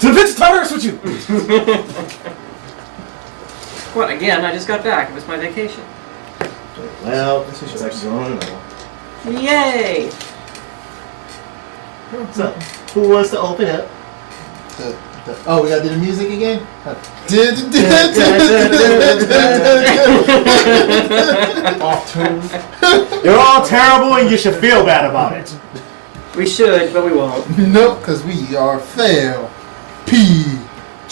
To the Vince Towers with you! What, again? I just got back. It was my vacation. Well, this is actually going on. Yay! So, who wants to open up? Oh, we gotta do the music again? Off tune. You're all terrible and you should feel bad about it. We should, but we won't. Nope, because we are fail. PG.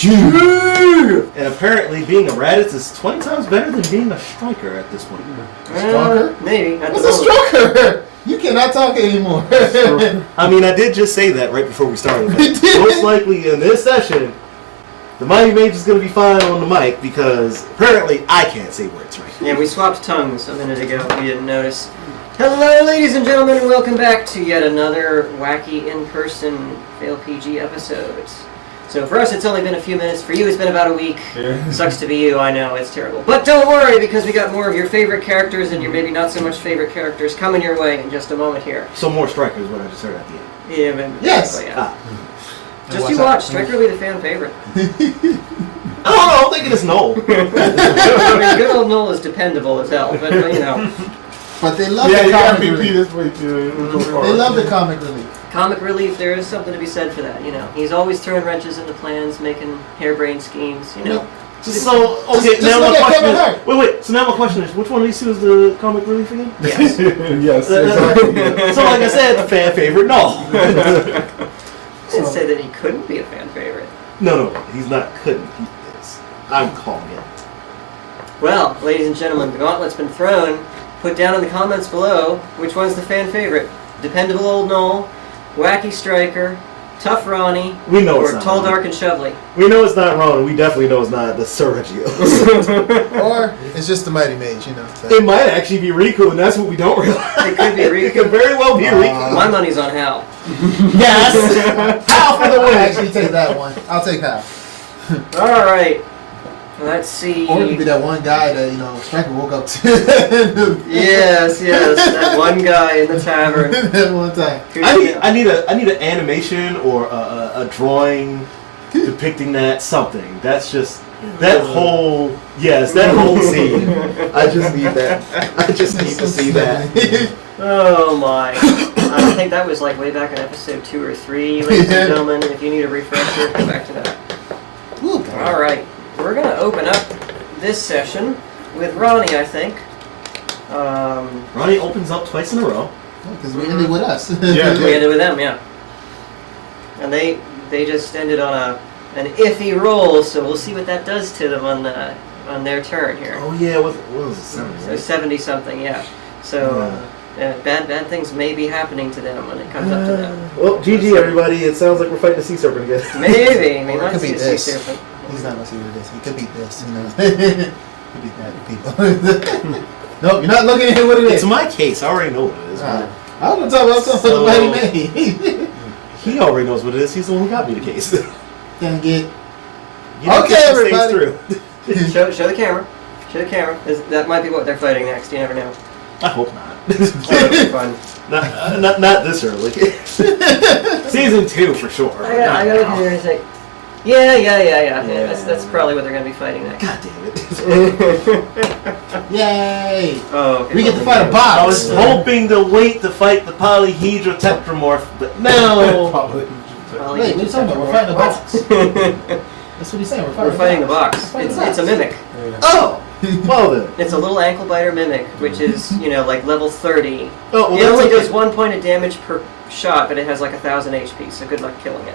And apparently being a Raditz is 20 times better than being a striker at this point. Stronger? Maybe. What's a stroker? You cannot talk anymore. I mean, I did just say that right before we started. We did. Most likely in this session, the Mighty Mage is going to be fine on the mic because apparently I can't say words right. Yeah, we swapped tongues a minute ago. We didn't notice. Hello, ladies and gentlemen, and welcome back to yet another wacky in-person Fail PG episode. So for us, it's only been a few minutes. For you, it's been about a week. Yeah. Sucks to be you, I know, it's terrible. But don't worry, because we got more of your favorite characters and your maybe not so much favorite characters coming your way in just a moment here. So more strikers, what I just heard at the end. Yeah, but Yes. yeah. Ah. Just you watch. Striker will be the fan favorite. I don't know, I'm thinking it's Noel. I mean, good old Noel is dependable as hell, but you know. But they love the comic relief. this way too. They love the comic relief. Comic relief, there is something to be said for that, you know. He's always throwing wrenches into plans, making harebrained schemes, you know. So, okay, Just now look my at question Kevin is... Hart. Wait, so now my question is, which one of these two is the comic relief again? Yes. Yes, exactly. So like I said, the fan favorite, no. Didn't say that he couldn't be a fan favorite. No, he's not couldn't, he is. I'm calling it. Well, ladies and gentlemen, the gauntlet's been thrown. Put down in the comments below which one's the fan favorite. Dependable old Noel, wacky Striker, tough Ronnie, We know or it's not tall, Ronnie. dark, and shovely. We know it's not Ron, and we definitely know it's not the SourceU. Or it's just the Mighty Mage, you know. So. It might actually be Riku, and that's what we don't realize. It could be It could Riku. very well be Riku. My money's on Hal. Yes! How for the I'll win? actually take that one. I'll take half. All right. Let's see. Or it could be that one guy that, you know, Striker woke up to. Yes, that one guy in the tavern. That one time. I need an animation or a drawing depicting that something. That's just that whole scene. I just need that. I just need to see that. Oh my. I think that was like way back in episode 2 or 3, ladies and gentlemen. If you need a refresher, go back to that. Ooh. All right. We're going to open up this session with Ronnie, I think. Ronnie opens up twice in a row. Because we ended with us. Yeah. We ended with them, yeah. And they just ended on an iffy roll, so we'll see what that does to them on their turn here. Oh yeah, what was it? 70, So right? 70-something, yeah. So bad things may be happening to them when it comes up to them. Well, GG everybody. It sounds like we're fighting the sea serpent again. Maybe. Or it Might could see be a sea this. serpent. He's not going to see what it is. He could beat this, you know. Could beat that people. Nope, you're not looking at what it is. It's my case. I already know what it is. I don't talk about something So- the Mighty Mage. He already knows what it is. He's the one who got me the case. Gonna get. You know, Okay, just things everybody. through. Show the camera. Show the camera. That might be what they're fighting next. You never know. I hope not. That'll be fun. not this early. Season 2 for sure. I gotta look in here and say, yeah. That's probably what they're gonna be fighting next. God damn it. Yay! Oh, okay. We get to fight a box. I was hoping to wait to fight the polyhedra tetramorph, but no. Wait, what are you talking about? We're fighting a box. That's what he's saying. We're fighting the box. We're fighting It's a mimic. Oh! Well then. It's a little ankle biter mimic, which is, like level 30. Oh, well, It only that's does 1 point of damage per shot, but it has like 1,000 HP, so good luck killing it.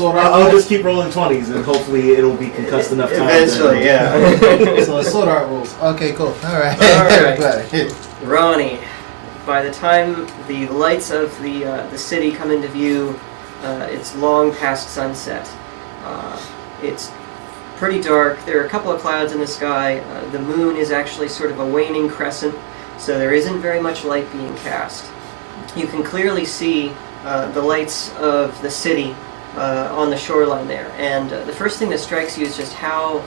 I'll just keep rolling 20s and hopefully it'll be concussed enough times. Eventually, yeah. So it's sword art rules. Okay, cool. Alright. Alright. Ronnie, by the time the lights of the city come into view, it's long past sunset. It's pretty dark. There are a couple of clouds in the sky. The moon is actually sort of a waning crescent, so there isn't very much light being cast. You can clearly see the lights of the city on the shoreline there, and the first thing that strikes you is just how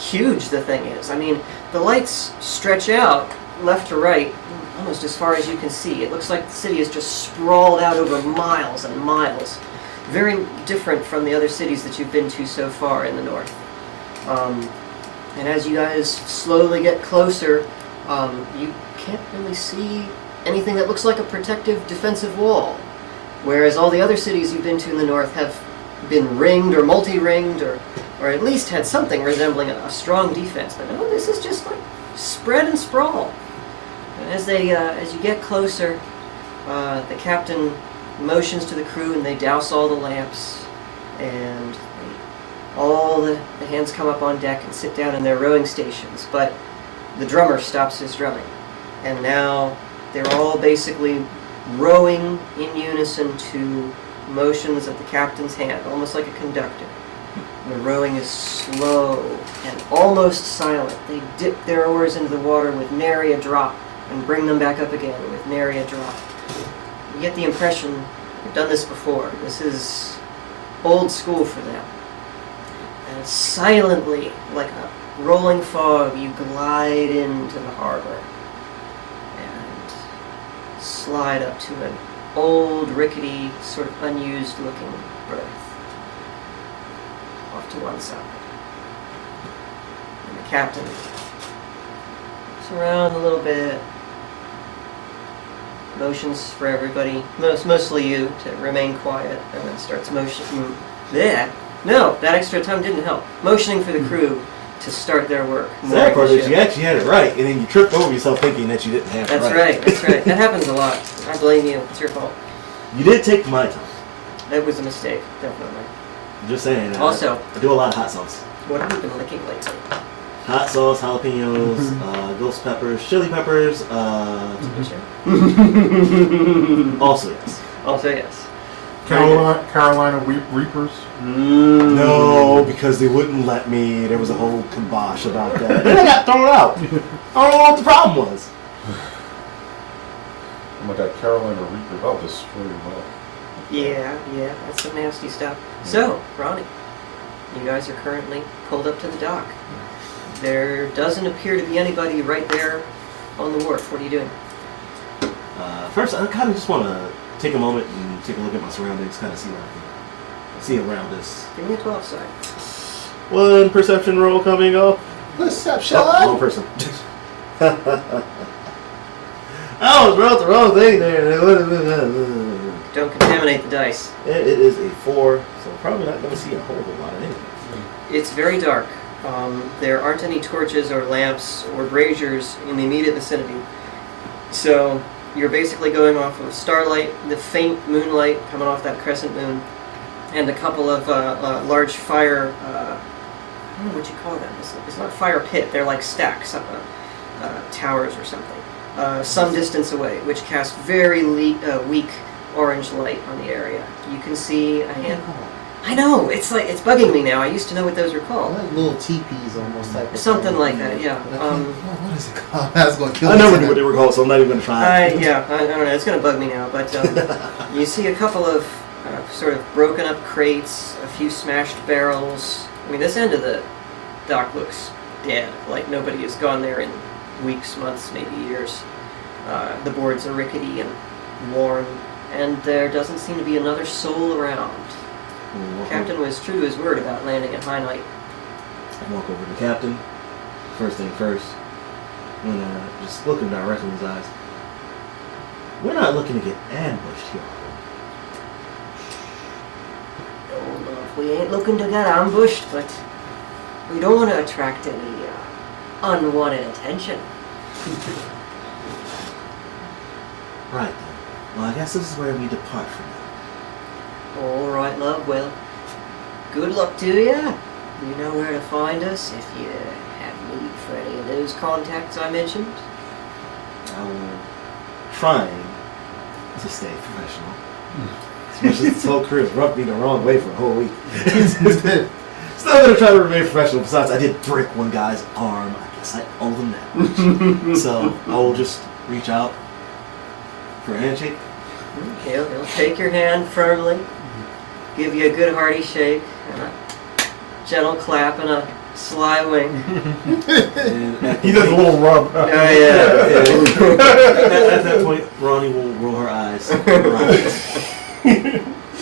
huge the thing is. I mean, the lights stretch out left to right almost as far as you can see. It looks like the city is just sprawled out over miles and miles. very different from the other cities that you've been to so far in the north. And as you guys slowly get closer, you can't really see anything that looks like a protective defensive wall. Whereas all the other cities you've been to in the north have been ringed or multi-ringed or at least had something resembling a strong defense. But no, this is just like spread and sprawl. And as you get closer, the captain motions to the crew and they douse all the lamps, and all the hands come up on deck and sit down in their rowing stations. But the drummer stops his drumming, and now they're all basically rowing in unison to motions of the captain's hand, almost like a conductor. The rowing is slow and almost silent. They dip their oars into the water with nary a drop and bring them back up again with nary a drop. You get the impression they've done this before. This is old school for them. And silently, like a rolling fog, you glide into the harbor and slide up to an old, rickety, sort of unused looking berth off to one side. And the captain looks around a little bit, motions for everybody, mostly you, to remain quiet, and then starts motioning. No, that extra tongue didn't help. Motioning for the crew to start their work. Sad part is you actually had it right, and then you tripped over yourself thinking that you didn't have it right. That's right, that's right. That happens a lot. I blame you. It's your fault. You did take my time. That was a mistake, definitely. Just saying. Also, I do a lot of hot sauce. what have you been licking lately? Hot sauce, jalapenos, ghost peppers, chili peppers, also yes. Also, yes. Carolina Reapers. No, because they wouldn't let me. There was a whole kibosh about that. Then I got thrown out. I don't know what the problem was. Oh my God, Carolina Reapers. I'll destroy them all. Yeah, that's some nasty stuff. So, Ronnie, you guys are currently pulled up to the dock. There doesn't appear to be anybody right there on the wharf. What are you doing? First, I kind of just want to take a moment and take a look at my surroundings, kind of see where I can see around this. Give me a 12 side. One perception roll coming up. Perception. Oh, wrong person. I was wrote the wrong thing there. Don't contaminate the dice. It is a 4, so probably not going to see a whole lot of anything. It's very dark. There aren't any torches or lamps or braziers in the immediate vicinity. So you're basically going off of starlight, the faint moonlight coming off that crescent moon, and a couple of large fire, I don't know what you call them. It's not a fire pit, they're like stacks of towers or something, some distance away, which cast very weak orange light on the area. You can see a handful. I know, it's bugging me now. I used to know what those were called. Like little teepees almost type of Something thing. like that, yeah. What is it called? I was going to kill I you. never knew what they were called, so I'm not even going to try. I don't know. It's going to bug me now. But you see a couple of sort of broken up crates, a few smashed barrels. I mean, this end of the dock looks dead. Like nobody has gone there in weeks, months, maybe years. The boards are rickety and worn, and there doesn't seem to be another soul around. Captain was true to his word about landing at high night. I walk over to the captain. First thing first. And just looking directly in his eyes. We're not looking to get ambushed here. Oh, love, we ain't looking to get ambushed, but we don't want to attract any unwanted attention. Right then. Well, I guess this is where we depart from now. All right, love. Well, good luck to you. You know where to find us if you have need for any of those contacts I mentioned. I will trying to stay professional. As much as this whole career has rubbed me the wrong way for a whole week. Still gonna try to remain professional. Besides, I did break one guy's arm. I guess I owe them that much. So I will just reach out for a handshake. He'll take your hand firmly, give you a good hearty shake, and a gentle clap and a sly wink. And He does a little rub. Oh, yeah. At that point, Ronnie will roll her eyes.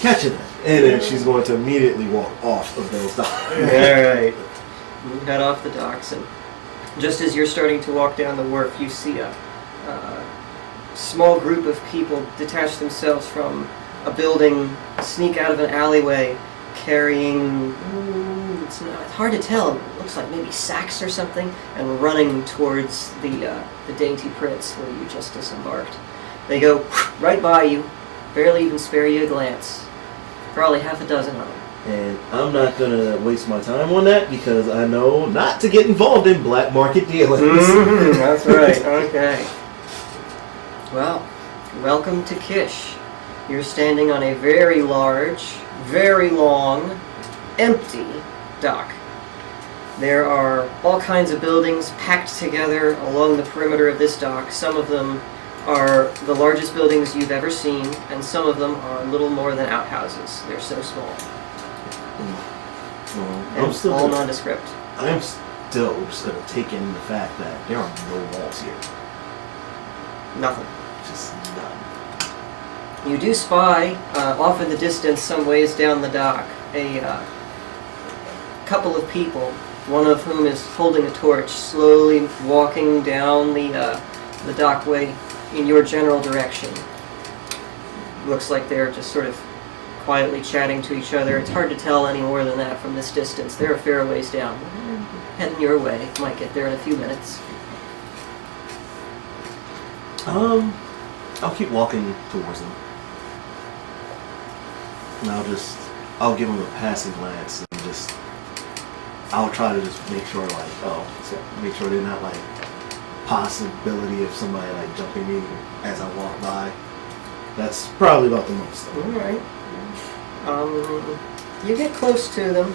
Catch it. And then she's going to immediately walk off of those docks. Alright. You head off the docks, and just as you're starting to walk down the wharf, you see a small group of people detach themselves from a building, sneak out of an alleyway, carrying, it's hard to tell, it looks like maybe sacks or something, and running towards the Dainty Prince where you just disembarked. They go right by you, barely even spare you a glance. Probably half a dozen of them. And I'm not going to waste my time on that because I know not to get involved in black market dealings. That's right, okay. Well, welcome to Kish. You're standing on a very large, very long, empty dock. There are all kinds of buildings packed together along the perimeter of this dock. Some of them are the largest buildings you've ever seen, and some of them are little more than outhouses. They're so small. Well, And I'm still all gonna, nondescript. I'm still just going to take in the fact that there are no walls here. Nothing. Just none. You do spy, off in the distance, some ways down the dock, a couple of people, one of whom is holding a torch, slowly walking down the dockway in your general direction. Looks like they're just sort of quietly chatting to each other. It's hard to tell any more than that from this distance. They're a fair ways down. Heading your way. Might get there in a few minutes. I'll keep walking towards them. And I'll give them a passing glance and I'll try to just make sure make sure they're not like possibility of somebody like jumping me as I walk by. That's probably about the most. Alright. You get close to them.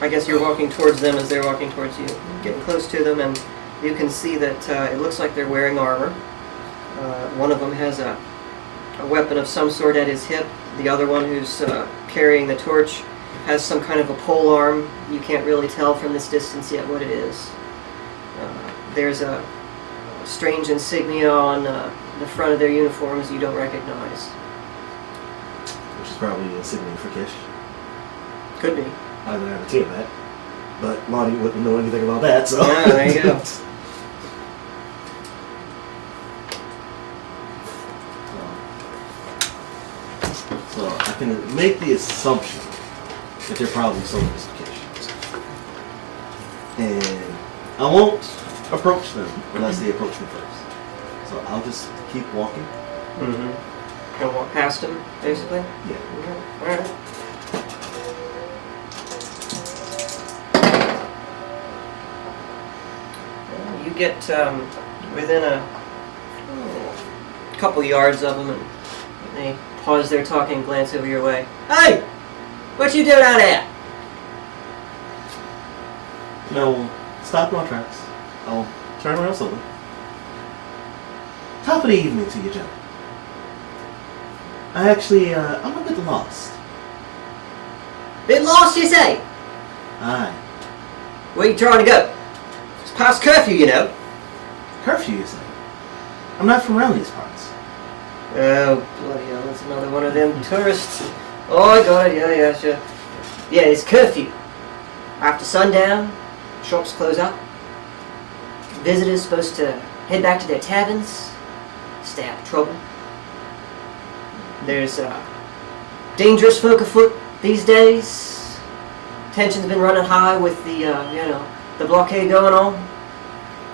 I guess you're walking towards them as they're walking towards you. Getting close to them, and you can see that it looks like they're wearing armor. One of them has a weapon of some sort at his hip. The other one, who's carrying the torch, has some kind of a pole arm. You can't really tell from this distance yet what it is. There's a strange insignia on the front of their uniforms you don't recognize. Which is probably a insignia for Kish. Could be. I don't have a team that. But Lonnie wouldn't know anything about that, so. Yeah, there you go. So I can make the assumption that they're probably soldiers of Kish. And I won't approach them unless they approach me first. So I'll just keep walking. Mm-hmm. Gonna walk past him, basically? Yeah. Okay. Alright. You get within a couple yards of them, and they pause their talking, glance over your way. Hey! What you doing out there? No, stop my tracks. I'll turn around slowly. Top of the evening to you, gentlemen. I actually, I'm a bit lost. Bit lost, you say? Aye. Where you trying to go? It's past curfew, you know. Curfew, you say? I'm not from around these parts. Oh, bloody hell, that's another one of them tourists. Oh, I got it, yeah, sure. Yeah, it's curfew. After sundown, shops close up. Visitors supposed to head back to their taverns, stay out of trouble. There's dangerous folk afoot these days. Tension's been running high with the blockade going on,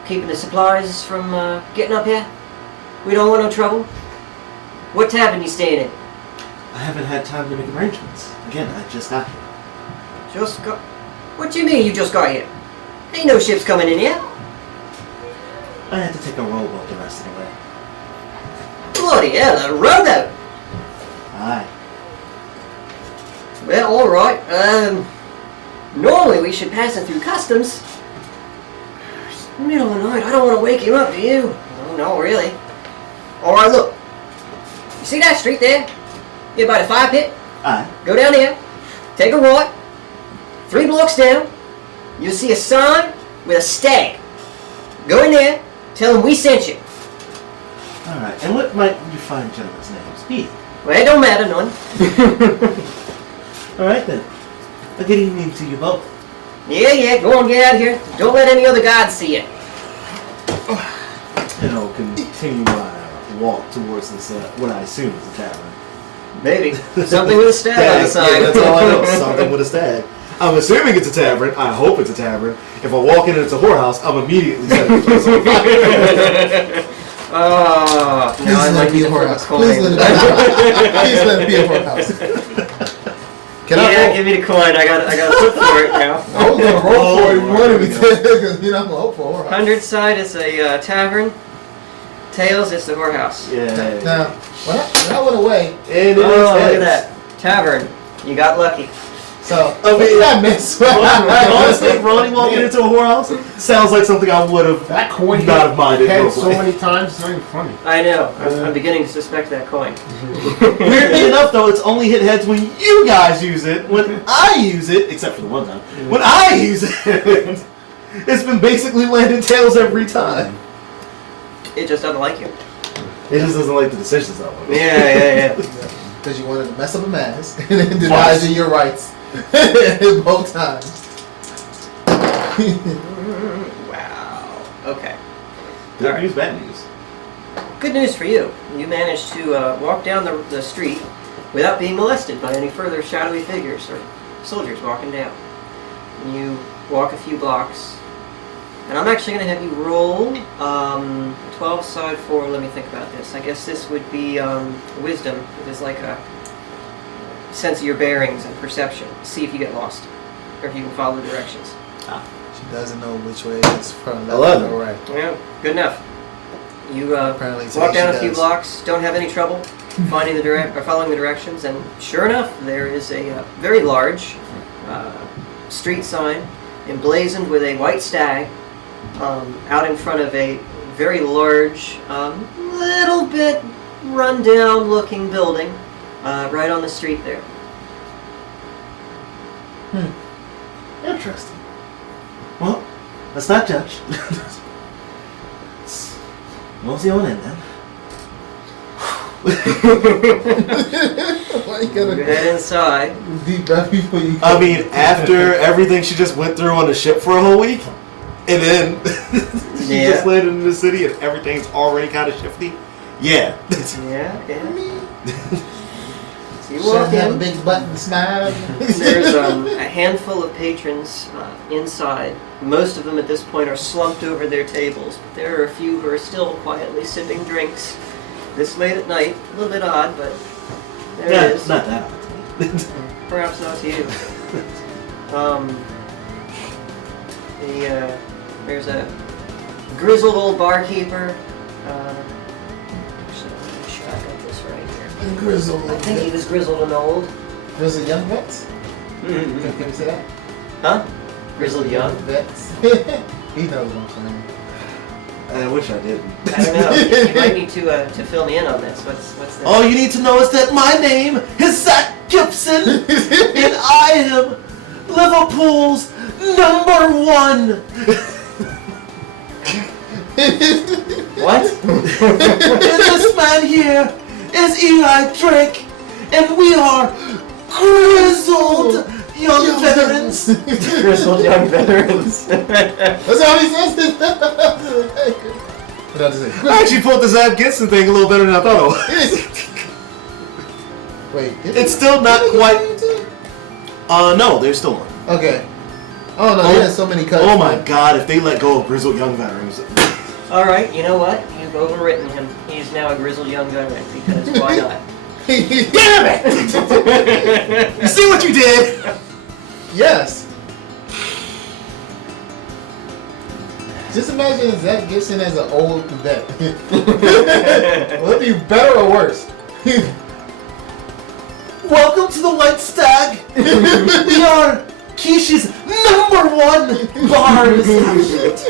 keeping the supplies from getting up here. We don't want no trouble. What tavern you staying in? I haven't had time to make arrangements. Again, I just got here. Just got... What do you mean you just got here? Ain't no ships coming in here. I had to take a rowboat the rest of the way. Bloody hell, a rowboat! Aye. Well, alright. Normally we should pass it through customs. It's middle of the night, I don't want to wake you up, do you? No, really. Alright, look. You see that street there? You're by the fire pit? Aye. Go down there, take a right, 3 blocks down, you'll see a sign with a stag. Go in there, tell them we sent you. Alright, and what might you find gentlemen's names be? Well, it don't matter none. All right then. A good evening to you both. Yeah, go on, get out of here. Don't let any other gods see you. And I'll continue my walk towards this, what I assume is a tavern. Maybe. Something with a stab on the side. Yeah, that's all I know. Something with a stag. I'm assuming it's a tavern. I hope it's a tavern. If I walk in and it's a whorehouse, I'm immediately setting the place on fire. Oh, Please now I'd let like it be you a to flip a whorehouse. Please coin. let it be a whorehouse. Can Yeah, I give me the coin. I got to flip for it now. I was gonna roll for it. You Oh, wanted me my to, because you know I'm gonna hope for a whorehouse. 100 side is a tavern. Tails is the whorehouse. Yeah. Now, when I went away, And it Oh, is look at heads. that. Tavern. You got lucky. so I mean, I missed. honestly, Ronnie walking into a whorehouse sounds like something I would have That coin not have minded. head real so quick. many times, it's not even funny. I know. I'm beginning to suspect that coin. Weirdly enough, though, it's only hit heads when you guys use it. When I use it, except for the one time, when I use it, it's been basically landing tails every time. It just doesn't like you. It just doesn't like the decisions I want. Yeah. Because you wanted to mess up a mask and then denies you your rights both times. Wow. Okay. Good Alright. news, bad news. Good news for you. You managed to walk down the street without being molested by any further shadowy figures or soldiers walking down. You walk a few blocks, and I'm actually going to have you roll 12 side 4. Let me think about this. I guess this would be wisdom. It is like a sense of your bearings and perception. See if you get lost, or if you can follow the directions. She doesn't know which way is from left 11. or right. Yeah, good enough. You Apparently today walk down she a few does. blocks, don't have any trouble finding the or following the directions, and sure enough, there is a very large street sign emblazoned with a white stag out in front of a very large, little bit run-down looking building right on the street there. Interesting. Well, let's not judge. We'll see on in then. Why you gotta Head inside. deep breath before you I mean, after everything she just went through on the ship for a whole week, and then she Yeah. just landed in the city and everything's already kind of shifty. Yeah. Yeah. So you Shouldn't walk have a in. big button smile. There's a handful of patrons inside. Most of them at this point are slumped over their tables, but there are a few who are still quietly sipping drinks this late at night. A little bit odd, but there Yeah, it is. not that. Perhaps not to you. There's a grizzled old barkeeper. Actually, let me make sure I got this right here. Grizzled. I think he was grizzled and old. Grizzled young vets? Mm-hmm. Can we say that? Huh? Grizzled young? Vets. He knows what I'm saying. I wish I didn't. I don't know. You might need to fill me in on this. What's that? All you need to know is that my name is Zach Gibson, and I am Liverpool's #1. What? And this man here is Eli Drake, and we are grizzled young veterans. Grizzled young veterans. That's how he says it. What did I say? I actually pulled the Zach Gibson thing a little better than I thought it was. Wait. It's still not quite. No, there's still one. Okay. Oh no, there's so many cuts. Oh my god, if they let go of grizzled young veterans. All right, you know what? You've overwritten him. He's now a grizzled young veteran because why not? Damn it! You see what you did? Yes. Just imagine Zach Gibson as an old vet. Will it be better or worse? Welcome to the White Stag. We are Kish's #1 bar establishment.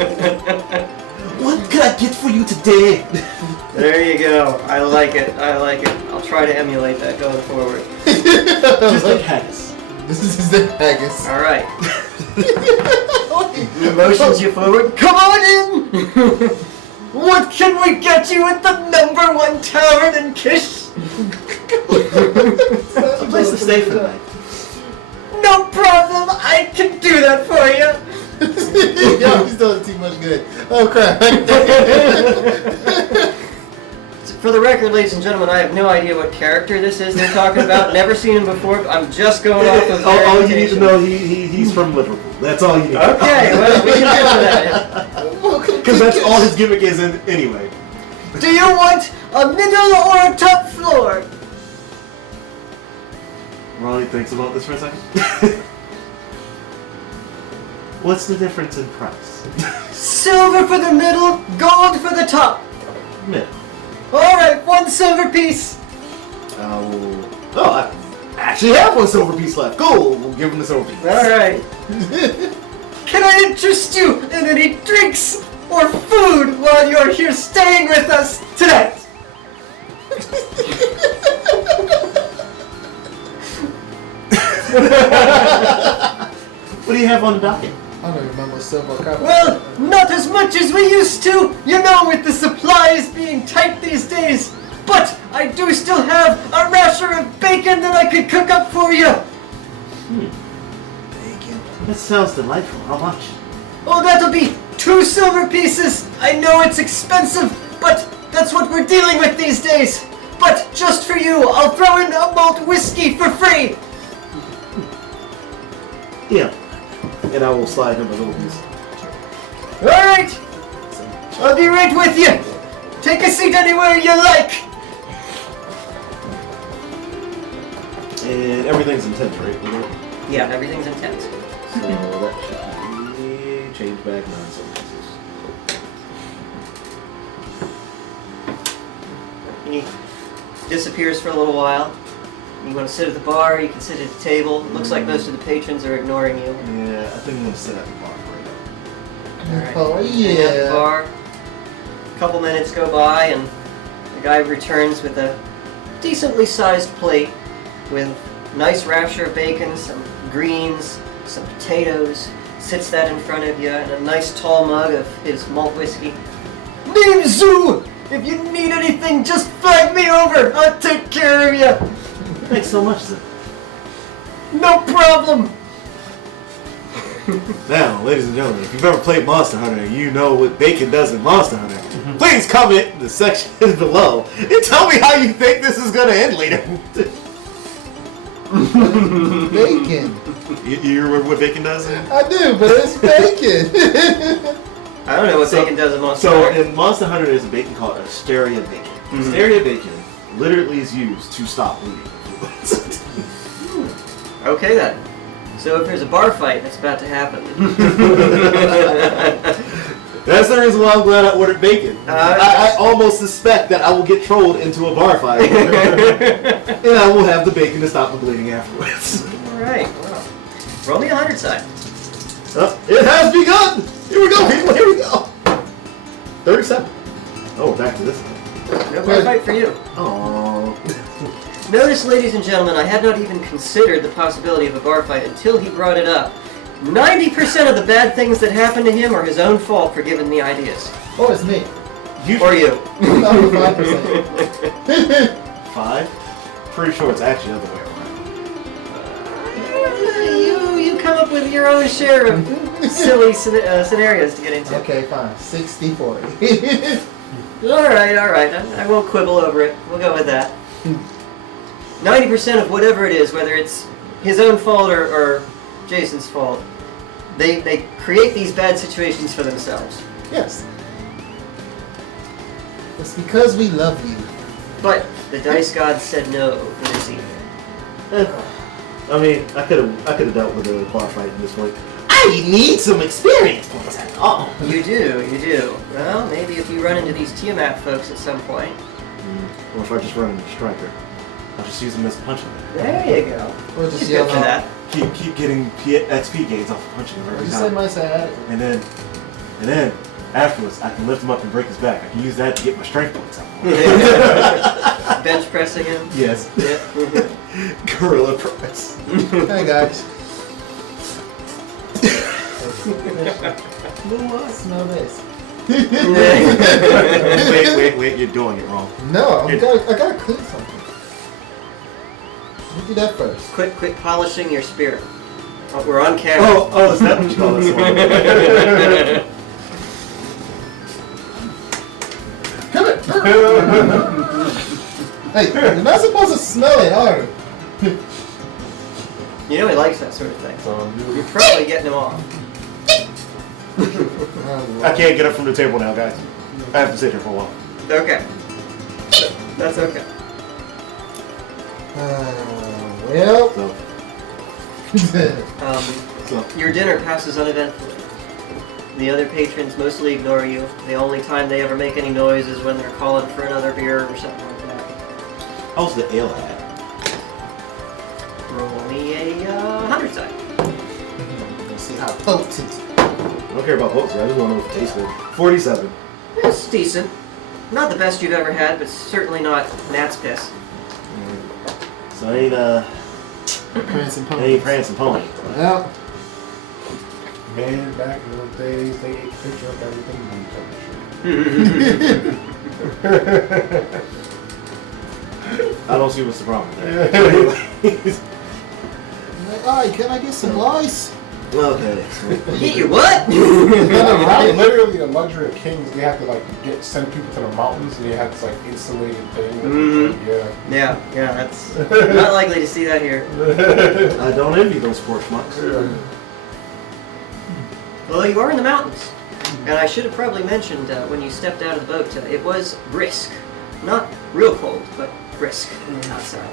What can I get for you today? There you go. I like it. I'll try to emulate that going forward. Just like haggis. This is the haggis. All right. He motions you forward. Come on in. What can we get you at the #1 tavern in Kish? A place to stay for the night. No problem. I can do that for you. Yo, he's doing too much good. Oh crap. For the record, ladies and gentlemen, I have no idea what character this is they're talking about. Never seen him before. I'm just going off of their All you need to invitation. know, he's from Liverpool. That's all you need. Okay, well, we can deal with that. Because that's all his gimmick is anyway. Do you want a middle or a top floor? Ronnie thinks about this for a second. What's the difference in price? Silver for the middle, gold for the top. Mid. Alright, 1 silver piece. I actually have 1 silver piece left. Cool, we'll give him the silver piece. Alright. Can I interest you in any drinks or food while you're here staying with us tonight? What do you have on the docket? I don't remember silver cup. Well, not as much as we used to, you know, with the supplies being tight these days. But I do still have a rasher of bacon that I could cook up for you. Bacon. That sounds delightful. How much? Oh, that'll be 2 silver pieces. I know it's expensive, but that's what we're dealing with these days. But just for you, I'll throw in a malt whiskey for free. Yeah. And I will slide him a little piece. Alright, I'll be right with you. Take a seat anywhere you like. And everything's intense, right? You know? Yeah, everything's intense. So that should be change back 9 silver pieces. He disappears for a little while. You want to sit at the bar, you can sit at the table. It looks like most of the patrons are ignoring you. Yeah, I think I'm gonna sit at the bar for right now. Alright. Oh Sitting at the yeah. bar. A couple minutes go by and the guy returns with a decently sized plate with a nice rasher of bacon, some greens, some potatoes. Sits that in front of you and a nice tall mug of his malt whiskey. Name Zoo! If you need anything, just flag me over. I'll take care of you. Thanks so much, sir. No problem. Now, ladies and gentlemen, if you've ever played Monster Hunter, you know what bacon does in Monster Hunter. Please comment in the section below and tell me how you think this is gonna end later. Bacon. You remember what bacon does? I do, but it's bacon. I don't know what So- bacon does in Monster So Hunter. in Monster Hunter, there's a bacon called Asteria bacon. Asteria bacon literally is used to stop bleeding. Okay then. So if there's a bar fight that's about to happen. That's the reason why I'm glad I ordered bacon. I almost suspect that I will get trolled into a bar fight, and I will have the bacon to stop the bleeding afterwards. Alright, wow. Roll me 100 side. It has begun! Here we go, people, here we go! 37. Oh, we're back to this one. No bar fight for you. Oh. Notice, ladies and gentlemen, I had not even considered the possibility of a bar fight until he brought it up. 90% of the bad things that happen to him are his own fault for giving the ideas. Oh, it's me. Or you. 5%. 5? Pretty sure it's actually the other way around. You come up with your own share of silly scenarios to get into. Okay, fine. 60-40. Alright. I won't quibble over it. We'll go with that. 90% of whatever it is, whether it's his own fault or Jason's fault, they create these bad situations for themselves. Yes. It's because we love you. But the dice gods said no for this evening. I mean, I could have dealt with a bar fight at this point. I need some experience points at all. You do. Well, maybe if we run into these Tiamat folks at some point. Or if I just run into Striker, I'll just use them as a punching bag. There you go. Or just He's yell good for out. that. Keep getting XP gains off of punching him every You said time. my side. And then afterwards, I can lift him up and break his back. I can use that to get my strength points up. Bench pressing him. Yes. Yeah. Gorilla press. Hey guys. Smell this. Wait, you're doing it wrong. No, I gotta clean something. Do that first. Quit polishing your spear. Oh, we're on camera. Oh, is that what you call this one? Come here. Hey, you're not supposed to smell it, are you? You know he likes that sort of thing. So You're probably getting him off. I can't get up from the table now, guys. I have to sit here for a while. Okay. That's okay. Well. So, Your dinner passes uneventfully. The other patrons mostly ignore you. The only time they ever make any noise is when they're calling for another beer or something like that. how's the ale at? Roll me a 100 side. Let's see how potent. I don't care about votes, I just want to know if it tastes good. 47. It's decent. Not the best you've ever had, but certainly not gnat's piss. So it ain't Prancing Any prancing pony. Well, man, back in those days, they ate picture of everything I don't see what's the problem there. alright, can I get some ice? Okay. Get you what? Right, literally the luxury of kings. They have to like send people to the mountains, and they have this like insulated thing. Yeah, that's not likely to see that here. I don't envy those poor schmucks. Well, you are in the mountains. And I should have probably mentioned when you stepped out of the boat, it was brisk. Not real cold, but brisk outside.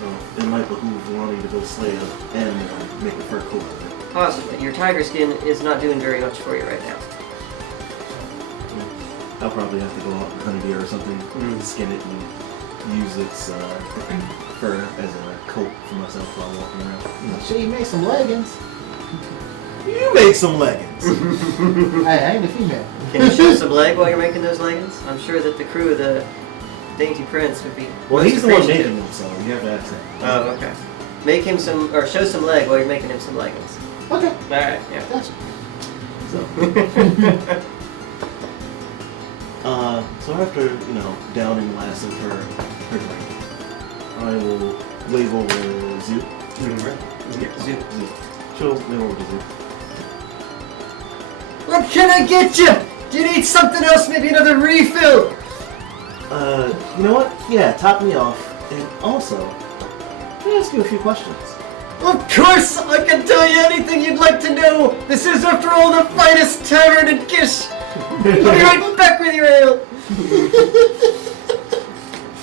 So it might behoove Lonnie to go slay an animal and make a fur coat of it. Possibly. Your tiger skin is not doing very much for you right now. I'll probably have to go out and hunt a deer or something, skin it and use its fur as a coat for myself while walking around. Sure, you make some leggings. You make some leggings. Hey, I ain't a female. Can you show some leg while you're making those leggings? I'm sure that the crew of the Dainty Prince would be. Well, most he's the one appreciative. making them, so you have to ask him. Oh, okay. Make him some, or show some leg while you're making him some leggings. Okay, Alright, yeah. gotcha. So after, downing the last of her drink, I will leave over Zoo. Right? Zoo. She'll leave over to Zoo. What can I get you? Do you need something else? Maybe another refill? You know what? Yeah, top me off. And also, can I ask you a few questions? Of course! I can tell you anything you'd like to know! This is, after all, the finest tavern in Kish! I'll be right back with your ale!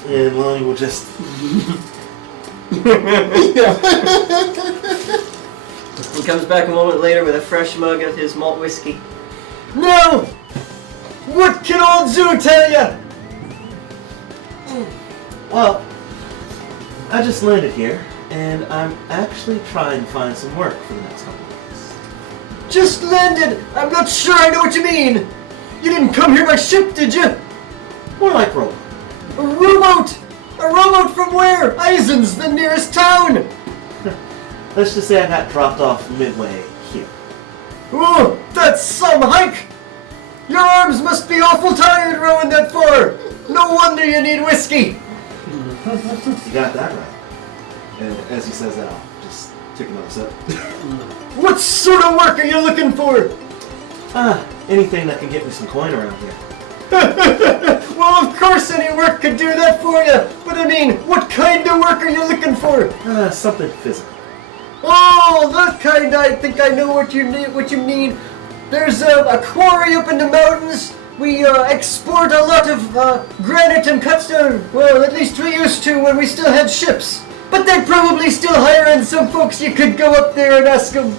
And Lonnie will just... He comes back a moment later with a fresh mug of his malt whiskey. Now! What can old Zoo tell you? Well, I just landed here, and I'm actually trying to find some work for the next couple of weeks. Just landed! I'm not sure I know what you mean! You didn't come here by ship, did you? More like rowboat. A rowboat! A rowboat from where? Eisen's the nearest town! Let's just say I got dropped off midway here. Oh, that's some hike! Your arms must be awful tired rowing that far! No wonder you need whiskey! You got that right. And as he says that, I'll just take another sip. What sort of work are you looking for? Anything that can get me some coin around here. Well, of course any work could do that for you! But I mean, what kind of work are you looking for? Something physical. Oh, that kind! I think I know what you need. What you mean? There's a quarry up in the mountains. We export a lot of granite and cut stone. Well, at least we used to when we still had ships. But they're probably still hiring some folks. You could go up there and ask them.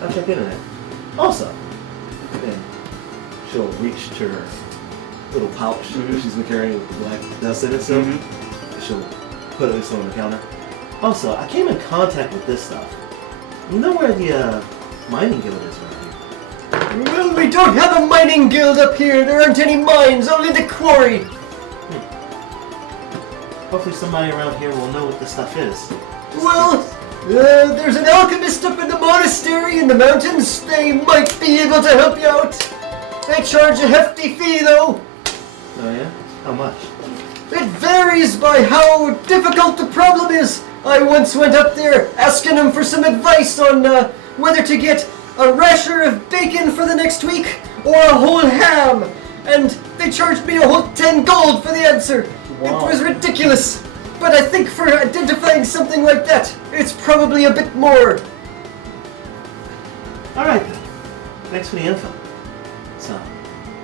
I'll check into that. Also, and she'll reach to her little pouch that she's been carrying with the black dust in it. So she'll put this on the counter. Also, I came in contact with this stuff. You know where the mining guild is around here? Well, we don't have a mining guild up here. There aren't any mines, only the quarry. Hopefully somebody around here will know what this stuff is. Well, there's an alchemist up in the monastery in the mountains. They might be able to help you out. They charge a hefty fee, though. Oh yeah? How much? It varies by how difficult the problem is. I once went up there asking them for some advice on whether to get a rasher of bacon for the next week or a whole ham. And they charged me a whole 10 gold for the answer. Wow. It was ridiculous. But I think for identifying something like that, it's probably a bit more. Alright then. Thanks for the info. So,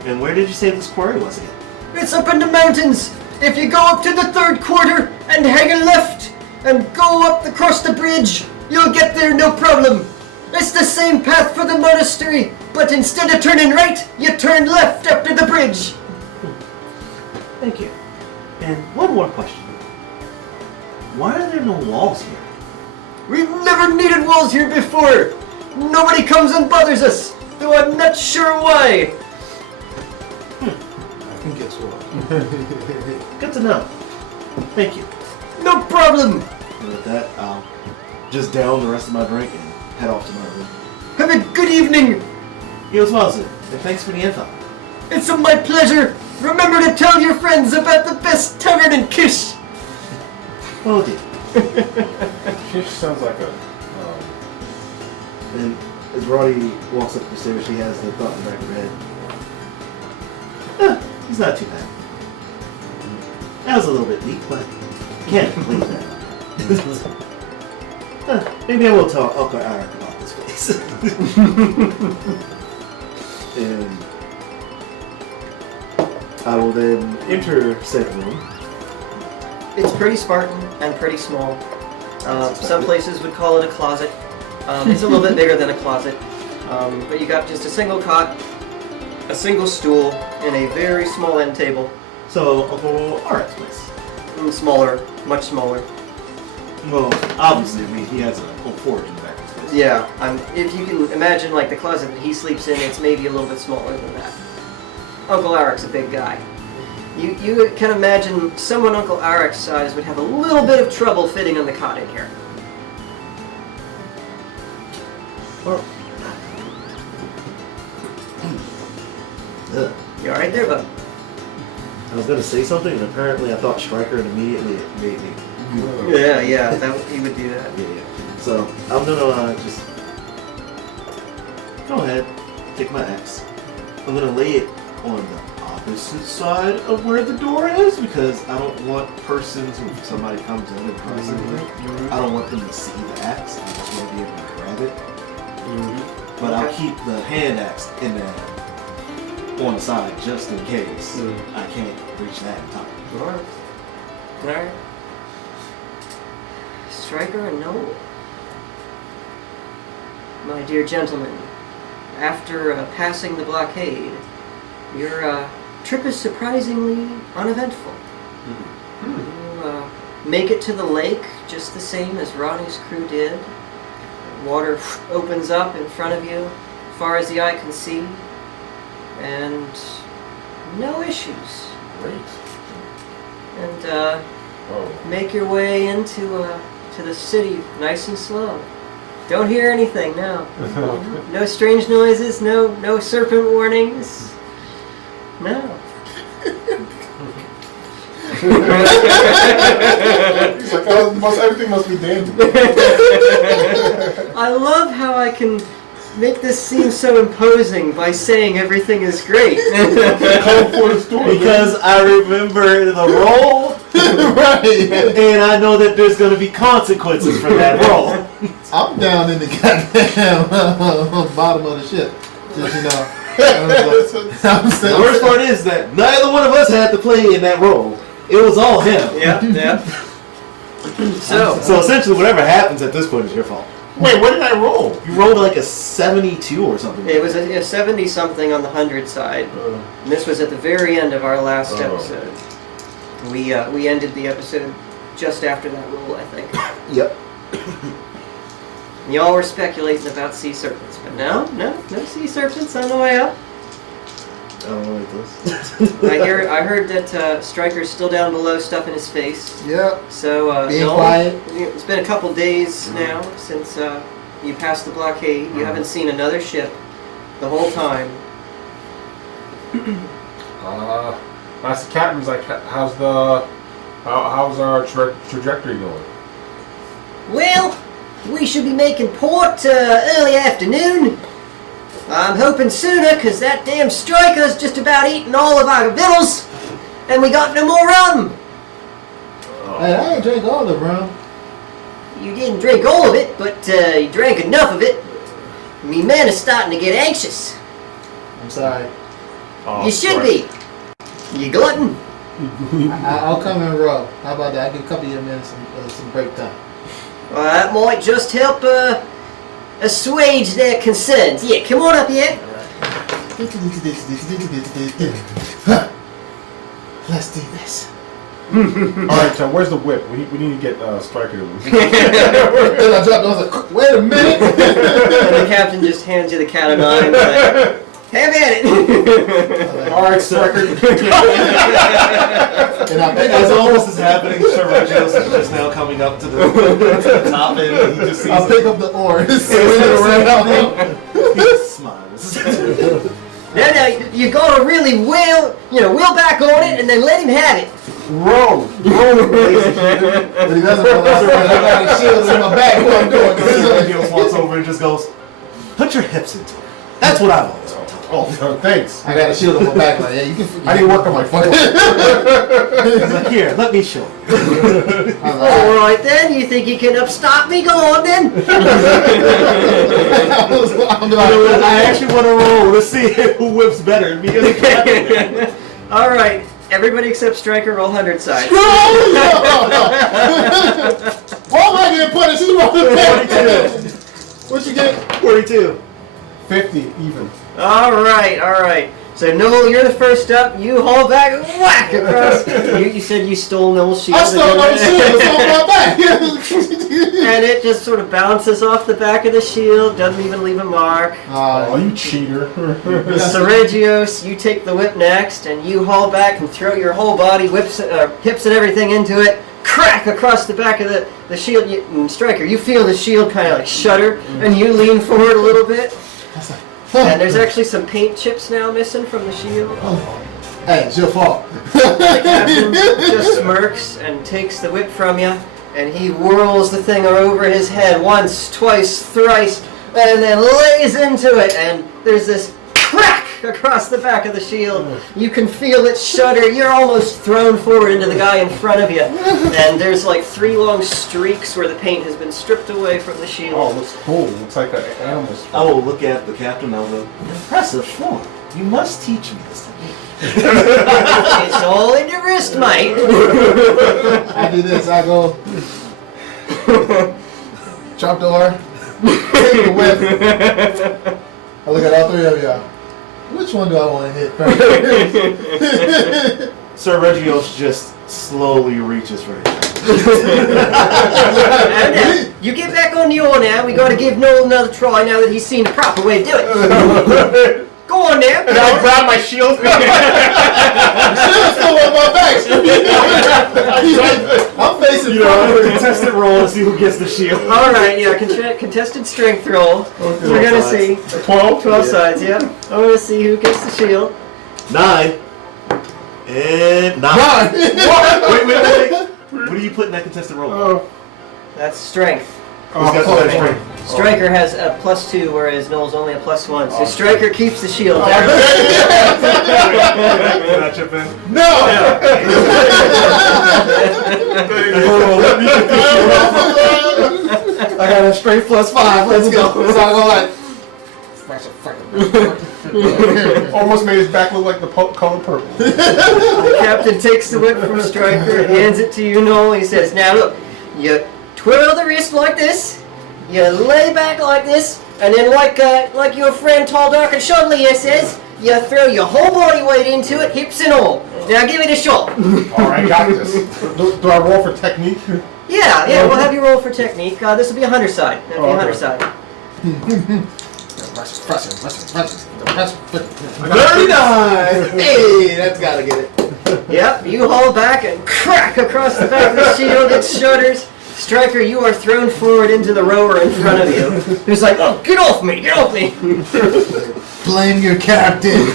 and where did you say this quarry was again? It's up in the mountains. If you go up to the third quarter and hang a left and go up across the bridge, you'll get there no problem. It's the same path for the monastery, but instead of turning right, you turn left after the bridge. Thank you. And one more question. Why are there no walls here? We've never needed walls here before. Nobody comes and bothers us, though I'm not sure why. I think guess what? Good to know. Thank you. No problem. And with that, I'll just down the rest of my drink and head off to my room. Have a good evening. You as well, sir. And thanks for the info. It's my pleasure. Remember to tell your friends about the best tavern in Kish. Will do. Kish sounds like a. And as Roddy walks up the stairs, she has the thought in the back of her head. He's not too bad. That was a little bit deep, but I can't believe that. Maybe I will tell Uncle Eric about this place. And I will then enter said room. It's pretty Spartan and pretty small. Some places would call it a closet. It's a little bit bigger than a closet. But you got just a single cot, a single stool, and a very small end table. So, Uncle Eric's place. Smaller, much smaller. Well, obviously, I mean, he has a whole forge in the back of his place. Yeah, if you can imagine like the closet that he sleeps in, it's maybe a little bit smaller than that. Uncle Eric's a big guy. You can imagine someone Uncle Eric's size would have a little bit of trouble fitting on the cot in here. Well, You alright there, bud? I was gonna say something, and apparently I thought Striker, and immediately it made me. Yeah, he would do that. Yeah. So I'm gonna just go ahead, take my axe. I'm gonna lay it on the opposite side of where the door is because I don't want persons who somebody comes in and tries something. I don't want them to see the axe. I just want to be able to grab it. But I'll Okay. keep the hand axe in there on the side just in case I can't reach that in time. Alright. Striker and Noel. My dear gentlemen, after passing the blockade, your trip is surprisingly uneventful. You make it to the lake just the same as Ronnie's crew did. Water opens up in front of you, far as the eye can see, and no issues. Great. And Oh. make your way into to the city nice and slow. Don't hear anything, no. No strange noises, no serpent warnings. No. He's like, oh, everything must be dandy. I love how I can make this seem so imposing by saying everything is great. Come for the story. Because I remember the roll, Right. and I know that there's going to be consequences for that roll. I'm down in the goddamn bottom of the ship. Just, you know. I'm The worst part is that neither one of us had to play in that role. It was all him. Yeah. So essentially, whatever happens at this point is your fault. Wait, what did I roll? You rolled like a 72 or something. it was a 70-something on the 100 side. And this was at the very end of our last Oh. episode. We ended the episode just after that roll, I think. Yep. Y'all were speculating about sea serpents, but no sea serpents on the way up. I don't know what this. I heard that Striker's still down below stuffing his face. Yep. So Being Noel, quiet. it's been a couple days now since you passed the blockade. You haven't seen another ship the whole time. Master Captain's like, how's the How's our trajectory going? Well, we should be making port early afternoon. I'm hoping sooner, because that damn striker's just about eaten all of our victuals, and we got no more rum. Hey, I ain't drink all the rum. You didn't drink all of it, but you drank enough of it. Me men are starting to get anxious. I'm sorry. Oh, You should Christ. be. You glutton. I'll come in raw. How about that? I give a couple of your men some break time. Well, that might just help assuage their concerns. Yeah, come on up here. Let's do this. Alright, so where's the whip? We need to get Striker. Then I dropped. I was like, wait a minute. And the captain just hands you the cat of nine. Like, have at it. Alright, Striker. And I think As all this is happening, Sir Regios is just now coming up to the top, and he just sees I'll pick up the oars. Swing it around. he just smiles. Now, you gotta really wheel back on it, and then let him have it. Row! But he doesn't realize I got his shields in my back. What I'm doing? Sir Regios walks over and just goes, "Put your hips into it." That's what I've always been told. Oh, thanks. I got a shield on my back. Like, yeah, you can. I didn't work on my foot. He's like, "Here, let me show you." All right then, you think you can upstop me? Go on then. I actually want to roll to see who whips better. Because he can't. All right, everybody except Striker, roll 100 side. Why am I getting punished? You rolled a 42. What you get? 42. 50 even. All right. So Noel, you're the first up. You haul back, whack across. You said you stole Noel's shield. I stole my shield. It's on my back. And it just sort of bounces off the back of the shield, doesn't even leave a mark. Oh, you cheater. Seregios, you take the whip next, and you haul back and throw your whole body, hips and everything into it. Crack across the back of the shield. Striker, you feel the shield kind of like shudder, and you lean forward a little bit. And there's actually some paint chips now missing from the shield. Hey, it's your fault. The captain just smirks and takes the whip from you, and he whirls the thing over his head once, twice, thrice, and then lays into it, and there's this crack across the back of the shield. You can feel it shudder. You're almost thrown forward into the guy in front of you, and there's like 3 long streaks where the paint has been stripped away from the shield. Oh, looks cool. Looks like an animal. I will look at the captain and I'll go, "Impressive form. You must teach me this technique." It's all in your wrist, mate. I do this. I go. Chop the oar. Take the whip. I look at all 3 of y'all. Which one do I want to hit first? Sir Regios just slowly reaches for it. You get back on the oar now. We got to give Noel another try now that he's seen the proper way to do it. Go on now. And I'll grab my shield. Shield's still on my back. I'm facing forward. Contested roll to see who gets the shield. All right, yeah, contested strength roll. Okay. We're gonna 12 see 12? 12 sides. Yeah, I'm gonna see who gets the shield. 9. And 9. Nine. Wait. What do you put in that contested roll? Oh. That's strength. Who's got the better strength? Striker has a +2, whereas Noel's only a +1. So Striker keeps the shield. Can I chip in? No. Let me get this shield off. I got a straight +5. Let's go. So I go like. Almost made his back look like the color purple. The captain takes the whip from Striker and hands it to you, Noel. He says, "Now look, you twirl the wrist like this, you lay back like this, and then like your friend Tall, Dark, and Shovelly here says, you throw your whole body weight into it, hips and all. Now give it a shot." Alright, got this. Do I roll for technique? Yeah, we'll have you roll for technique. This will be a 100 side. That'll be a 100 side. 39! Hey, that's gotta get it. Yep, you haul back and crack across the back of the shield. It shudders. Striker, you are thrown forward into the rower in front of you. Who's like, "Oh, get off me, get off me!" Blame your captain.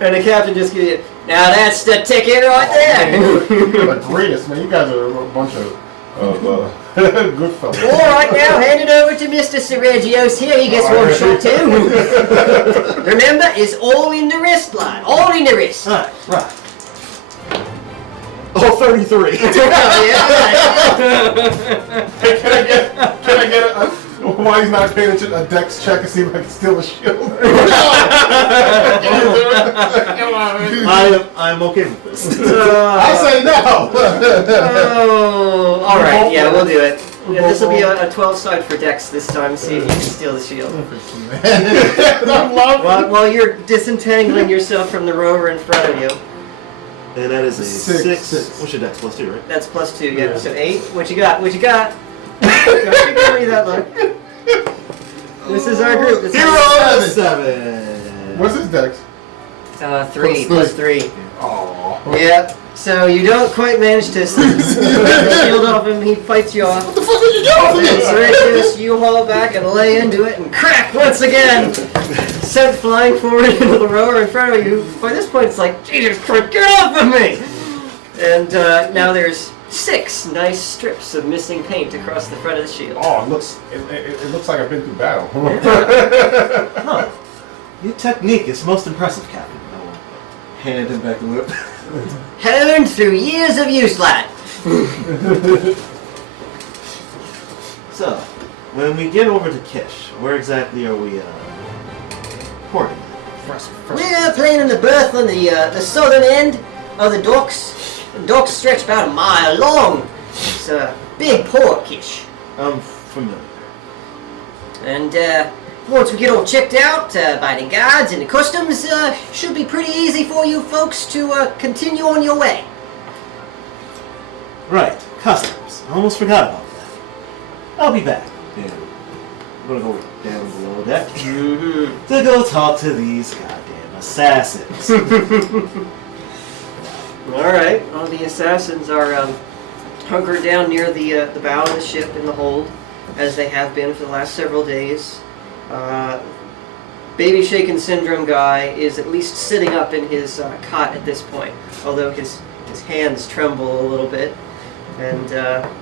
And the captain just gives you, Now that's the ticket right there. You're the greatest, man. You guys are a bunch of good fellas. All right, now hand it over to Mr. Sergios here. He gets one shot too. Remember, it's all in the wrist line. All in the wrist. Right. Oh, 33. Hey, can I get a while he's not paying attention, a dex check and see if I can steal a shield? I'm okay with this. I say no. Oh, all right. Yeah, we'll do it. Yeah, this will be a 12 side for Dex this time. See if you can steal the shield. While you're disentangling yourself from the rover in front of you. And that is a Six. 6. What's your dex? +2, right? That's +2. Yeah. Yeah. So 8. What you got? What you got? Don't you give me that look. This is our group. This is Hero 7. What's his dex? 3 +3. Oh. Yep. So you don't quite manage to steal the shield off him. He fights you off. What the fuck are you doing? And Sergius, you haul back and lay into it and crack once again. Sent flying forward into the rower in front of you. By this point, it's like, Jesus Christ, get off of me! And now there's 6 nice strips of missing paint across the front of the shield. Oh, it looks like I've been through battle. Huh. Your technique is most impressive, Captain. I will hand him back the whip. Honed through years of use, lad. So, when we get over to Kish, where exactly are we porting? We're planning the berth on the southern end of the docks. The docks stretch about a mile long. It's a big port, Kish. I'm familiar. And once we get all checked out by the guards and the customs, should be pretty easy for you folks to continue on your way. Right, customs. I almost forgot about that. I'll be back. And I'm gonna go down below deck to go talk to these goddamn assassins. Alright, well, the assassins are hunkered down near the bow of the ship in the hold, as they have been for the last several days. Baby shaken syndrome guy is at least sitting up in his cot at this point, although his hands tremble a little bit, and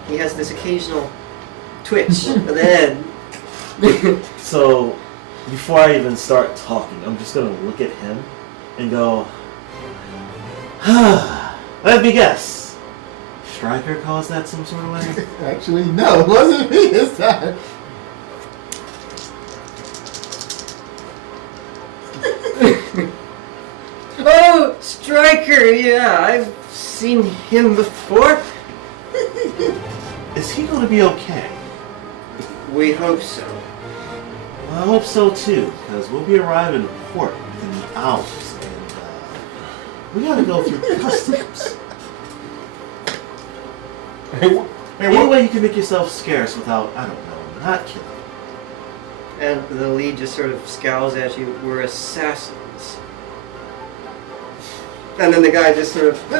he has this occasional twitch of the head. So, before I even start talking, I'm just gonna look at him and go, let me guess. Stryker caused that some sort of way? Actually, no, it wasn't me this time. Oh, Stryker, yeah, I've seen him before. Is he gonna be okay? We hope so. Well, I hope so too, because we'll be arriving in port within hours, and we gotta go through customs. Hey, Any way you can make yourself scarce without, I don't know, not killing. And the lead just sort of scowls at you. We're assassins. And then the guy just sort of...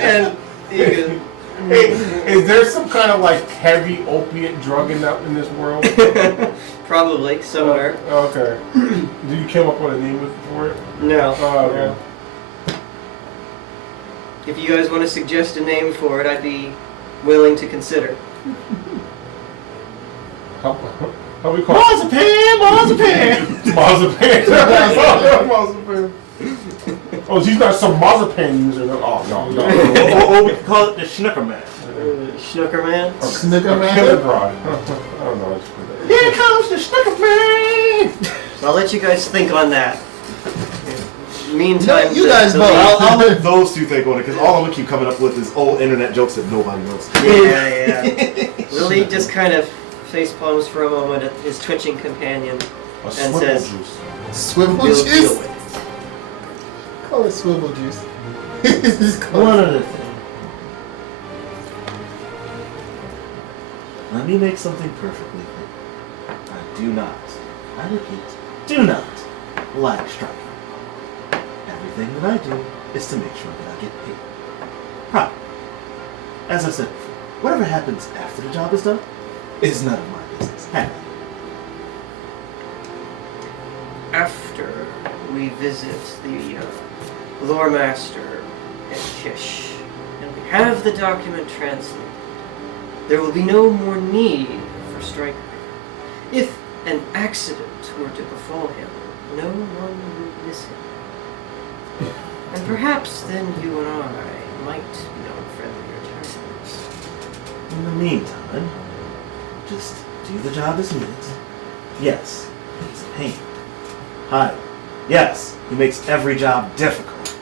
and you can... Hey, is there some kind of like heavy opiate drug in this world? Probably, somewhere. Okay. Do you come up with a name for it? No. Oh, okay. If you guys want to suggest a name for it, I'd be willing to consider. How we call it? Marzipan! Marzipan! Marzipan. Oh, she's not some marzipan user. Oh, no. Or we could call it the Schnooker Man. Schnooker Man? Snicker man. Kindergarten. I don't know. Here comes the Schnooker Man! I'll let you guys think on that. Meantime, No, you guys vote. I'll let those two think on it, because all I'm gonna keep coming up with is old internet jokes that nobody knows. Yeah. The lead just kind of face palms for a moment at his twitching companion A and swivel says, juice. Swivel "Deal juice? with it." Call it swivel juice. Just call One it- other thing. Let me make something perfectly clear. I do not, I repeat, do not like striking. Everything that I do is to make sure that I get paid. Properly. As I said before, whatever happens after the job is done is none of my business. Hey. After we visit the lore master and Kish, and we have the document translated, there will be no more need for Stryker. If an accident were to befall him, no one would miss him. And perhaps then you and I might be on friendlier terms. In the meantime, just do the job as needed. Yes, he's a pain. Hi. Yes, he makes every job difficult.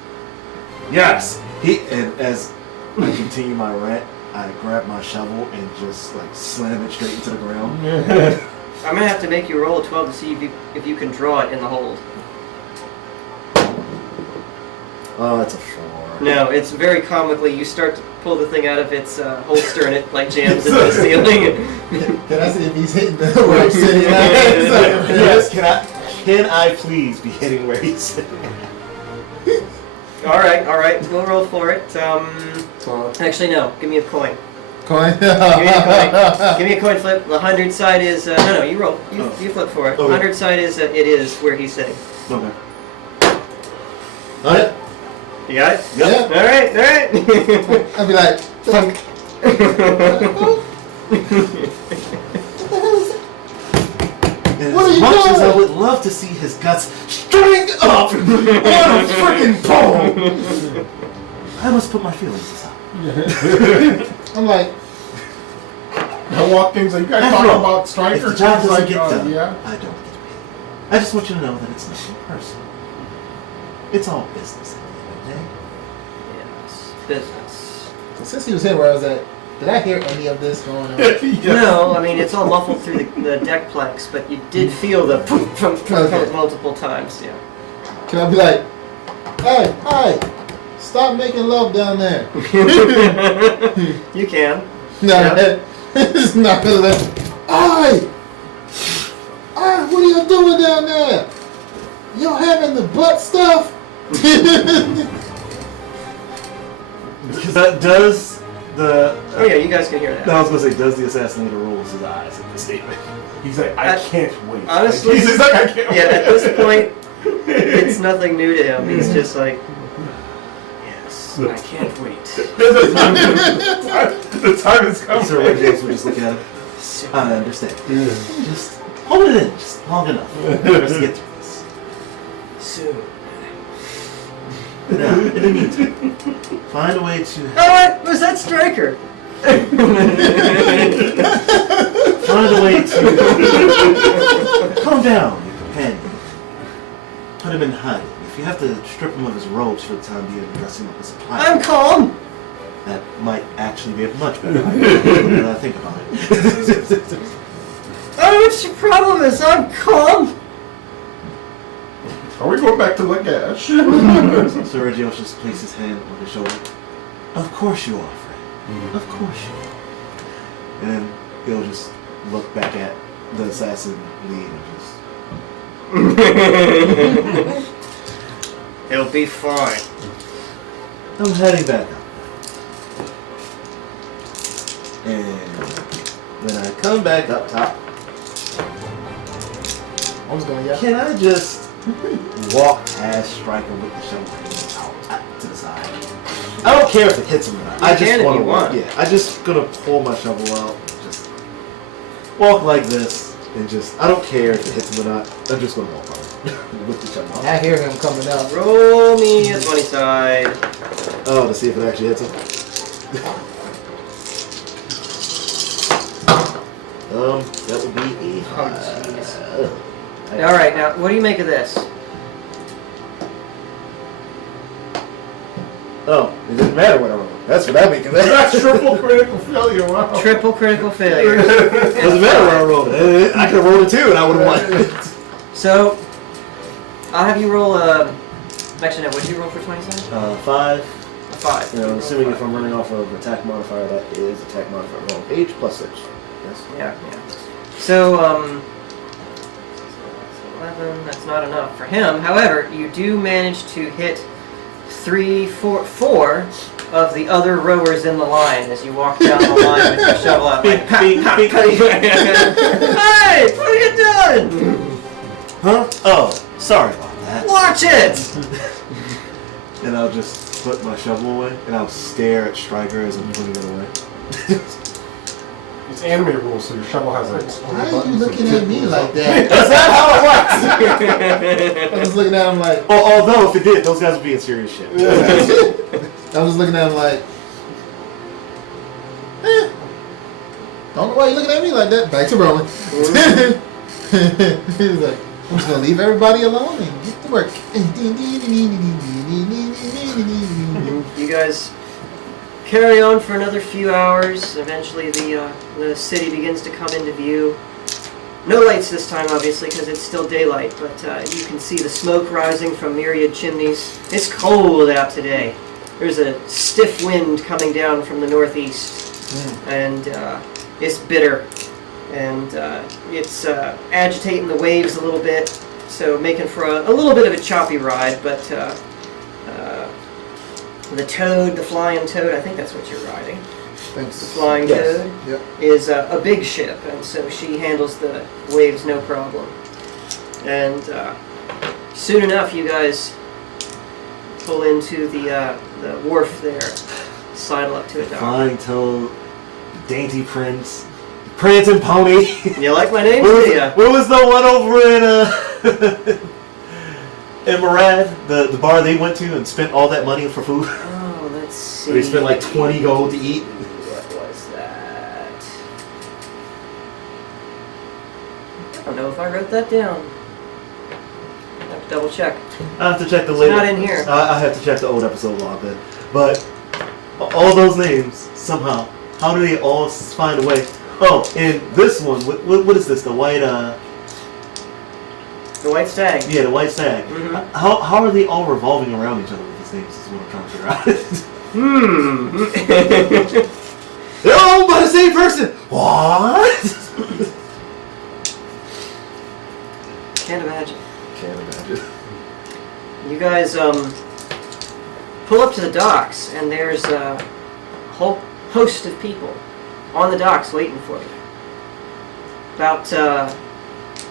Yes, and as I continue my rant, I grab my shovel and just like slam it straight into the ground. I'm gonna have to make you roll a 12 to see if you can draw it in the hold. Oh, that's a 4. No, it's very comically. You start to pull the thing out of its holster and it like jams into the ceiling. Can I see if he's hitting the where I'm sitting at? Yes, can I please be hitting where he's sitting? All right. We'll roll for it. Actually, no. Give me a coin. Coin? Give me a coin. Give me a coin flip. The 100 side is no. You roll. You flip for it. Okay. 100 side is it is where he's sitting. Okay. Got it? You got it? Yep. All right. I'll be like, Funk. And What are as you much as I doing? would love to see his guts string up on a freaking pole, I must put my feelings aside. I'm like, I walk in, so you guys After talking all, about Stryker? if the job He's doesn't like, get done, yeah. I don't get paid. I just want you to know that it's nothing personal. It's all business at the end of Yes. Business. since he was here where I was at, did I hear any of this going on? Yeah. No, I mean it's all muffled through the deck planks, but you did feel the Okay. multiple times. Yeah. Can I be like, hey, stop making love down there? You can. No, Yeah. it's not gonna let. Hey, what are you doing down there? You're having the butt stuff? Because that does the. Oh yeah, you guys can hear that. I was gonna say, does the assassinator rolls his eyes at the statement? He's like, I can't wait. Honestly, He's like, I can't wait. Yeah, at this point, it's nothing new to him. He's just like, yes, I can't wait. The time is coming. Sir Red James would just look at him. I understand. Just hold it in, just long enough for us to get through this. Soon. Now, in the meantime, find a way to Oh, what? Was that Stryker? find a way to calm down your companion. Put him in hiding. If you have to strip him of his robes for the time being and dress him up as a pilot, I'm calm. that might actually be a much better idea than I think about it. Oh, what's your problem? Is I'm calm. Are we going back to the gash? Sir Regios just placed his hand on his shoulder. Of course you are, Fred. Of course you are. And he'll just look back at the assassin lead and just... He'll be fine. I'm heading back up. And when I come back up top, I was going, yeah. can I just walk past Stryker with the shovel out to the side? I don't care if it hits him or not. I You just can if want you to want. Yeah, I just gonna pull my shovel out, just walk like this, and just I don't care if it hits him or not. I'm just gonna walk on with the shovel. I hear him coming up. Roll me a 20 side. Oh, to see if it actually hits him. That would be a Oh, jeez. All right, now what do you make of this? Oh, it didn't matter what I rolled. That's what I make of that. That's triple critical failure. Wow. Triple critical failure. Doesn't matter what I rolled. I could have rolled a 2 and I would have won. So, I'll have you roll a... Actually, no, what did you roll for 20 side? 5. A 5. You know, assuming if I'm running off of attack modifier, that is attack modifier wrong page plus 6. Yes. Yeah. So, 11, that's not enough for him. However, you do manage to hit 4 of the other rowers in the line as you walk down the line with your shovel out. Like, Bing, pop, bing, pop, bing, pop. bing. Hey, what are you doing? Huh? Oh, sorry about that. Watch it! And I'll just put my shovel away, and I'll stare at Striker as I'm putting it away. It's anime rules, so your shovel has like. Why are you looking at me like that? That's not how it works! I was looking at him like. Although, if it did, those guys would be in serious shit. I was looking at him like. Don't know why you looking at me like that. Back to rolling. He was like, I'm just gonna leave everybody alone and get to work. You guys carry on for another few hours. Eventually the city begins to come into view. No lights this time, obviously, because it's still daylight, but you can see the smoke rising from myriad chimneys. It's cold out today. There's a stiff wind coming down from the northeast, and it's bitter. And it's agitating the waves a little bit, so making for a little bit of a choppy ride, but the toad, the flying toad, I think that's what you're riding. Thanks. The flying toad Yep. is a big ship, and so she handles the waves no problem. And soon enough, you guys pull into the wharf there, sidle up to it. Flying toad, dainty prince, prancing pony. You like my name? Where was the one over in Murad, the bar they went to and spent all that money for food? Oh, let's see. They spent like 20 gold to eat. What was that? I don't know if I wrote that down. I have to double check. I have to check the It's later. not in here. I have to check the old episode log then. But all those names, somehow, how do they all find a way? Oh, and this one, what is this? The white, The White Stag. yeah, the white stag. Mhm. How are they all revolving around each other with these names? Is what I'm trying to figure out. They're all owned by the same person. What? Can't imagine. Can't imagine. You guys pull up to the docks, and there's a whole host of people on the docks waiting for you. About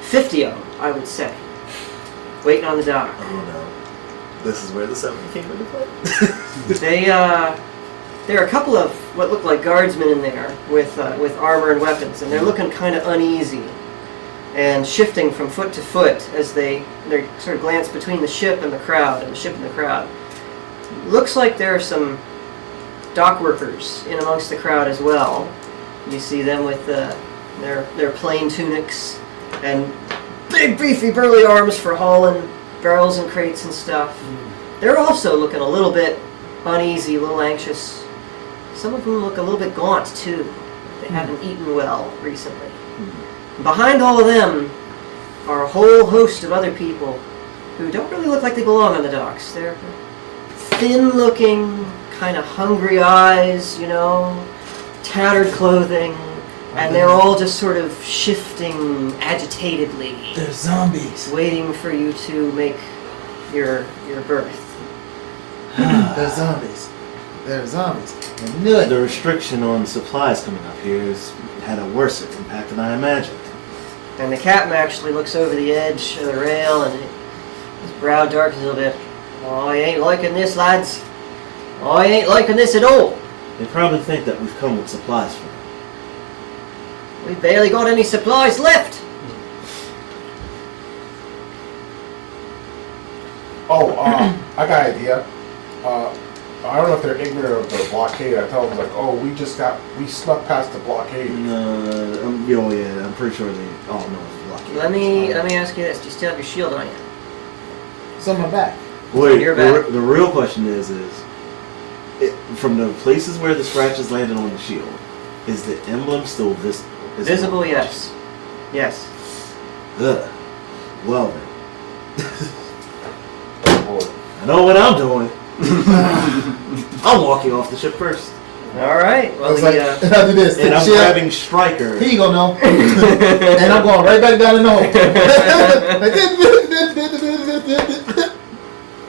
50 of them, I would say, waiting on the dock. Oh no. This is where the 7 came into play. There are a couple of what look like guardsmen in there with armor and weapons, and they're looking kind of uneasy and shifting from foot to foot as they sort of glance between the ship and the crowd, and the ship and the crowd. Looks like there are some dock workers in amongst the crowd as well. You see them with their plain tunics and big, beefy, burly arms for hauling barrels and crates and stuff. They're also looking a little bit uneasy, a little anxious. Some of them look a little bit gaunt too. They haven't eaten well recently. Behind all of them are a whole host of other people who don't really look like they belong on the docks. They're thin-looking, kind of hungry eyes, you know, tattered clothing, and they're all just sort of shifting agitatedly, They're zombies. waiting for you to make your berth. They're zombies. They're zombies. I knew it. The restriction on supplies coming up here has had a worse impact than I imagined. And the captain actually looks over the edge of the rail, and his brow darkens a little bit. "Oh, I ain't liking this, lads. I ain't liking this at all. They probably think that we've come with supplies for them. We barely got any supplies left." Oh, I got an idea. I don't know if they're ignorant of the blockade. I tell them like, oh, we snuck past the blockade. Yeah, I'm pretty sure they all know it's blockade. Let me ask you this: do you still have your shield on you? It's on my back. Wait, You're back. the real question is from the places where the scratches landed on the shield, is the emblem still visible? Visible, yes. Yes. Ugh. Well then. Oh, boy. I know what I'm doing. I'm walking off the ship first. All right. I Well, was like, and I do this. And I'm Shit. grabbing Striker. Here you go, no. And I'm going right back down the hole.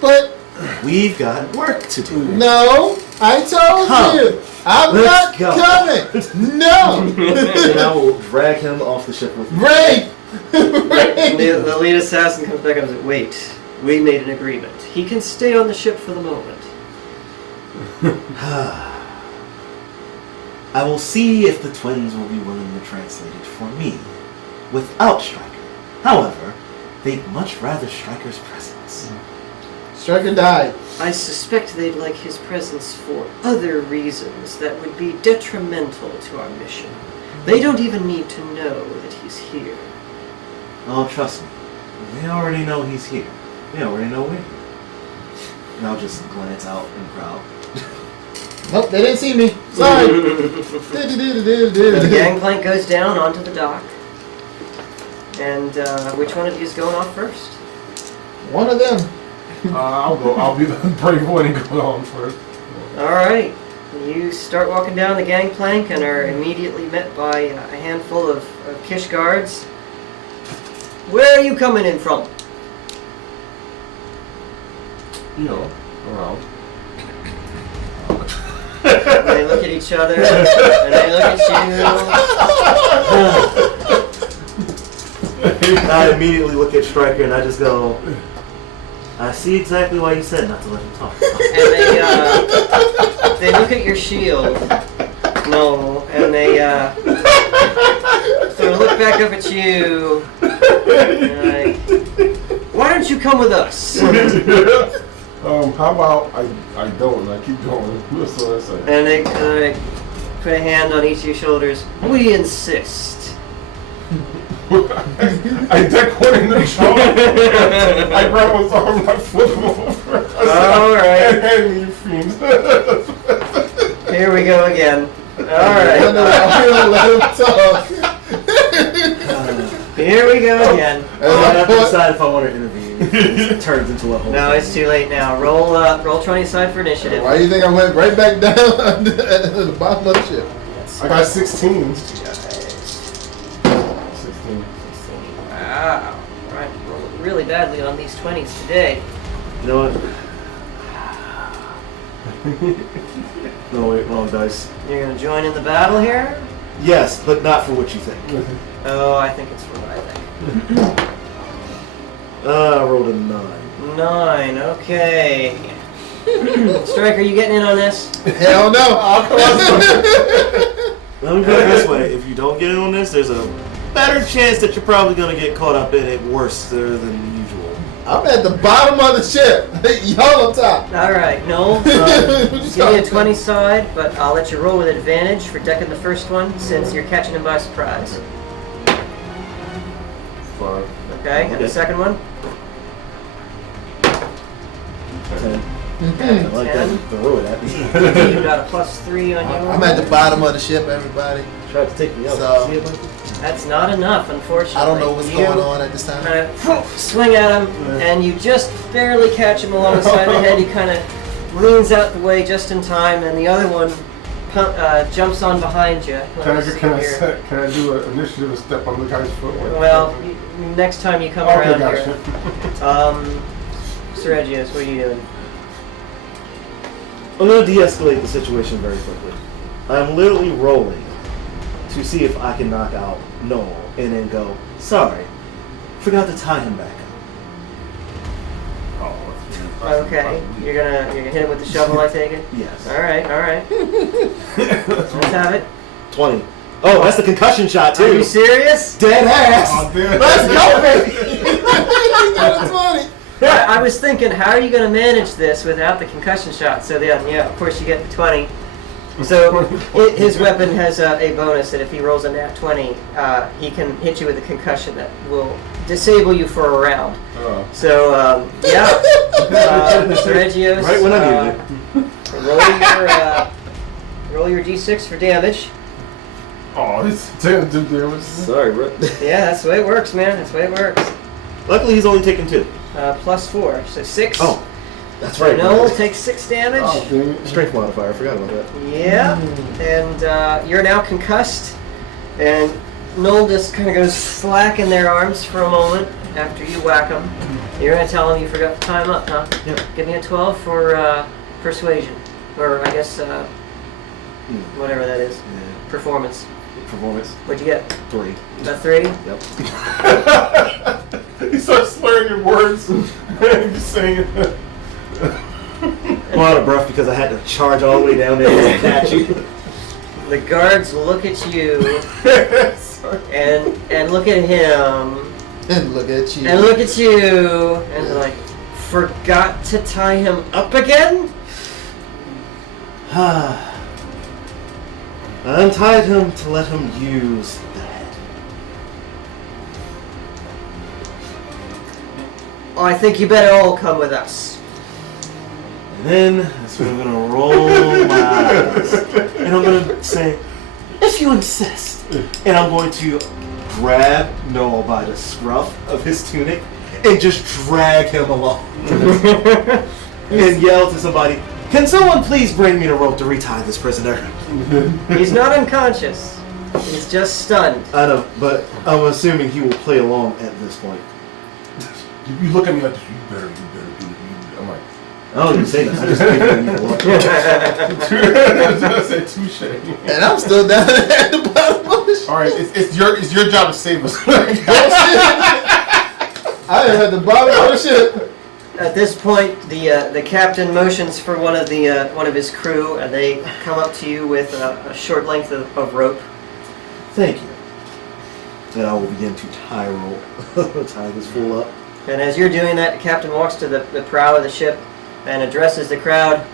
But We've got work to do. no, I told Come. you. I'm Let's not go. coming. No. And I will drag him off the ship with me. Break. the lead assassin comes back and says, "Wait, We made an agreement. He can stay on the ship for the moment. I will see if the twins will be willing to translate it for me without Stryker. However, they'd much rather Stryker's presence. Stryker died. I suspect they'd like his presence for other reasons that would be detrimental to our mission. They don't even need to know that he's here. Oh, trust me. They already know he's here. They already know we're here. And I'll just glance out in the crowd. Nope, they didn't see me. Sorry. The gangplank goes down onto the dock. And which one of you is going off first? One of them. I'll go. I'll be the brave one and go on first. Alright. You start walking down the gangplank and are immediately met by a handful of Kish guards. Where are you coming in from? You know, around. And they look at each other, and they look at you. I immediately look at Stryker and I just go, I see exactly why you said not to let him talk. And they look at your shield, no, and they sort of look back up at you, and like, why don't you come with us? How about I don't and I keep going. That's what I say. And they put a hand on each of your shoulders. We insist. I deck one in the shoulder. I grab his arm and I flip him over. Alright. And you fiends. Here we go again. I Alright. don't let him talk. Here we go again. I have to decide if I want to intervene. It turns into a whole No, thing. it's too late now. Roll 20 side for initiative. Why do you think I went right back down to the bottom of the ship? I got 16. 16. Wow. Alright, rolling really badly on these 20s today. You know what? No, wait, wrong dice. You're gonna join in the battle here? Yes, but not for what you think. Oh, I think it's for what I think. I rolled a 9. 9, okay. Stryker, you getting in on this? Hell no. Let me put it this way. If you don't get in on this, there's a better chance that you're probably going to get caught up in it worse than usual. I'm at the bottom of the ship. Y'all on top. Alright, no. Give me a 20 side, but I'll let you roll with advantage for decking the first one since you're catching him by surprise. 5. Okay, and the second one? 10. I like that. 10. You throw it at me. You got a +3 on yours. I'm at the bottom of the ship, everybody. Tried to take me out. So- See it, Mikey? That's not enough, unfortunately. I don't know what's You going on at this time. kind of swing at him, and you just barely catch him along the side of the head. He kind of leans out the way just in time, and the other one jumps on behind you. Can I do an initiative and step on the guy's foot? Well, next time you come Okay, around gotcha. here. Sergius, what are you doing? I'm going to de-escalate the situation very quickly. I'm literally rolling to see if I can knock out Noel and then go, sorry, forgot to tie him back up. Okay, you're gonna hit him with the shovel, I take it? Yes. Alright. Let's have it. 20. Oh, that's the concussion shot, Are you too. serious? Dead ass. Oh, damn. Let's go, baby. He got a 20. I was thinking, how are you going to manage this without the concussion shot? So then, yeah, of course you get the 20. So his weapon has a bonus that if he rolls a nat 20, he can hit you with a concussion that will disable you for a round. So, yeah. Sergius, Right when I needed roll your d6 for damage. Oh, it's 10 to damage. Sorry, bro. Yeah, that's the way it works, man. That's the way it works. Luckily, he's only taking 2. +4, so 6. Oh, that's So right. Noel takes 6 damage. Oh, dang it. Strength modifier. I forgot about that. Yeah, and you're now concussed, and Noel just kind of goes slack in their arms for a moment after you whack him. You're going to tell him you forgot to tie him up, huh? Yep. Give me a 12 for persuasion, or I guess whatever that is. Yeah. Performance. Performance. What'd you get? 3. About 3? Yep. He starts slurring your words. Just saying. I'm out of breath because I had to charge all the way down there to catch you. The guards look at you and look at him And look at you. and look at you and they're like, forgot to tie him up again? I untied him to let him use the head. Oh, I think you better all come with us. And then that's when I'm gonna roll my eyes. And I'm gonna say, if you insist. And I'm going to grab Noel by the scruff of his tunic and just drag him along. And yell to somebody, can someone please bring me the rope to retie this prisoner? He's not unconscious. He's just stunned. I know, but I'm assuming he will play along at this point. You look at me like, you better do it. I'm like, I don't even say that. I just think I said touche. And I'm still down at the bottom of the ship. All right, it's your job to save us. I am at the bottom of the ship. At this point, the captain motions for one of his crew, and they come up to you with a short length of rope. Thank you. And I will begin to tie this fool up. And as you're doing that, the captain walks to the prow of the ship and addresses the crowd.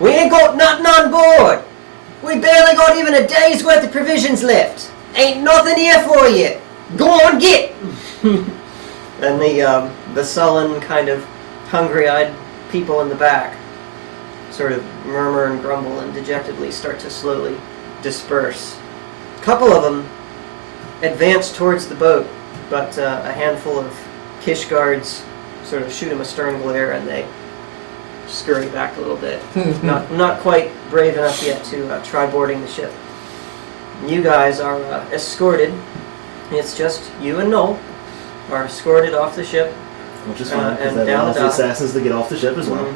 We ain't got nothing on board. We barely got even a day's worth of provisions left. Ain't nothing here for you. Go on, get. And the sullen, kind of hungry-eyed people in the back sort of murmur and grumble and dejectedly start to slowly disperse. A couple of them advance towards the boat, but a handful of Kish guards sort of shoot him a stern glare and they scurry back a little bit. Not quite brave enough yet to try boarding the ship. You guys are escorted. It's just you and Noel are escorted off the ship. Which is fine, because and that down allows the the dock. assassins to get off the ship as well.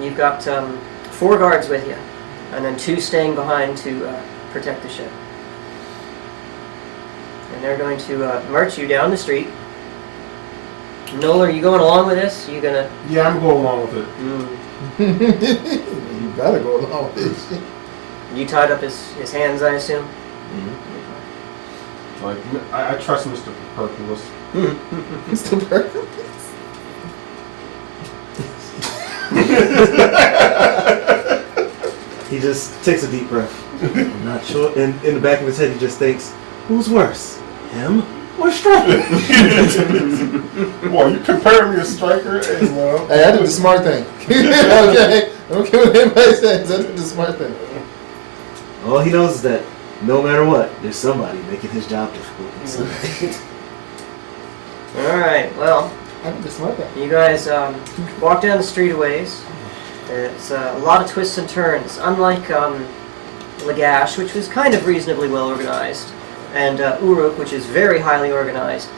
You've got 4 guards with you, and then 2 staying behind to protect the ship. And they're going to march you down the street. Noel, are you going along with this? You gonna? Yeah, I'm going along with it. You gotta go along with this shit. You tied up his hands, I assume. Like, I trust Mr. Perkins. Mr. Perkins. He just takes a deep breath. I'm not sure. In the back of his head, he just thinks, who's worse, him or Striker? Boy, you comparing me to Striker? Hey, well, Hey, I did the smart thing. Okay? I don't care what anybody says. I did the smart thing. All he knows is that no matter what, there's somebody making his job difficult. All right. Well, I did the smart thing. you guys walk down the street a ways. It's a lot of twists and turns. Unlike Lagash, which was kind of reasonably well organized, and Uruk, which is very highly organized,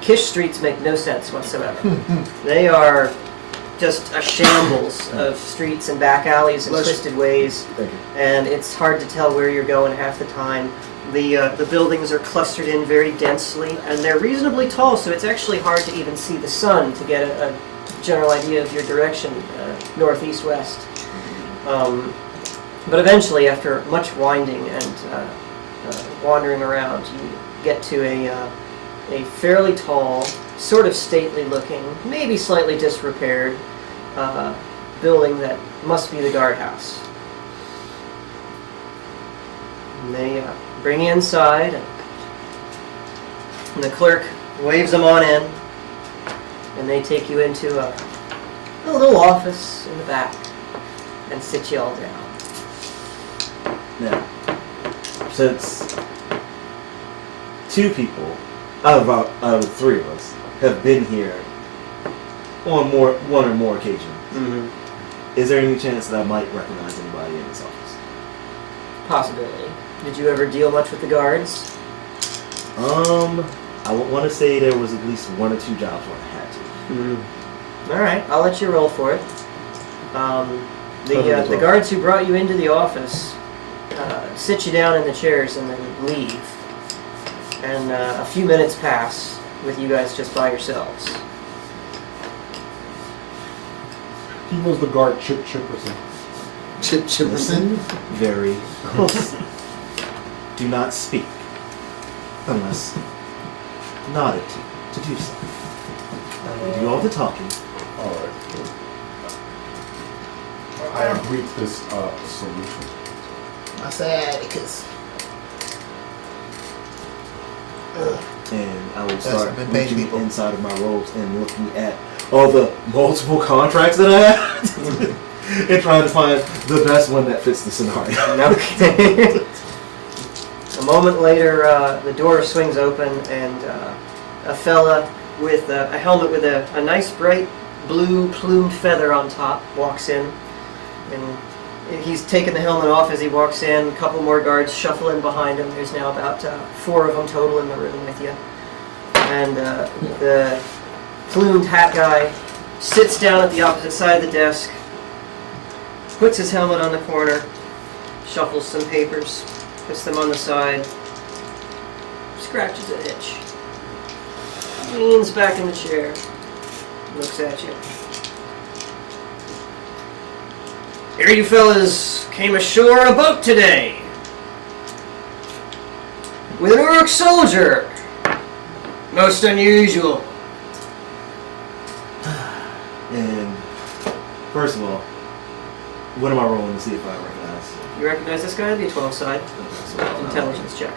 Kish streets make no sense whatsoever. They are just a shambles of streets and back alleys and twisted ways, Thank you. and it's hard to tell where you're going half the time. The buildings are clustered in very densely, and they're reasonably tall, so it's actually hard to even see the sun to get a general idea of your direction, northeast, west. But eventually, after much winding and wandering around, you get to a fairly tall, sort of stately looking, maybe slightly disrepaired building that must be the guardhouse. And they bring you inside, and the clerk waves them on in, and they take you into a little office in the back and sit you all down. Now, since 2 people out of 3 of us have been here on one or more occasions, is there any chance that I might recognize anybody in this office? Possibility. Did you ever deal much with the guards? I would want to say there was at least 1 or 2 jobs where I had to. All right, I'll let you roll for it. The guards who brought you into the office sit you down in the chairs and then leave. And a few minutes pass with you guys just by yourselves. He was the guard, Chip Chipperson. Chip Chipperson. Very closely. Do not speak unless nodded to do so. I will do all the talking. Alright. I agree to this solution. I said because. And I will Yes, start I've been paying reaching people. inside of my robes and looking at all the multiple contracts that I have and trying to find the best one that fits the scenario. Okay. A moment later, the door swings open and a fella with a helmet with a nice bright blue plumed feather on top walks in. And he's taken the helmet off as he walks in. A couple more guards shuffle in behind him. There's now about 4 of them total in the room with you. And the plumed hat guy sits down at the opposite side of the desk, puts his helmet on the corner, shuffles some papers, puts them on the side, scratches an itch, leans back in the chair, looks at you. Here you fellas came ashore on a boat today with an Uruk soldier. Most unusual. And first of all, what am I rolling to see if I recognize? You recognize this guy? It'd be a 12 side. Okay, so, Intelligence check.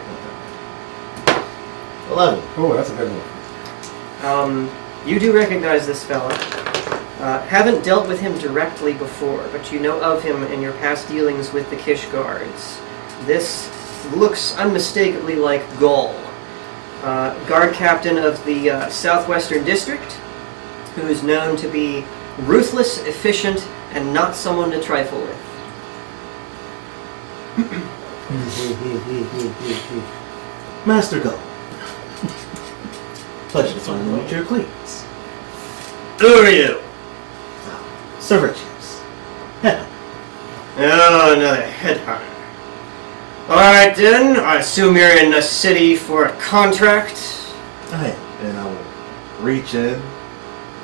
11. Oh, that's a good one. You do recognize this fella. Haven't dealt with him directly before, but you know of him in your past dealings with the Kish guards. This looks unmistakably like Gull, guard captain of the Southwestern District, who is known to be ruthless, efficient, and not someone to trifle with. Master Gull. Pleasure to finally meet your acquaintance. Who are you? Sir Riches. Head. Oh, another headhunter. Alright then, I assume you're in the city for a contract? I am. And I will reach in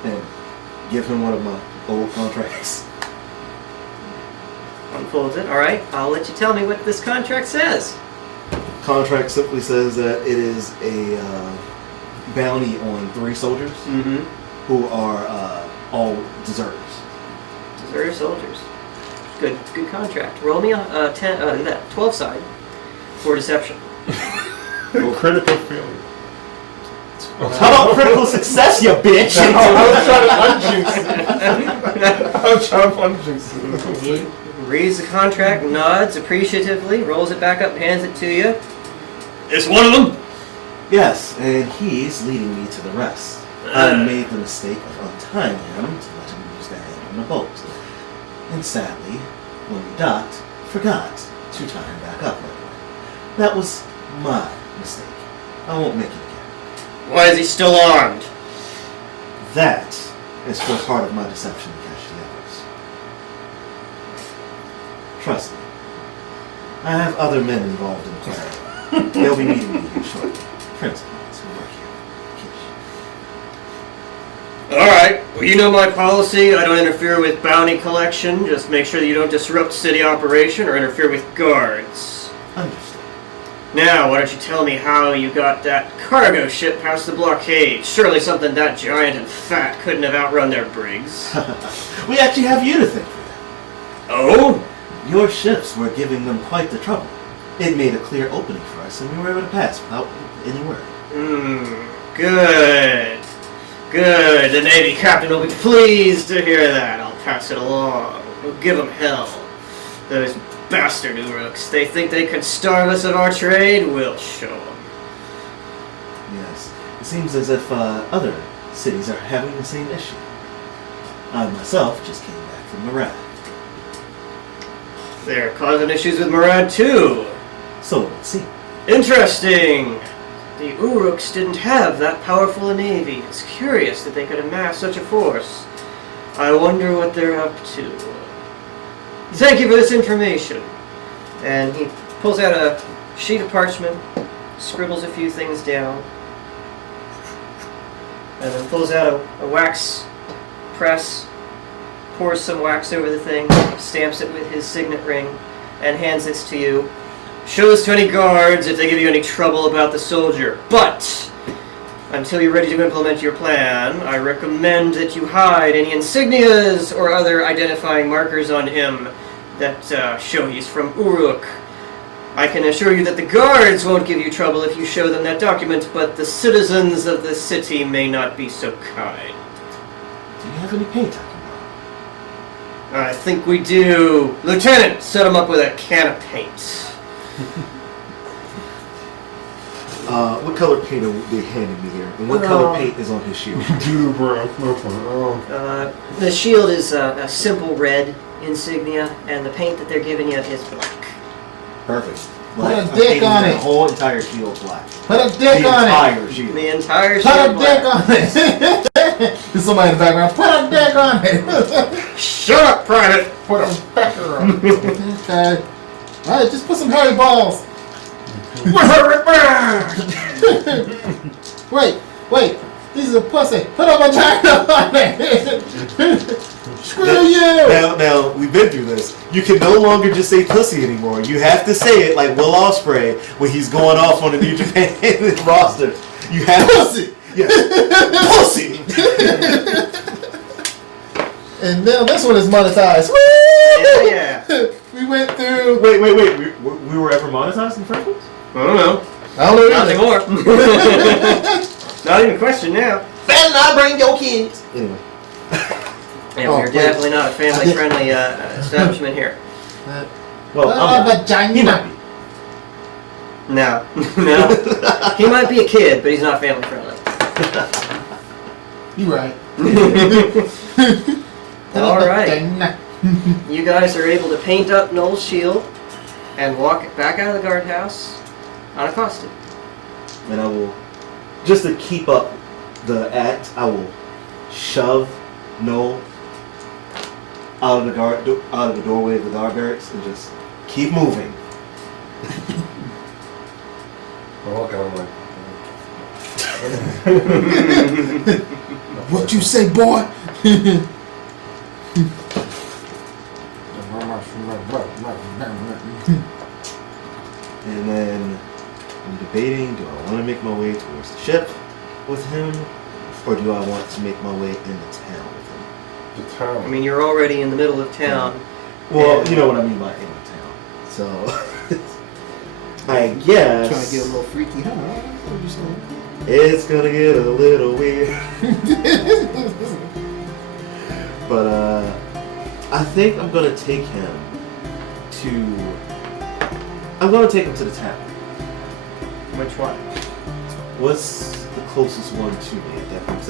and give him one of my old contracts. Unfolds it. Alright, I'll let you tell me what this contract says. Contract simply says that it is a bounty on 3 soldiers Mm-hmm. who are all deserters. Deserter soldiers. Good contract. Roll me a 12 side for deception. Critical failure. How about critical success, you bitch? I was trying to unjinx He reads the contract, nods appreciatively, rolls it back up, hands it to you. It's one of them? Yes, and he's leading me to the rest. I made the mistake of untying him to let him use the hand on the boat. And sadly, when we docked, forgot to tie him back up right away. That was my mistake. I won't make it again. Why is he still armed? That is still part of my deception to catch the others. Trust me. I have other men involved in the plan. They'll be meeting me here shortly. Friends of mine who work here. Kish. Alright, well you know my policy. I don't interfere with bounty collection. Just make sure that you don't disrupt city operation or interfere with guards. Understood. Now, why don't you tell me how you got that cargo ship past the blockade? Surely something that giant and fat couldn't have outrun their brigs. We actually have you to thank for that. Oh? Your ships were giving them quite the trouble. It made a clear opening for us, and we were able to pass without any worry. Good. Good. The Navy captain will be pleased to hear that. I'll pass it along. We'll give them hell. Those bastard Uruks. They think they can starve us of our trade? We'll show them. Yes. It seems as if other cities are having the same issue. I myself just came back from Murad. They're causing issues with Murad too. So let's see. Interesting. The Uruks didn't have that powerful a navy. It's curious that they could amass such a force. I wonder what they're up to. Thank you for this information. And he pulls out a sheet of parchment, scribbles a few things down, and then pulls out a wax press, pours some wax over the thing, stamps it with his signet ring, and hands this to you. Show this to any guards if they give you any trouble about the soldier. But until you're ready to implement your plan, I recommend that you hide any insignias or other identifying markers on him that show he's from Uruk. I can assure you that the guards won't give you trouble if you show them that document, but the citizens of the city may not be so kind. Do you have any paint I can I think we do. Lieutenant, set him up with a can of paint. What color paint are they handing me here? And what color paint is on his shield? Dude, bro. The shield is a simple red insignia, and the paint that they're giving you is black. Perfect. Put a I'm dick painting on that it. whole entire shield black. Put a dick on it. Entire shield. The entire Put shield a dick black. on it. There's somebody in the background. Put a dick on it. Shut up, Private! Put a pecker on. Okay. All right, just put some hairy balls. Wait. This is a pussy. Put a vagina on it. Screw you. Now, we've been through this. You can no longer just say pussy anymore. You have to say it like Will Ospreay when he's going off on the New Japan roster. You have Pussy. Yeah. Pussy. And now this one is monetized. Woo! Yeah. We went through. Wait. We were ever monetized in the first place? I don't know. I don't know. Not either. anymore. Not even a question now. Better not bring your kids. Anyway. Yeah, Oh, we're wait. definitely not a family-friendly establishment here. Well, A I'm not. vagina. He might be. No. No. He might be a kid, but he's not family-friendly. You right. All right. Vagina. You guys are able to paint up Noel's shield and walk back out of the guardhouse unaccosted. And I will, just to keep up the act, I will shove Noel out of the doorway of the guard barracks and just keep moving. I'm looking at him like, What you say, boy? And then I'm debating, do I want to make my way towards the ship with him, or do I want to make my way into town with him? the town. I mean, you're already in the middle of town. Well, And- you know what I mean by into town. So, I guess Trying to get a little freaky, huh? What you saying? it's gonna get a little weird. But I think I'm gonna take him to. I'm gonna take him to the town. Which one? What's the closest one to me at that point?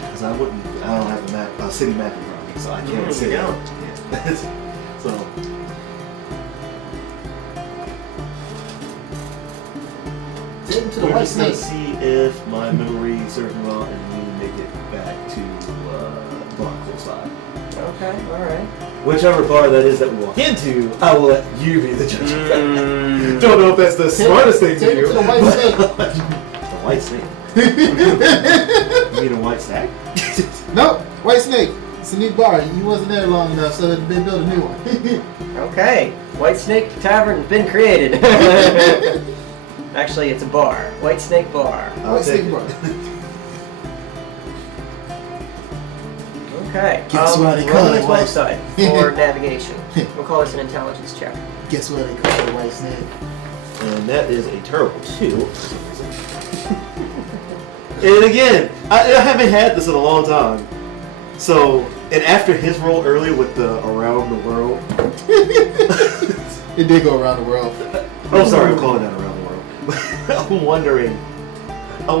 Because I don't have a map, a city map in front of me, so I can't You say. don't. Yeah. So. Take him to the We're white just gonna snake. see if my memory serves me well and we make it back to bar close by. Okay, alright. Whichever bar that is that we walk into, I will let you be the judge of that. Mm. Don't know if that's the smartest thing to Take do. him to the white snake. The white snake. You mean a white stack? Nope, white snake. It's a new bar. You wasn't there long enough, so they built a new one. Okay, White Snake Tavern's been created. Actually, it's a bar. White Snake Bar. I'll White take snake it. bar. Okay. Guess what they roll call the it, White- website for navigation. We'll call this an intelligence check. Guess what they call it, white snake? And that is a terrible 2 for some reason. And again, I haven't had this in a long time. So, and after his role earlier with the around the world. It did go around the world. Oh, sorry, I'm calling that around the world. I'm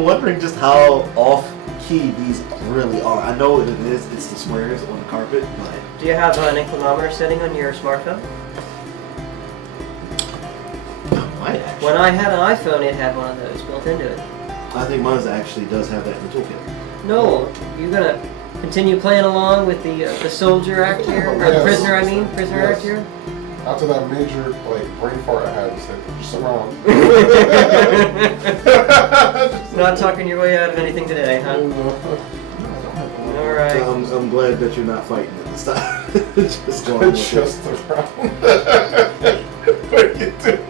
wondering just how off key these really are. I know what it is. It's the squares on the carpet, but Do you have an inclinometer setting on your smartphone? I might actually. When I had an iPhone, it had one of those built into it. I think mine actually does have that in the toolkit. No, you're gonna continue playing along with the soldier act here, or the Yes. prisoner. I mean, prisoner Yes. act here. After that major brain fart I had, it's like just around. Not talking your way out of anything today, huh? No, Alright. I'm glad that you're not fighting it this time. Just going with it. Just around. What are you doing?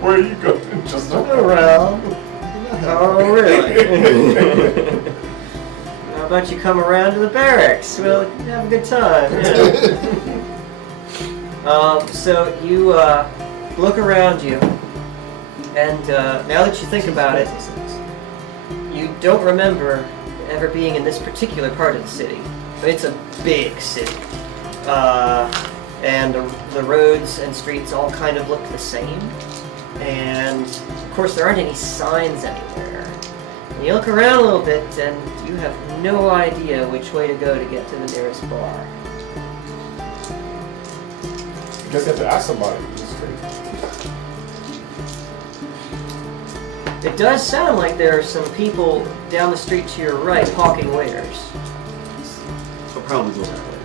Where are you going? Just around. Oh, really? How about you come around to the barracks? We'll have a good time. Yeah. So you look around you, and now that you think about it, you don't remember ever being in this particular part of the city. But it's a big city. And the roads and streets all kind of look the same. And of course there aren't any signs anywhere. And you look around a little bit and you have no idea which way to go to get to the nearest bar. I guess you have to ask somebody in the street. It does sound like there are some people down the street to your right hawking wares. I'll probably go that way.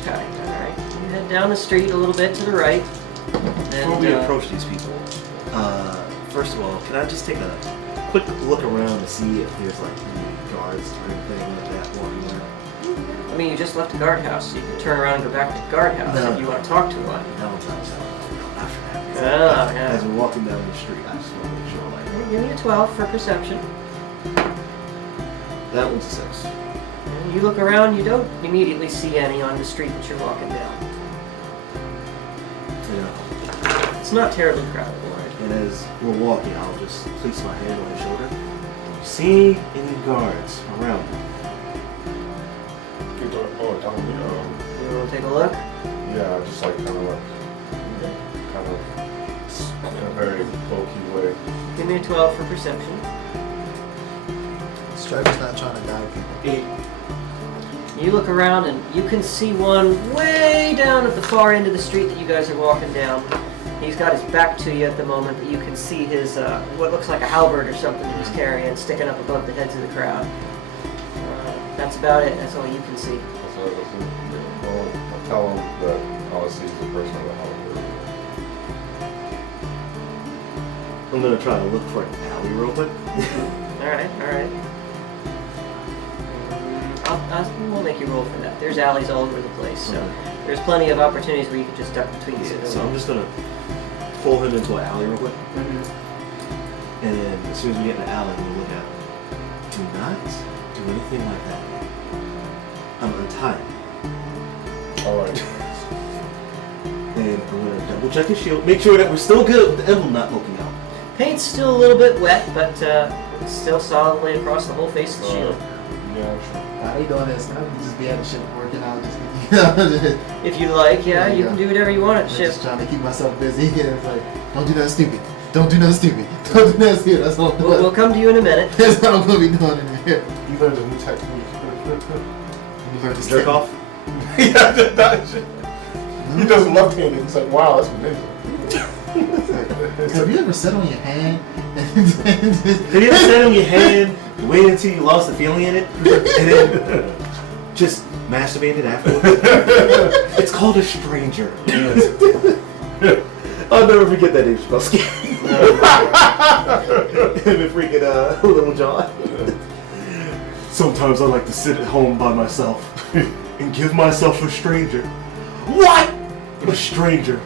Okay, alright. You head down the street a little bit to the right. Before we approach these people, first of all, can I just take a quick look around to see if there's like any guards or anything like that walking around? I mean, you just left the guardhouse, so you can turn around and go back to the guardhouse No. if you want to talk to one. That one's outside. No, not for that. Oh, yeah. As we're walking down the street, I just want to make sure, like, Give me a 12 for perception. that one's a 6. And you look around, you don't immediately see any on the street that you're walking down. Yeah. It's not terribly crowded, Lloyd. And as we're walking, I'll just place my hand on his shoulder. Do you see any guards around me? Oh, telling me, You want to take a look? yeah, just like kind of in a very low-key way. Give me a 12 for perception. Strider's not trying to guide people. 8. You look around and you can see one way down at the far end of the street that you guys are walking down. He's got his back to you at the moment, but you can see his, what looks like a halberd or something he's carrying sticking up above the heads of the crowd. That's about it. That's all you can see. Well, I'll tell him that all I see is a person with a halberd. I'm gonna try to look for an alley real quick. Alright. We'll make you roll for that. There's alleys all over the place, so there's plenty of opportunities where you can just duck between Yeah, civilians. so I'm just gonna pull him into an alley real quick, Mhm. and then as soon as we get in the alley, we'll look at him. Do not do anything like that. I'm untying. Alright. And I'm gonna double check his shield, make sure that we're still good with the emblem not poking out. Paint's still a little bit wet, but it's still solidly across the whole face of the shield. Yeah, sure. How you doing this? Now we can just be at the ship working out. Just, If you like, yeah, Yeah, you yeah. can do whatever you want at the ship. just trying to keep myself busy. And it's like, don't do nothing stupid. Don't do nothing stupid. Don't do nothing stupid. That's what I'm doing. We'll come to you in a minute. That's what I'm going to be doing in here. You learned a new technique. You learn to Jerk step- off. Yeah, that shit. He does left-handed. He's like, wow, that's amazing. Have you ever sat on your hand? Have you ever sat on your hand, wait until you lost the feeling in it, and then just masturbated afterwards? It's called a stranger. I'll never forget that Dave Chappelle skit. Him and freaking Little John. Sometimes I like to sit at home by myself and give myself a stranger. What? A stranger.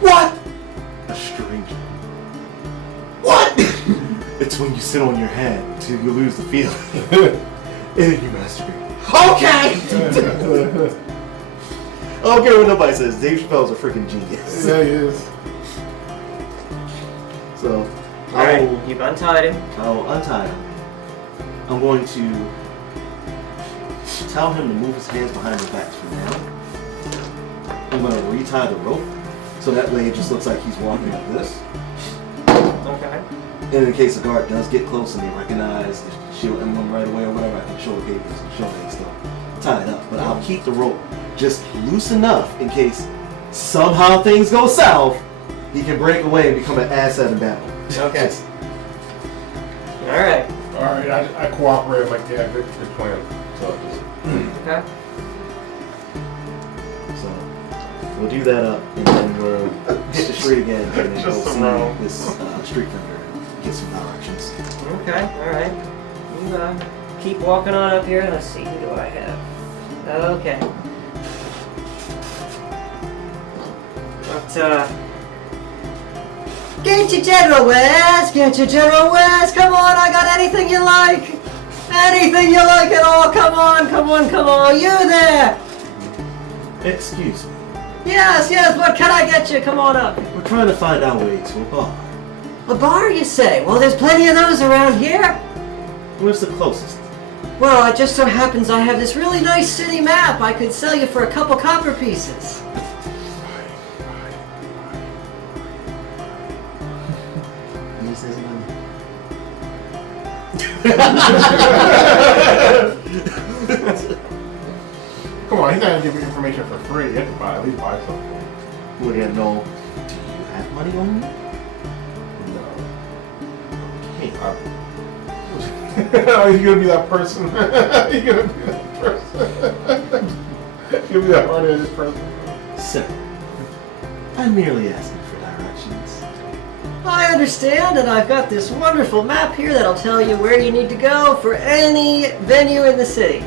What? A stranger. What? It's when you sit on your hand till you lose the feeling. And then you masturbate. Okay! I don't care what nobody says. Dave Chappelle's a freaking genius. Yeah, he is. So, Alright, you've untied him. I'll untie him. I'm going to tell him to move his hands behind his back for now. I'm going to retie the rope, so that way it just looks like he's walking like this. Okay. And in case the guard does get close and they recognize the shield emblem right away or whatever, I can show the papers and show that he's still tied up. But I'll keep the rope just loose enough in case somehow things go south, he can break away and become an asset in battle. Okay. Alright. Alright, I cooperate. I'm like, yeah, good plan. So just... Okay. So we'll do that up, and then we'll hit the street again, and then Just go see around. this street vendor and get some directions. Okay, alright. You keep walking on up here. Let's see, who do I have? Okay. But, get your General West! Get your General West! Come on, I got anything you like! Anything you like at all! Come on, come on, come on! You there! Excuse me. Yes, yes, what can I get you? Come on up. We're trying to find our way to a bar. A bar, you say? Well, there's plenty of those around here. Where's the closest? Well, it just so happens I have this really nice city map I could sell you for a couple copper pieces. Use his money. Come on, he's not gonna give you information for free. You have to buy, at least buy something. Well, yeah, no. Do you have money on you? No. Hey, Oh, you're gonna be that person. You're gonna be that person. You're gonna be that hard-headed person. sir. I'm merely asking for directions. I understand, and I've got this wonderful map here that'll tell you where you need to go for any venue in the city.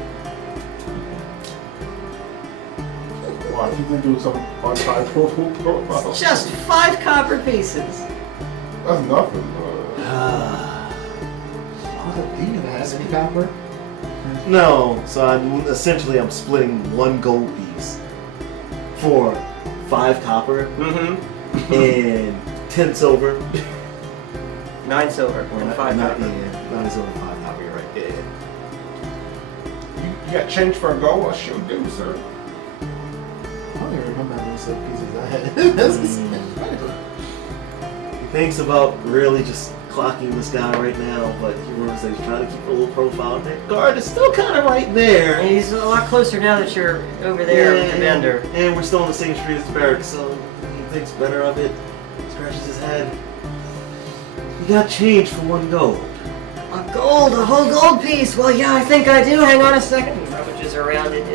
Wow, if you can do some on-time profile. Just 5 copper pieces. That's nothing. Do you have any copper? No, so I'm splitting 1 gold piece for 5 copper Mm-hmm. and 10 silver. 9 silver and 5 copper. 9 silver, 5 copper. You're right. Yeah. You got change for a goal? What should do, sir? I don't even remember how many silver pieces I had. This is incredible. He thinks about really just clocking this guy right now, but he remembers that he's trying to keep a little profile. And that guard is still kind of right there. And he's a lot closer now that you're over there with the vendor. And we're still on the same street as the barracks, so he thinks better of it. Scratches his head. You got change for 1 gold. A whole gold piece. Well, yeah, I think I do. Hang on a second. He rummages around in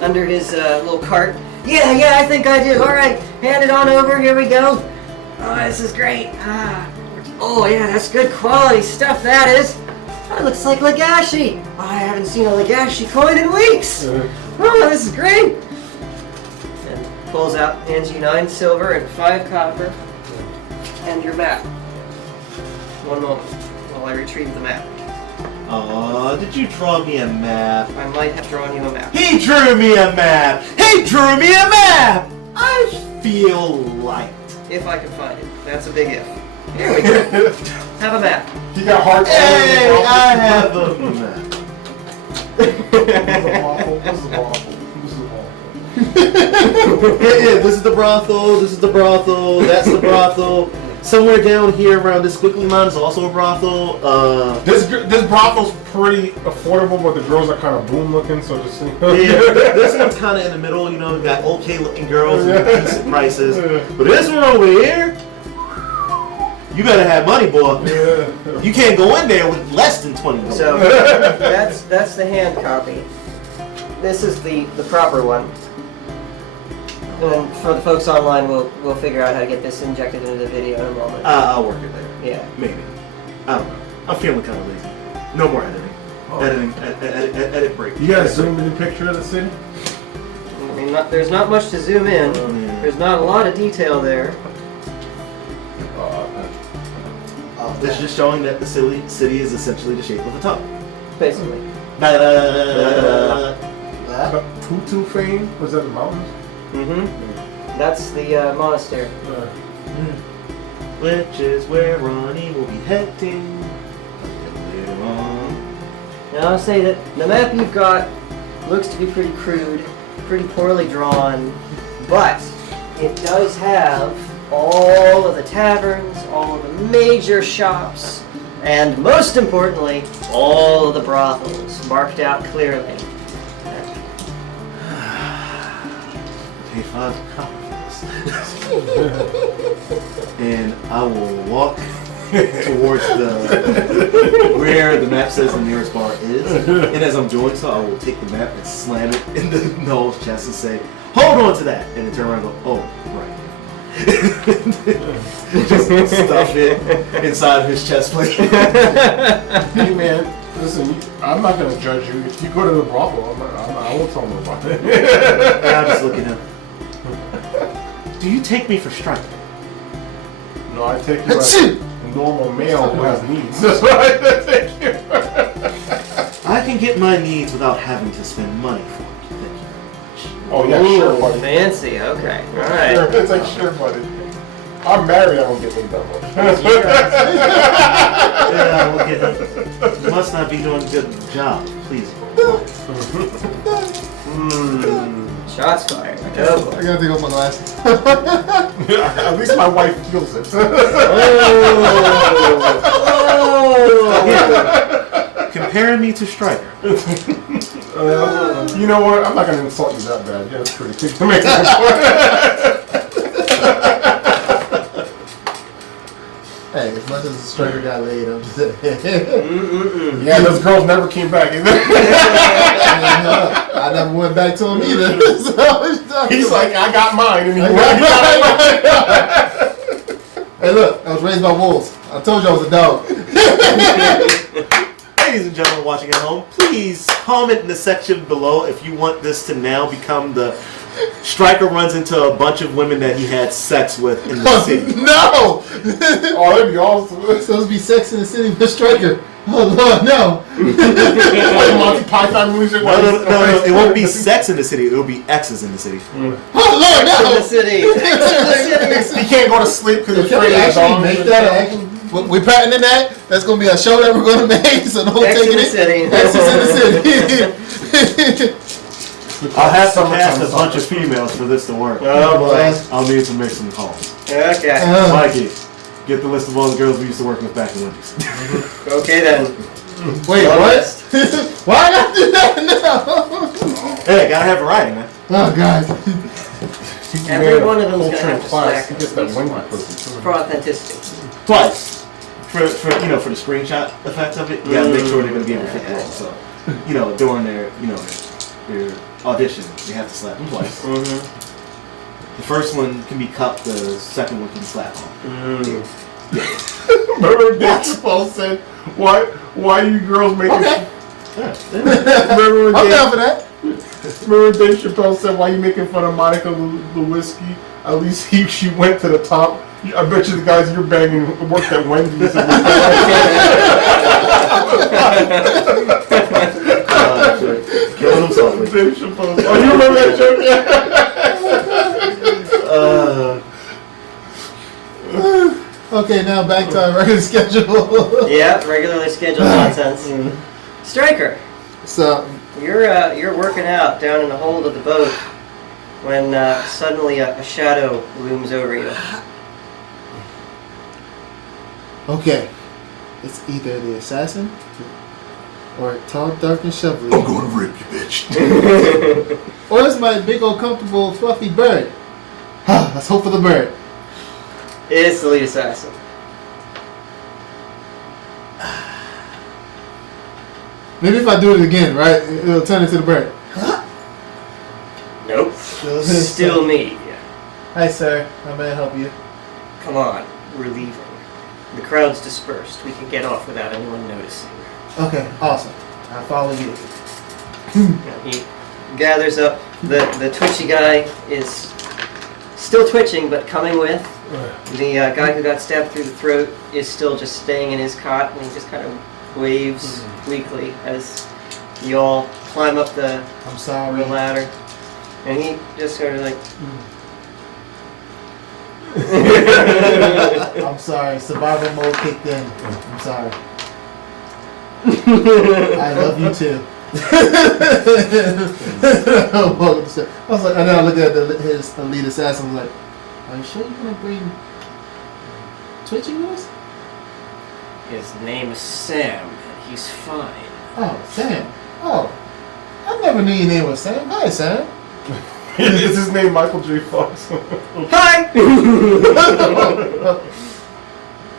under his little cart. Yeah, I think I do. All right, hand it on over. Here we go. Oh, this is great. Oh, yeah, that's good quality stuff, that is. That looks like Legashi. I haven't seen a Legashi coin in weeks. Oh, this is great. And pulls out, hands you 9 silver and 5 copper. And your map. One moment while I retrieve the map. Did you draw me a map? I might have drawn you a map. He drew me a map! He drew me a map! I feel light. If I can find it. That's a big if. Here we go. Have a map. You got heart. Hey, I have a map. This is awful. This is awful. This is awful. Yeah, this is the brothel, this is the brothel, that's the brothel. Somewhere down here around this quickly line is also a brothel. This brothel's pretty affordable, but the girls are kind of boom looking, so just Yeah, this one's kind of in the middle, you know, we've got okay looking girls and decent prices. But this one over here, you better have money, boy. You can't go in there with less than 20 gold. So that's the hand copy. This is the proper one. And then for the folks online, we'll figure out how to get this injected into the video in a moment. I'll work it there. Yeah. Maybe. I don't know. I'm feeling kind of lazy. No more editing. Edit break. You got a zoom in picture of the city? I mean, there's not much to zoom in. Yeah. There's not a lot of detail there. This is just showing that the city is essentially the shape of a tongue. Basically. Tutu fame? Was that the mountains? Mm-hmm. That's the monastery. Which is where Ronnie will be heading later on. Now I'll say that the map you've got looks to be pretty crude, pretty poorly drawn, but it does have all of the taverns, all of the major shops, and most importantly, all of the brothels marked out clearly. Pay 5 copper for this. And I will walk towards where the map says the nearest bar is. And as I'm doing so, I will take the map and slam it in the Noel's chest and say, "Hold on to that!" And then turn around and go, "Oh, right." Just stuff it inside of his chest plate. Hey man, Listen, I'm not gonna judge you. If you go to the brothel, I won't tell them about it. I'm just looking at. Do you take me for striker? No, I take you as a normal male who has needs. That's what I take you. I can get my needs without having to spend money for it. Thank you very much. Oh yeah, sure, Ooh, buddy. fancy. Okay. All right. Sure, it's like sure, buddy. I'm married. I don't get paid that much. Yeah, we'll get it. You must not be doing a good job, please. Shots fired. Oh, I gotta take off my glasses. At least my wife feels it. Comparing me to Striker. You know what? I'm not gonna insult you that bad. Yeah, that's pretty big to make that Hey, as much as the striker got laid, I'm just saying. Yeah, those girls never came back either. I never went back to him either. So He's like, I got mine, and he I went. got Hey, look, I was raised by wolves. I told you I was a dog. Ladies and gentlemen watching at home, please comment in the section below if you want this to now become the Striker runs into a bunch of women that he had sex with in the city. No! Oh, that'd be awesome. It's supposed to be Sex in the City with Striker. Oh, Lord, no. Like Monty Python music. No, it won't be sex in the city, it will be X's in the city. Oh, Lord, in the no. city. He can't go to sleep because he's Can we afraid of actually dogs. make that actually? We're patenting that. That's going to be a show that we're going to make. So don't X take in the it. city. X is in the city. I'll have to cast a bunch of females for this to work. Oh boy. I'll need to make some calls. Okay. Mikey, get the list of all the girls we used to work with back in Wendy's. Okay then. Wait, Long what? list. Why not do that now? Hey, gotta have variety, man. Oh, God. Every one of them's gonna Ultra have to class. slack He at gets that least Wendy once. pussy. For authenticity. Twice. For for the screenshot effect of it, you gotta make sure they're gonna be able to fit the role. So, during their their audition, you have to slap them twice. Mm-hmm. The first one can be cupped, the second one can be slapped on. Remember Dave Chappelle said, why you girls making... Okay. Remember when I'm Dave, down for that. remember Dave Chappelle said, why you making fun of Monica Lewinsky? At least she went to the top. I bet you the guys you're banging worked at Wendy's. Killing himself. Dave Chappelle. Oh, you remember that joke? Okay, now back to our regular schedule. Yeah, regularly scheduled nonsense. Striker, So, you're working out down in the hold of the boat when suddenly a shadow looms over you. okay. It's either the assassin or tall, dark, and shovelly. I'm going to rape you, bitch. Or it's my big old comfortable fluffy bird. Let's hope for the bird. It's the lead assassin. Maybe if I do it again, right, it'll turn into the bird. Nope. Still me. Hi, sir. How may I help you? Come on, we're leaving. The crowd's dispersed. We can get off without anyone noticing. Okay, awesome. I'll follow you. He gathers up. The twitchy guy is still twitching, but coming with. The guy who got stabbed through the throat is still just staying in his cot, and he just kind of waves weakly as you all climb up the I'm sorry. ladder. And he just sort of like... I'm sorry. Survival mode kicked in. I'm sorry. I love you too. I was like, and then I looked at his lead assassin. I was like, "Are you sure you're gonna bring Twitchy with us?" His name is Sam, and he's fine. Oh, Sam. Oh, I never knew your name was Sam. Hi, Sam. Is his name Michael J. Fox? Hi!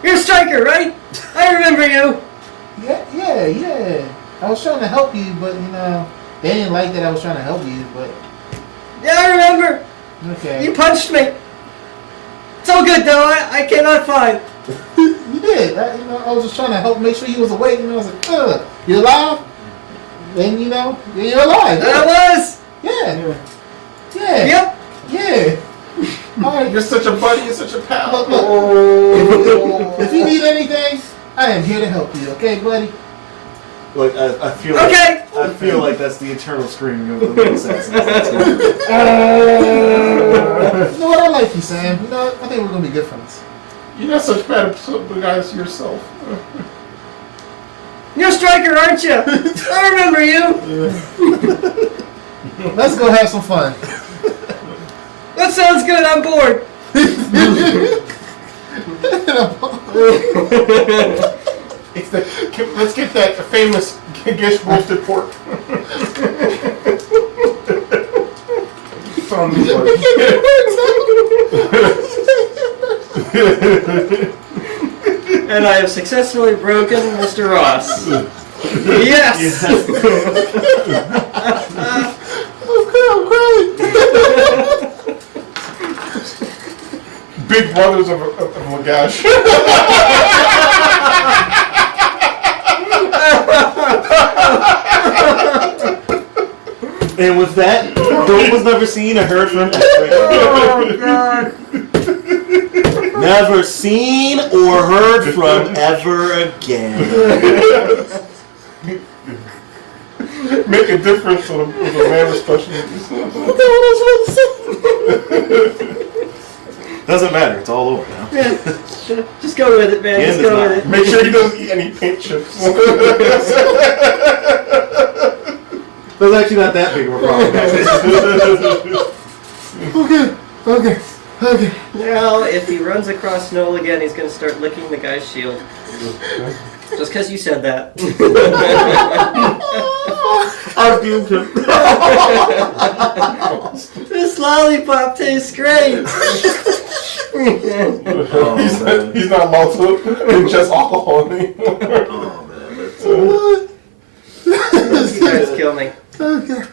You're a striker, right? I remember you! Yeah. I was trying to help you, but they didn't like that I was trying to help you. But Yeah, I remember! You okay. punched me! It's all good though, I cannot find. You did. I was just trying to help make sure you was awake, and I was like, you alive? Then you're alive. I was. Yeah. Yeah. Yep. Yeah. All right. You're such a buddy. You're such a pal. Look. If you need anything, I am here to help you. Okay, buddy. Like I feel. Okay. I feel like that's the internal screaming of the little assassins. You know what? I like you, Sam. You know what? I think we're gonna be good friends. You're not such bad guys yourself. You're a striker, aren't you? I remember you. Let's go have some fun. That sounds good. I'm bored. Let's get that famous Kish roasted pork. It's on me, And I have successfully broken Mr. Ross. Yes! I'm crying. Big brothers of Lagash. And with that, Dope was never seen or heard from. Oh, God. Never seen or heard from ever again. Make a difference with a man with special needs. Doesn't matter. It's all over now. Yeah. Just go with it, man. Just go with it. Make sure he doesn't eat any paint chips. That's actually not that big of a problem. Okay. Now, if he runs across Noel again, he's going to start licking the guy's shield. Just because you said that. I've doomed him. This lollipop tastes great. He's not allowed to ingest alcohol anymore. Oh man, that's Those guys kill me. Okay.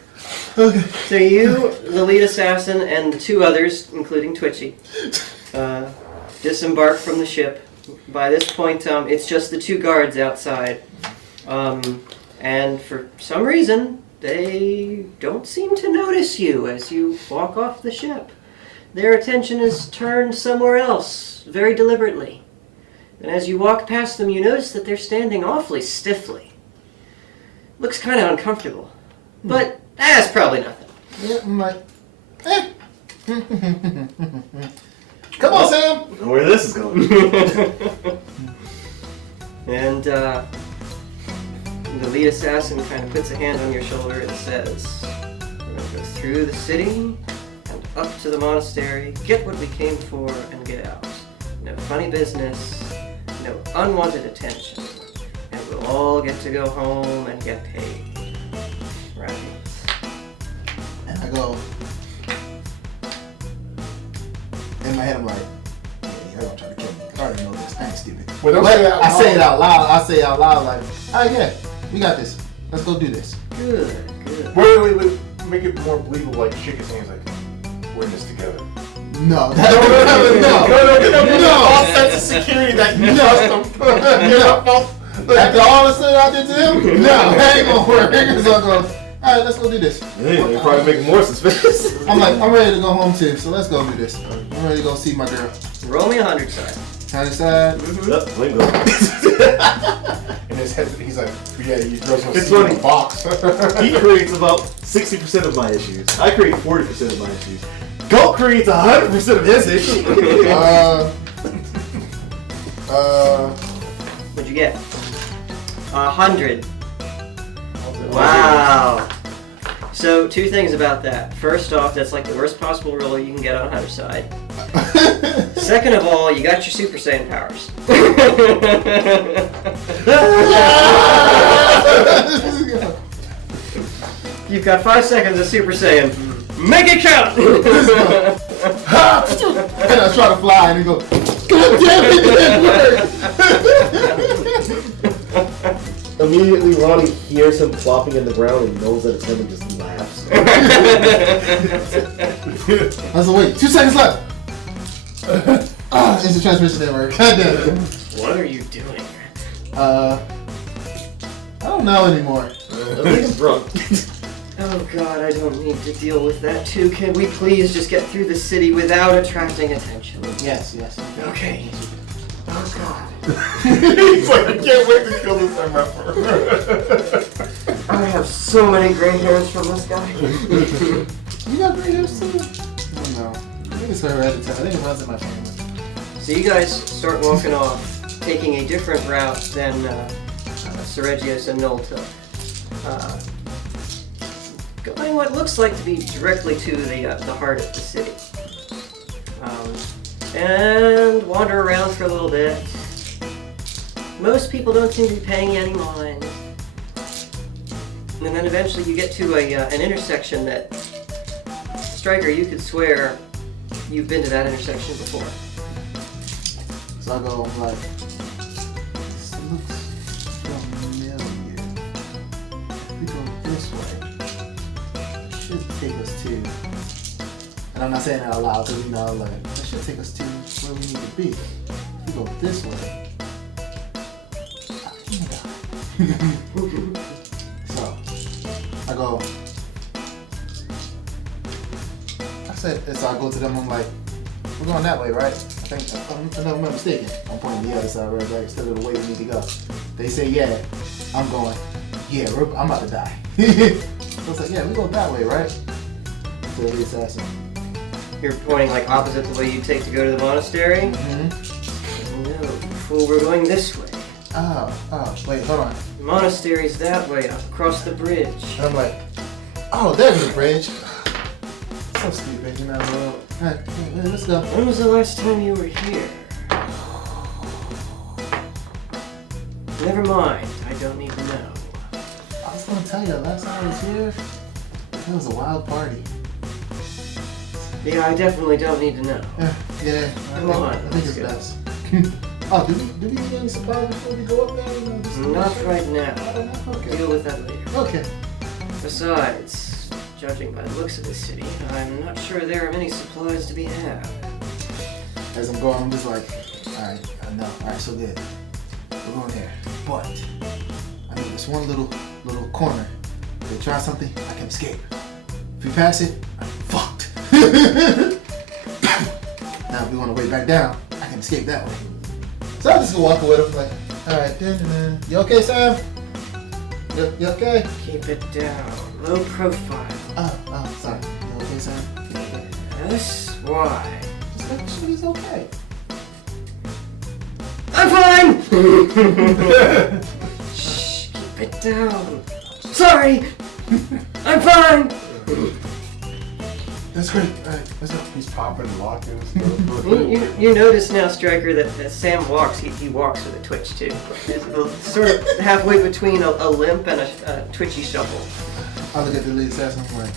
So you, the lead assassin, and the two others, including Twitchy, disembark from the ship. By this point, it's just the two guards outside. And for some reason, they don't seem to notice you as you walk off the ship. Their attention is turned somewhere else, very deliberately. And as you walk past them, you notice that they're standing awfully stiffly. Looks kind of uncomfortable. But that's probably nothing. Yeah, I'm like, Come on, Sam. I know where this is going. And the lead assassin kind of puts a hand on your shoulder and says, we're going to go through the city and up to the monastery, get what we came for, and get out. No funny business, no unwanted attention, and we'll all get to go home and get paid. Right? And I go, in my head, I'm like, yeah, you're gonna try to kill me. I already know this. I ain't stupid. Well, don't say that I say it out loud. I say it out loud like, oh yeah, we got this. Let's go do this. Good, good. Wait. Make it more believable, like shake his hands like, we're in this together. No. No. All sense of security that you trust him. After all the stuff I did to him, no, that ain't gonna work. So I go, all right, let's go do this. They probably make more suspicious. I'm like, I'm ready to go home too, so let's go do this. I'm ready to go see my girl. Roll me 100 side. Tiny side. Yep, lingo. In his head, he's like, yeah, you girls gonna It's see funny. in the box. He creates about 60% of my issues. I create 40% of my issues. Goat creates 100% of his issues. What'd you get? 100. Wow. So, two things about that. First off, that's like the worst possible roll you can get on Hunter's side. Second of all, you got your Super Saiyan powers. You've got 5 seconds of Super Saiyan. Make it count! And I try to fly and he go, God damn it, it didn't work! Immediately, Ronnie hears him flopping in the ground and knows that it's him and just laughs. I was like, wait, 2 seconds left. Instant transmission didn't work. God damn it. What are you doing? I don't know anymore. I think it's drunk. Oh God, I don't need to deal with that too. Can we please just get through the city without attracting attention? Yes. Okay. Oh God. He's like, I can't wait to kill this MF. I have so many gray hairs from this guy. You got gray hairs too? I don't know. I think it's hereditary. I think it runs in my family. So you guys start walking off, taking a different route than Seregius and Noel took. Going what looks like to be directly to the heart of the city. And wander around for a little bit. Most people don't seem to be paying any mind. And then eventually you get to an intersection that, Stryker, you could swear you've been to that intersection before. So I go, I'm like, this looks familiar. We go this way. Should take us to, and I'm not saying that out loud because like, that should take us to where we need to be. If we go this way, I can't die. So I go. So I go to them. I'm like, we're going that way, right? I think, if I'm not mistaken, I'm pointing the other side, right? Like, still the way we need to go. They say, yeah. I'm going, yeah, I'm about to die. So it's like, yeah, we go that way, right? To the assassin. You're pointing like opposite the way you take to go to the monastery? Mm-hmm. No, fool, we're going this way. Oh, wait, hold on. The monastery's that way, up across the bridge. And I'm like, oh, there's the bridge. So stupid, you know. Alright, let's go. When was the last time you were here? Never mind, I don't need to know. I was gonna tell you, last time I was here, it was a wild party. Yeah, I definitely don't need to know. Yeah, Come on, I think it's best. Oh, do we need any supplies before we go up there? You know, just Not right now. Okay. Deal with that later. Okay. Besides, judging by the looks of this city, I'm not sure there are many supplies to be had. As I'm going, I'm just like, alright, no, alright, so good. We're going there. But I know this one little corner. If they try something, I can escape. If we pass it, I'm fucked. Now if we want to way back down, I can escape that way. So I just go walk with him like, alright, you okay, Sam? You okay? Keep it down. Low profile. Oh, sorry. You okay, Sam? Yes? Why? Just making sure he's okay. I'm fine! Shh, keep it down. Sorry! I'm fine! That's great. Alright, let's go. He's popping and locking and stuff. You notice now, Stryker, that as Sam walks, he walks with a twitch too. It's sort of halfway between a limp and a twitchy shuffle. I look at the lead assassin, I'm like,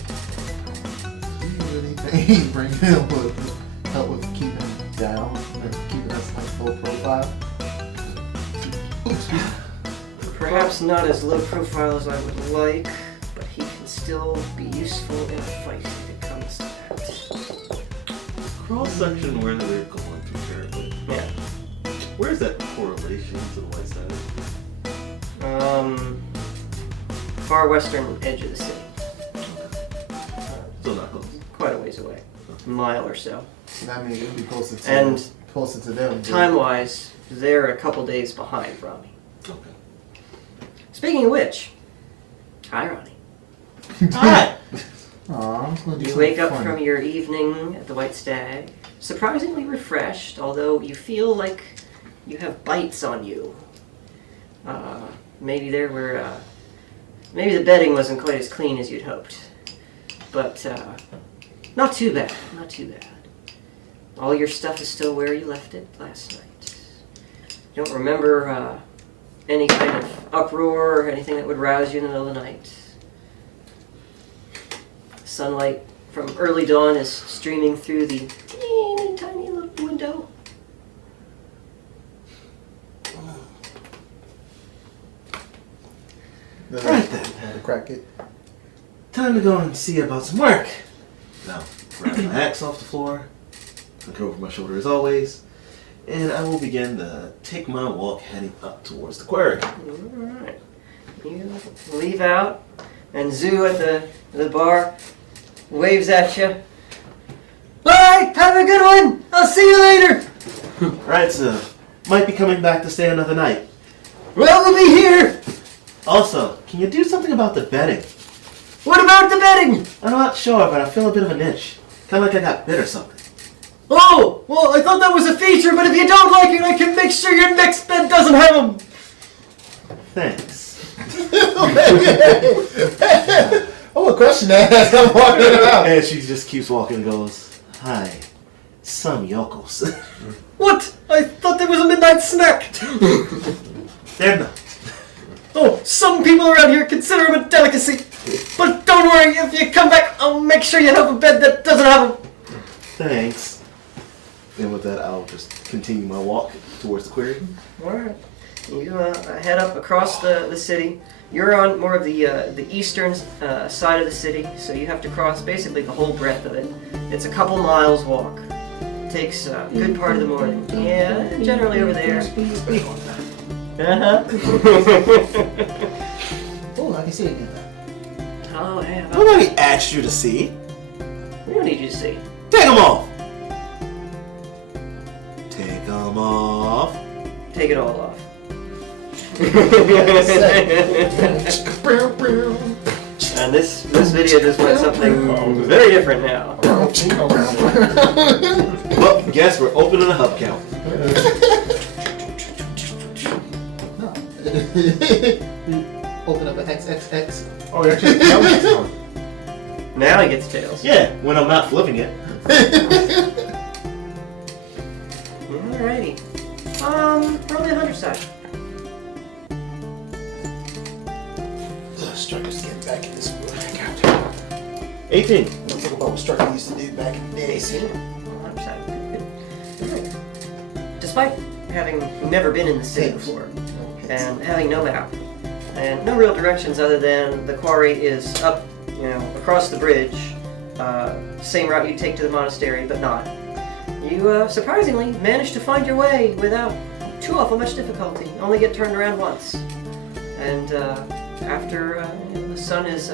do you really think he bring him with help with keeping him down and keeping us like low profile? Oops. Perhaps not as low profile as I would like, but he can still be useful in a fight if it comes to that. Cross section where they're going through terribly. Yeah. Where's that correlation to the white side? Far western edge of the city. Still not close. Quite a ways away. A mile or so. That means it'd be closer to them. Time-wise, they're a couple days behind Ronnie. Okay. Speaking of which, hi Ronnie. Hi! Aw, I'm just gonna do You something wake up funny. from your evening at the White Stag, surprisingly refreshed, although you feel like you have bites on you. Maybe there were, maybe the bedding wasn't quite as clean as you'd hoped. But, not too bad, not too bad. All your stuff is still where you left it last night. You don't remember, any kind of uproar or anything that would rouse you in the middle of the night. Sunlight from early dawn is streaming through the teeny tiny little window. Right then. Had to crack it. Time to go and see about some work. Now, grab my axe off the floor, look over my shoulder as always, and I will begin to take my walk heading up towards the quarry. Alright. You leave out, and Zoo at the bar waves at you. Alright, have a good one! I'll see you later! Right, so might be coming back to stay another night. Well, we'll be here! Also, can you do something about the bedding? What about the bedding? I'm not sure, but I feel a bit of an itch. Kind of like I got bit or something. Oh, well, I thought that was a feature, but if you don't like it, I can make sure your next bed doesn't have them. Thanks. Oh, a question that as I'm walking around. And she just keeps walking and goes, "Hi, some yokels." What? I thought there was a midnight snack. They're not. Oh, some people around here consider them a delicacy. But don't worry, if you come back, I'll make sure you have a bed that doesn't have them. Thanks. And with that, I'll just continue my walk towards the quarry. Alright. You head up across the city. You're on more of the eastern side of the city, so you have to cross basically the whole breadth of it. It's a couple miles walk. Takes a good part of the morning. Yeah, generally over there. Uh-huh. Oh, I can see it again. Oh, yeah. Nobody asked you to see. We don't need you to see. Take them off. Take them off. Take it all off. And this video just went something very different now. Well, guess we're opening a hub count. No. Open up an XXX. Oh, you actually tell me so. Now he gets tails. Yeah, when I'm not flipping it. Alrighty. Roll the 100 side. Striker's getting back in this world. 18. Let's talk about what Striker used to do back in the days. 100 side. Good. Alright. Despite having never been in the city before, and having no map, and no real directions other than the quarry is up, across the bridge, same route you'd take to the monastery, but not. You surprisingly managed to find your way without too awful much difficulty. Only get turned around once, and after the sun is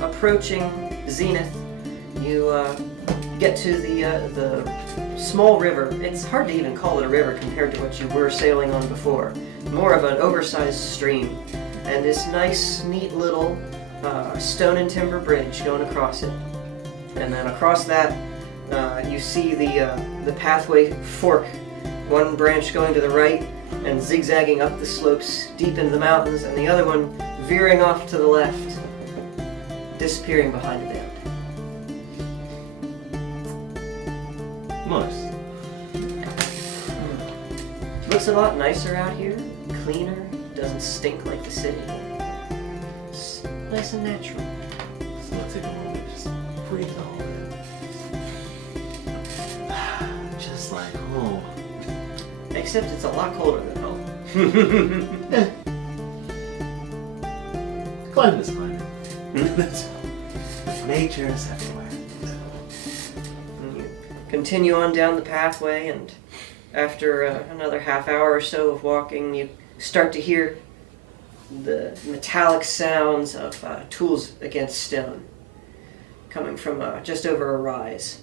approaching zenith, you get to the small river. It's hard to even call it a river compared to what you were sailing on before. More of an oversized stream, and this nice, neat little stone and timber bridge going across it. And then across that, you see the pathway fork. One branch going to the right and zigzagging up the slopes deep into the mountains, and the other one veering off to the left, disappearing behind a bend. Nice. Looks a lot nicer out here, cleaner, doesn't stink like the city. It's nice and natural. So let's take a moment, just breathe it all in. Just like home. Except it's a lot colder than home. Climate is climate. Nature is everywhere. You continue on down the pathway, and after another half hour or so of walking, you start to hear the metallic sounds of tools against stone coming from just over a rise.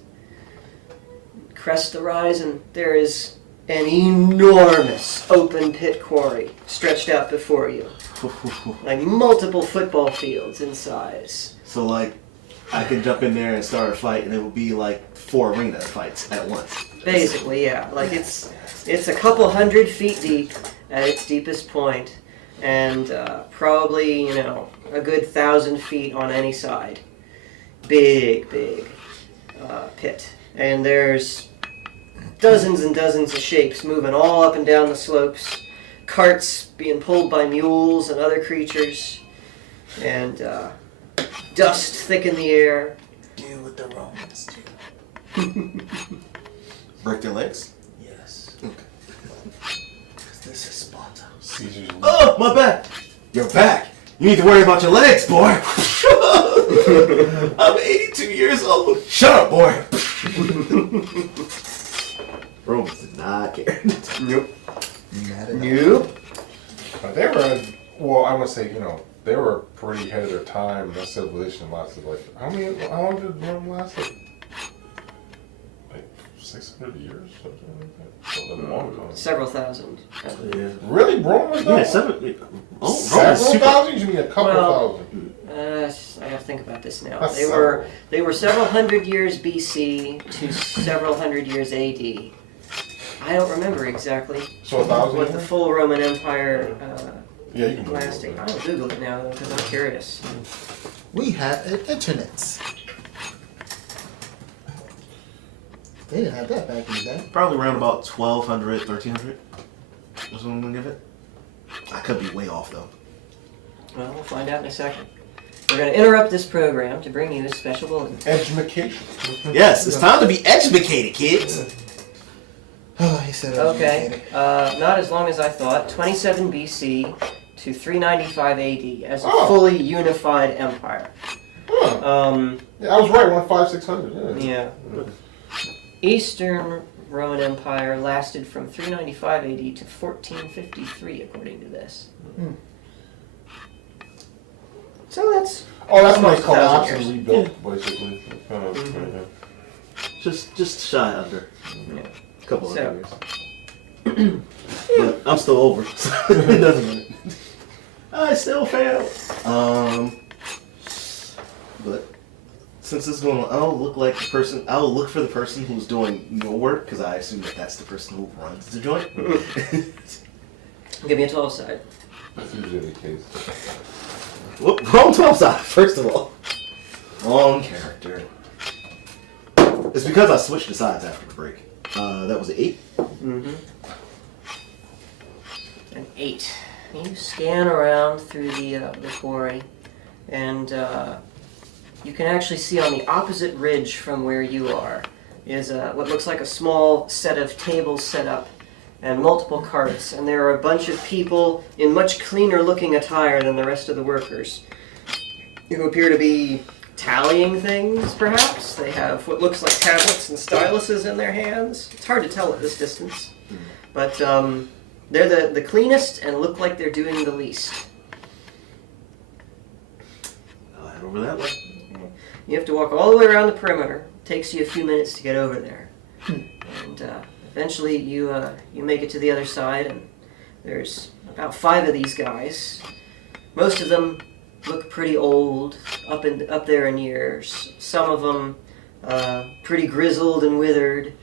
Crest the rise, and there is an enormous open pit quarry stretched out before you, like multiple football fields in size. So like, I can jump in there and start a fight, and it will be like 4 arena fights at once. Basically, yeah. Like it's a couple 100 feet deep at its deepest point, and probably a good 1,000 feet on any side. Big pit, and there's dozens and dozens of shapes moving all up and down the slopes. Carts being pulled by mules and other creatures, and dust thick in the air. Deal with the Romans. Break their legs? Yes. Okay. This is Sparta. Caesar's Oh, my back! You're back! You need to worry about your legs, boy! I'm 82 years old! Shut up, boy! Romans did not not care. Nope. Not at all. Nope. But they were, well, I would say, they were pretty ahead of their time. That civilization lasted how long did Rome last? Like 600 years? Something like that? Something long time. Several thousand. Yeah. Really? Rome was that? Yeah, seven. Oh, Several thousand? You mean a couple Well, thousand? I have to think about this now. That's They were several hundred years BC to several hundred years AD. I don't remember exactly So 1,000 what the years? full Roman Empire Yeah, you can do lasting. it. I'll Google it now though because I'm curious. We have an internet. They didn't have that back in the day. Probably around about 1,200, 1,300. That's what I'm gonna give it. I could be way off though. Well, we'll find out in a second. We're going to interrupt this program to bring you a special bulletin. Education. Yes, it's time to be educated, kids. Oh, he said it was Okay, educated. not as long as I thought. 27 BC to 395 AD as a Oh. fully unified empire. Huh. Yeah, I was right. 1,500, 600. Yeah. Yeah. Eastern Roman Empire lasted from 395 AD to 1453, according to this. Hmm. So that's Oh, that's when almost they collapsed 1,000 and years. rebuilt, basically. Mhm. Just shy under. Yeah. A couple of So- years. But I'm still over. So it doesn't matter. I still failed. But since this is going on, I'll look for the person who's doing no work because I assume that that's the person who runs the joint. Give me a 12 side. That's usually the case. Whoop, wrong 12 side, first of all. Wrong character. It's because I switched the sides after the break. That was an 8. Mm-hmm. An 8. You scan around through the quarry, and you can actually see on the opposite ridge from where you are is what looks like a small set of tables set up and multiple carts, and there are a bunch of people in much cleaner looking attire than the rest of the workers who appear to be tallying things, perhaps. They have what looks like tablets and styluses in their hands. It's hard to tell at this distance, but they're the cleanest and look like they're doing the least. I'll head over that way. You have to walk all the way around the perimeter. It takes you a few minutes to get over there. And eventually you make it to the other side, and there's about 5 of these guys. Most of them look pretty old, up there in years. Some of them pretty grizzled and withered,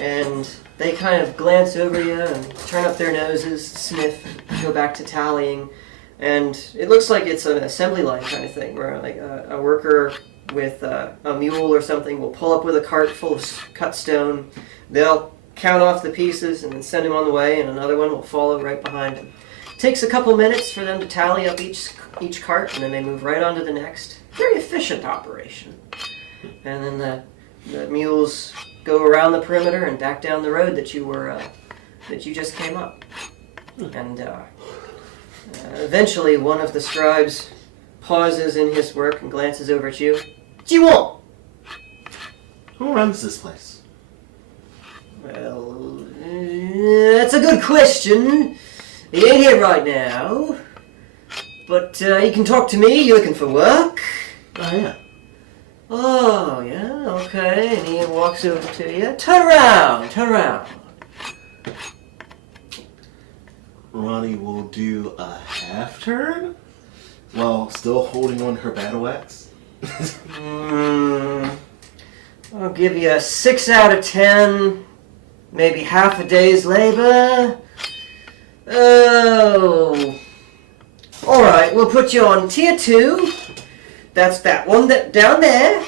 and they kind of glance over you and turn up their noses, sniff, and go back to tallying. And it looks like it's an assembly line kind of thing, where like a worker with a mule or something will pull up with a cart full of cut stone. They'll count off the pieces and then send him on the way, and another one will follow right behind him. It takes a couple minutes for them to tally up each cart, and then they move right on to the next. Very efficient operation. And then the mules go around the perimeter and back down the road that you just came up. And eventually, one of the scribes pauses in his work and glances over at you. What do you want? Who runs this place? Well, that's a good question. He ain't here right now. But he can talk to me. You looking for work? Oh, yeah. Oh, yeah, okay. And he walks over to you. Turn around. Ronnie will do a half turn while still holding on her battle axe. I'll give you a 6 out of 10. Maybe half a day's labor. Oh. Alright, we'll put you on tier 2. That's that one down there.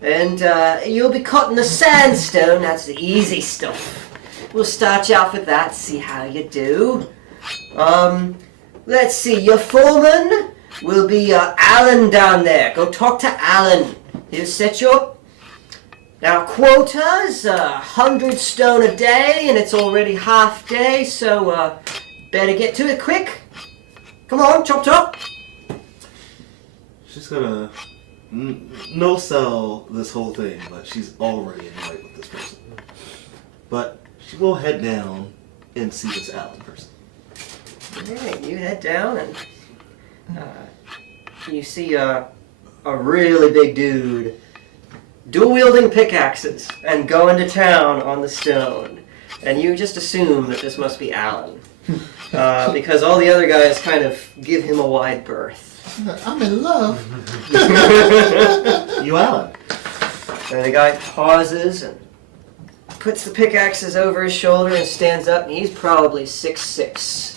And you'll be cutting the sandstone. That's the easy stuff. We'll start you off with that, see how you do. Let's see, your foreman will be Alan down there. Go talk to Alan. He'll set you up. Now, quota's 100 stone a day, and it's already half day, so better get to it quick. Come on, chop. She's gonna no-sell this whole thing, but she's already annoyed with this person. But we'll head down and see this Alan person. Alright, you head down and you see a really big dude dual-wielding pickaxes and going to town on the stone. And you just assume that this must be Alan. Because all the other guys kind of give him a wide berth. I'm in love. You Alan. And the guy pauses and puts the pickaxes over his shoulder and stands up, and he's probably 6'6".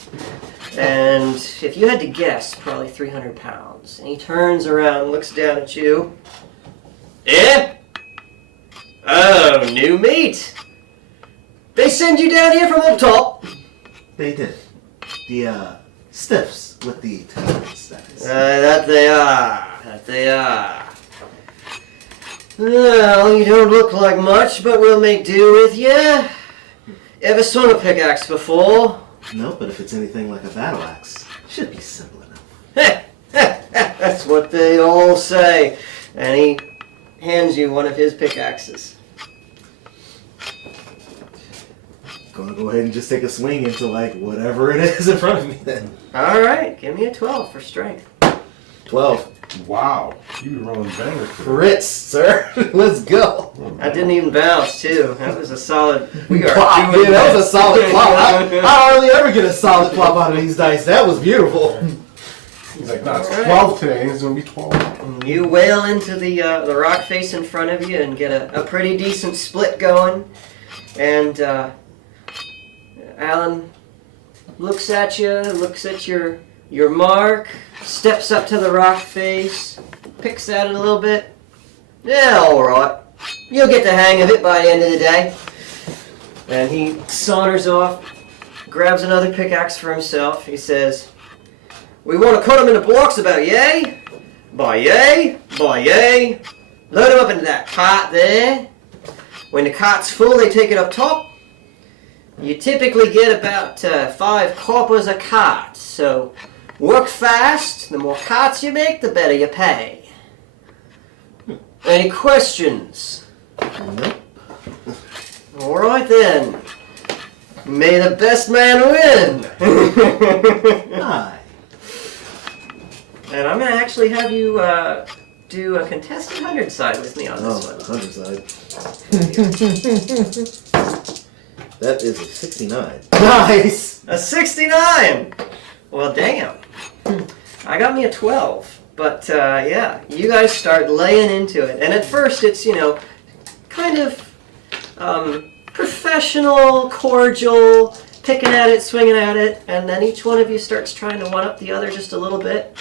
And if you had to guess, probably 300 pounds. And he turns around, looks down at you. Eh? Oh, new meat. They send you down here from up top. They did. The stiffs with the talent status. That they are. That they are. Well, you don't look like much, but we'll make do with you. Ever swung a pickaxe before? No, but if it's anything like a battle axe, it should be simple enough. That's what they all say. And he hands you one of his pickaxes. Gonna go ahead and just take a swing into like whatever it is in front of me then. Alright, give me a 12 for strength. 12. Wow, you be rolling bangers. Crits, sir. Let's go. That didn't even bounce, too. That was a solid. We are Plop, doing dude, that was a solid plop. I hardly ever get a solid plop out of these dice. That was beautiful. He's like, no, it's All right. 12 today. It's gonna be 12. You wail into the rock face in front of you and get a pretty decent split going. And Alan looks at you, looks at your mark, steps up to the rock face, picks at it a little bit. Yeah, alright. You'll get the hang of it by the end of the day. And he saunters off, grabs another pickaxe for himself. He says, we want to cut them into blocks about yay, by yay, by yay. Load them up into that cart there. When the cart's full, they take it up top. You typically get about 5 coppers a cart, so work fast. The more carts you make, the better you pay. Any questions? Nope. All right then. May the best man win. Aye. And I'm gonna actually have you do a contested 100 side with me on Oh, this one. 100 side. That is a 69. Nice! A 69! Well, damn. I got me a 12. But, yeah, you guys start laying into it. And at first it's, kind of professional, cordial, picking at it, swinging at it. And then each one of you starts trying to one-up the other just a little bit.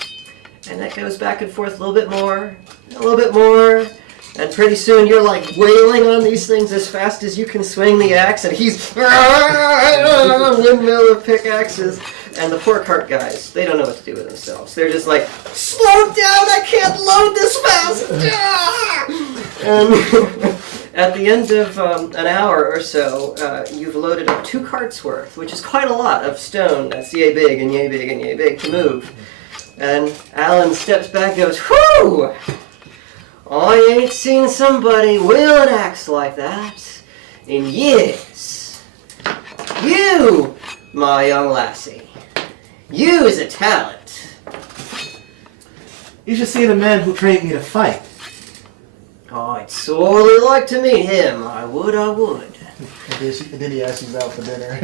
And that goes back and forth a little bit more, a little bit more. And pretty soon you're like wailing on these things as fast as you can swing the axe, and he's windmill of pickaxes. And the poor cart guys, they don't know what to do with themselves. They're just like, slow down, I can't load this fast. And at the end of an hour or so, you've loaded up 2 carts worth, which is quite a lot of stone that's yay big and yay big and yay big to move. And Alan steps back and goes, whew! I ain't seen somebody wield an axe like that in years. You, my young lassie, you is a talent. You should see the man who trained me to fight. I'd sorely like to meet him. I would, I would. And then he asks you out for dinner.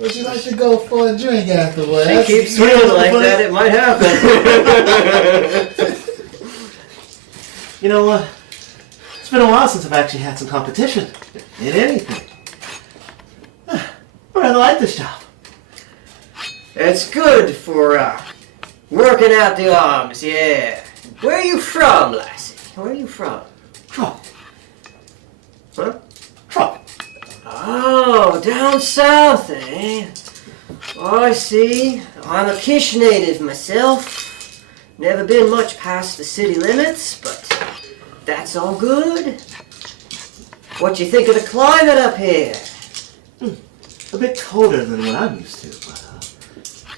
Would you like to go for a drink afterwards? She keeps swinging like that, it might happen. You know what? It's been a while since I've actually had some competition in anything. I rather like this job. It's good for working out the arms, yeah. Where are you from, lassie? Where are you from? Trump. Huh? Trump. Oh, down south, eh? Oh, I see. I'm a Kish native myself. Never been much past the city limits, but that's all good. What you think of the climate up here? A bit colder than what I'm used to, but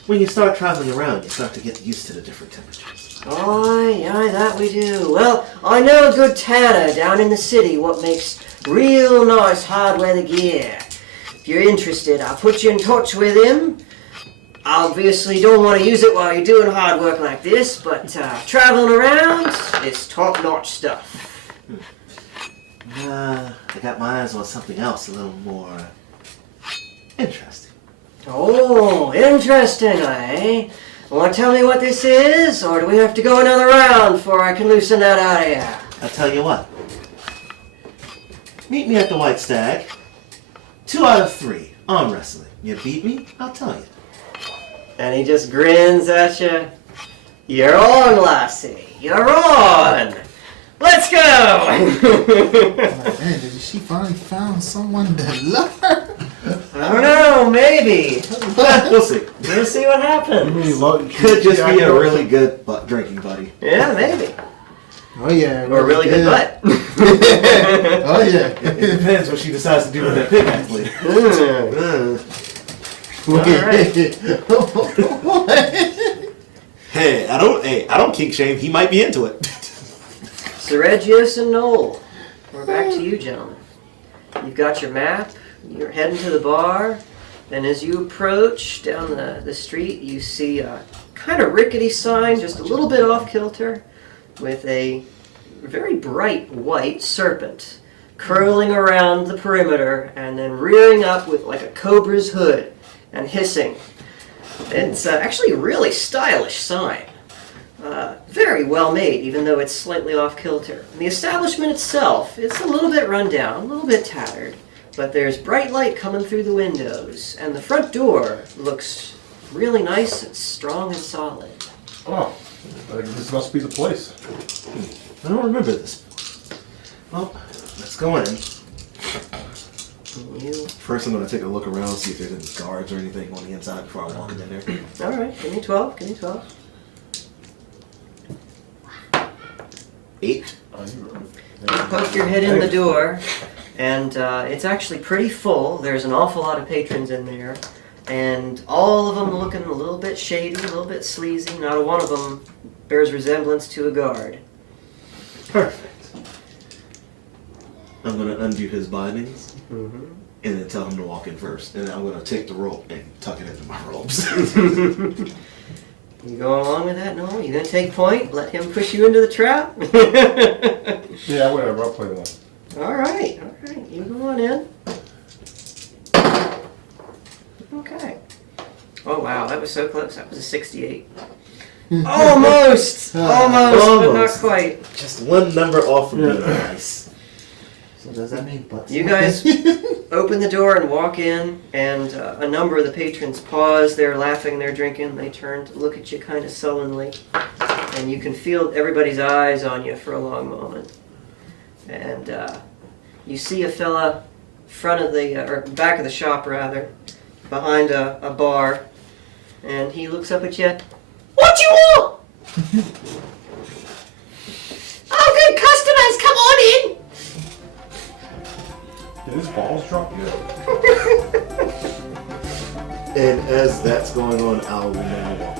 when you start traveling around, you start to get used to the different temperatures. Aye, that we do. Well, I know a good tanner down in the city what makes real nice hard weather gear. If you're interested, I'll put you in touch with him. Obviously, don't want to use it while you're doing hard work like this, but traveling around, it's top-notch stuff. I got my eyes on something else a little more interesting. Oh, interesting, eh? Want to tell me what this is, or do we have to go another round before I can loosen that out of here? I'll tell you what. Meet me at the White Stag. 2 out of 3 arm wrestling. You beat me, I'll tell you. And he just grins at you. You're on, lassie. You're on. Let's go. Like, man, did she finally found someone that love her? I don't know, maybe. We'll see. We'll see what happens. Could just be a really good drinking buddy. Yeah, maybe. Oh yeah. Or a really good butt. Oh yeah. It depends what she decides to do with that pickaxe later. Hey, I don't kink shame. He might be into it. Sergius and Noel, we're back to you, gentlemen. You've got your map. You're heading to the bar, and as you approach down the street, you see a kind of rickety sign, just a little bit off kilter, with a very bright white serpent curling around the perimeter and then rearing up with like a cobra's hood and hissing. It's actually a really stylish sign. Very well made, even though it's slightly off kilter. And the establishment itself, it's a little bit run down, a little bit tattered, but there's bright light coming through the windows, and the front door looks really nice and strong and solid. Oh, this must be the place. I don't remember this. Well, let's go in. First, I'm going to take a look around, see if there's any guards or anything on the inside before I walk in there. All right, give me 12, give me 12. 8. You poke your head in the door, and it's actually pretty full. There's an awful lot of patrons in there, and all of them looking a little bit shady, a little bit sleazy. Not a one of them bears resemblance to a guard. Perfect. I'm going to undo his bindings Mm-hmm. and then tell him to walk in first. And then I'm going to take the rope and tuck it into my robes. You go along with that, Noel? You gonna take point? Let him push you into the trap? Yeah, whatever. I'll play one. All right. You go on in. Okay. Oh wow, that was so close. That was a 68. Almost, but not quite. Just one number off from being nice. So does that mean butts? You guys open the door and walk in, and a number of the patrons pause. They're laughing, they're drinking. They turn to look at you kind of sullenly, and you can feel everybody's eyes on you for a long moment. And you see a fella front of the or back of the shop rather, behind a bar, and he looks up at you. What you want? Oh, good customers, come on in. Did his balls drop yet? And as that's going on, I'll now walk.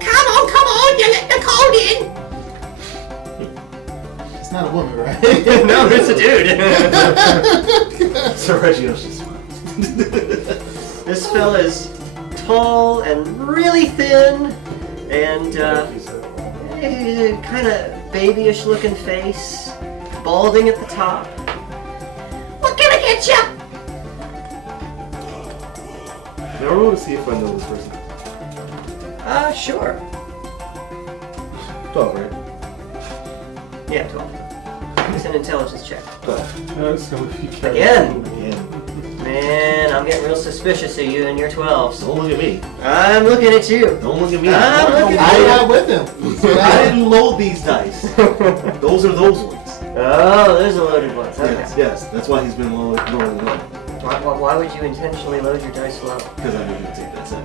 Come on, you let the cold in. It's not a woman, right? No, it's a dude. So Reggio's just This fella's tall and really thin, and kind of babyish looking face, balding at the top. What can I get you? Now I want to see if I know this person. Sure. 12, right? Yeah, 12. It's an intelligence check. 12. No, it's gonna be careful. Again. Yeah. Man, I'm getting real suspicious of you and your 12s. Don't look at me. I'm looking at you. Don't look at me. I'm looking at I'm you. not with him. I didn't load these dice. Those are those ones. Oh, there's a loaded ones. Okay. Yes. That's why he's been rolling low. Why would you intentionally load your dice low? Because I knew he would take that set.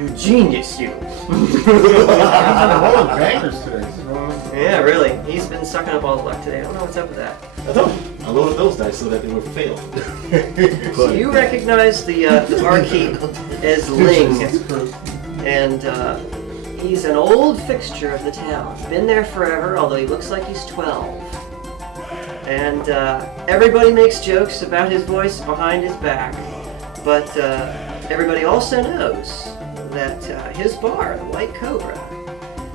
You genius, you. He's rolling bangers today. He's rolling- Yeah, really. He's been sucking up all the luck today. I don't know what's up with that. I told you. I loaded those dice so that they would fail. So you recognize the barkeep as Ling, and He's an old fixture of the town. Been there forever, although he looks like he's 12. And everybody makes jokes about his voice behind his back. But everybody also knows that his bar, the White Cobra,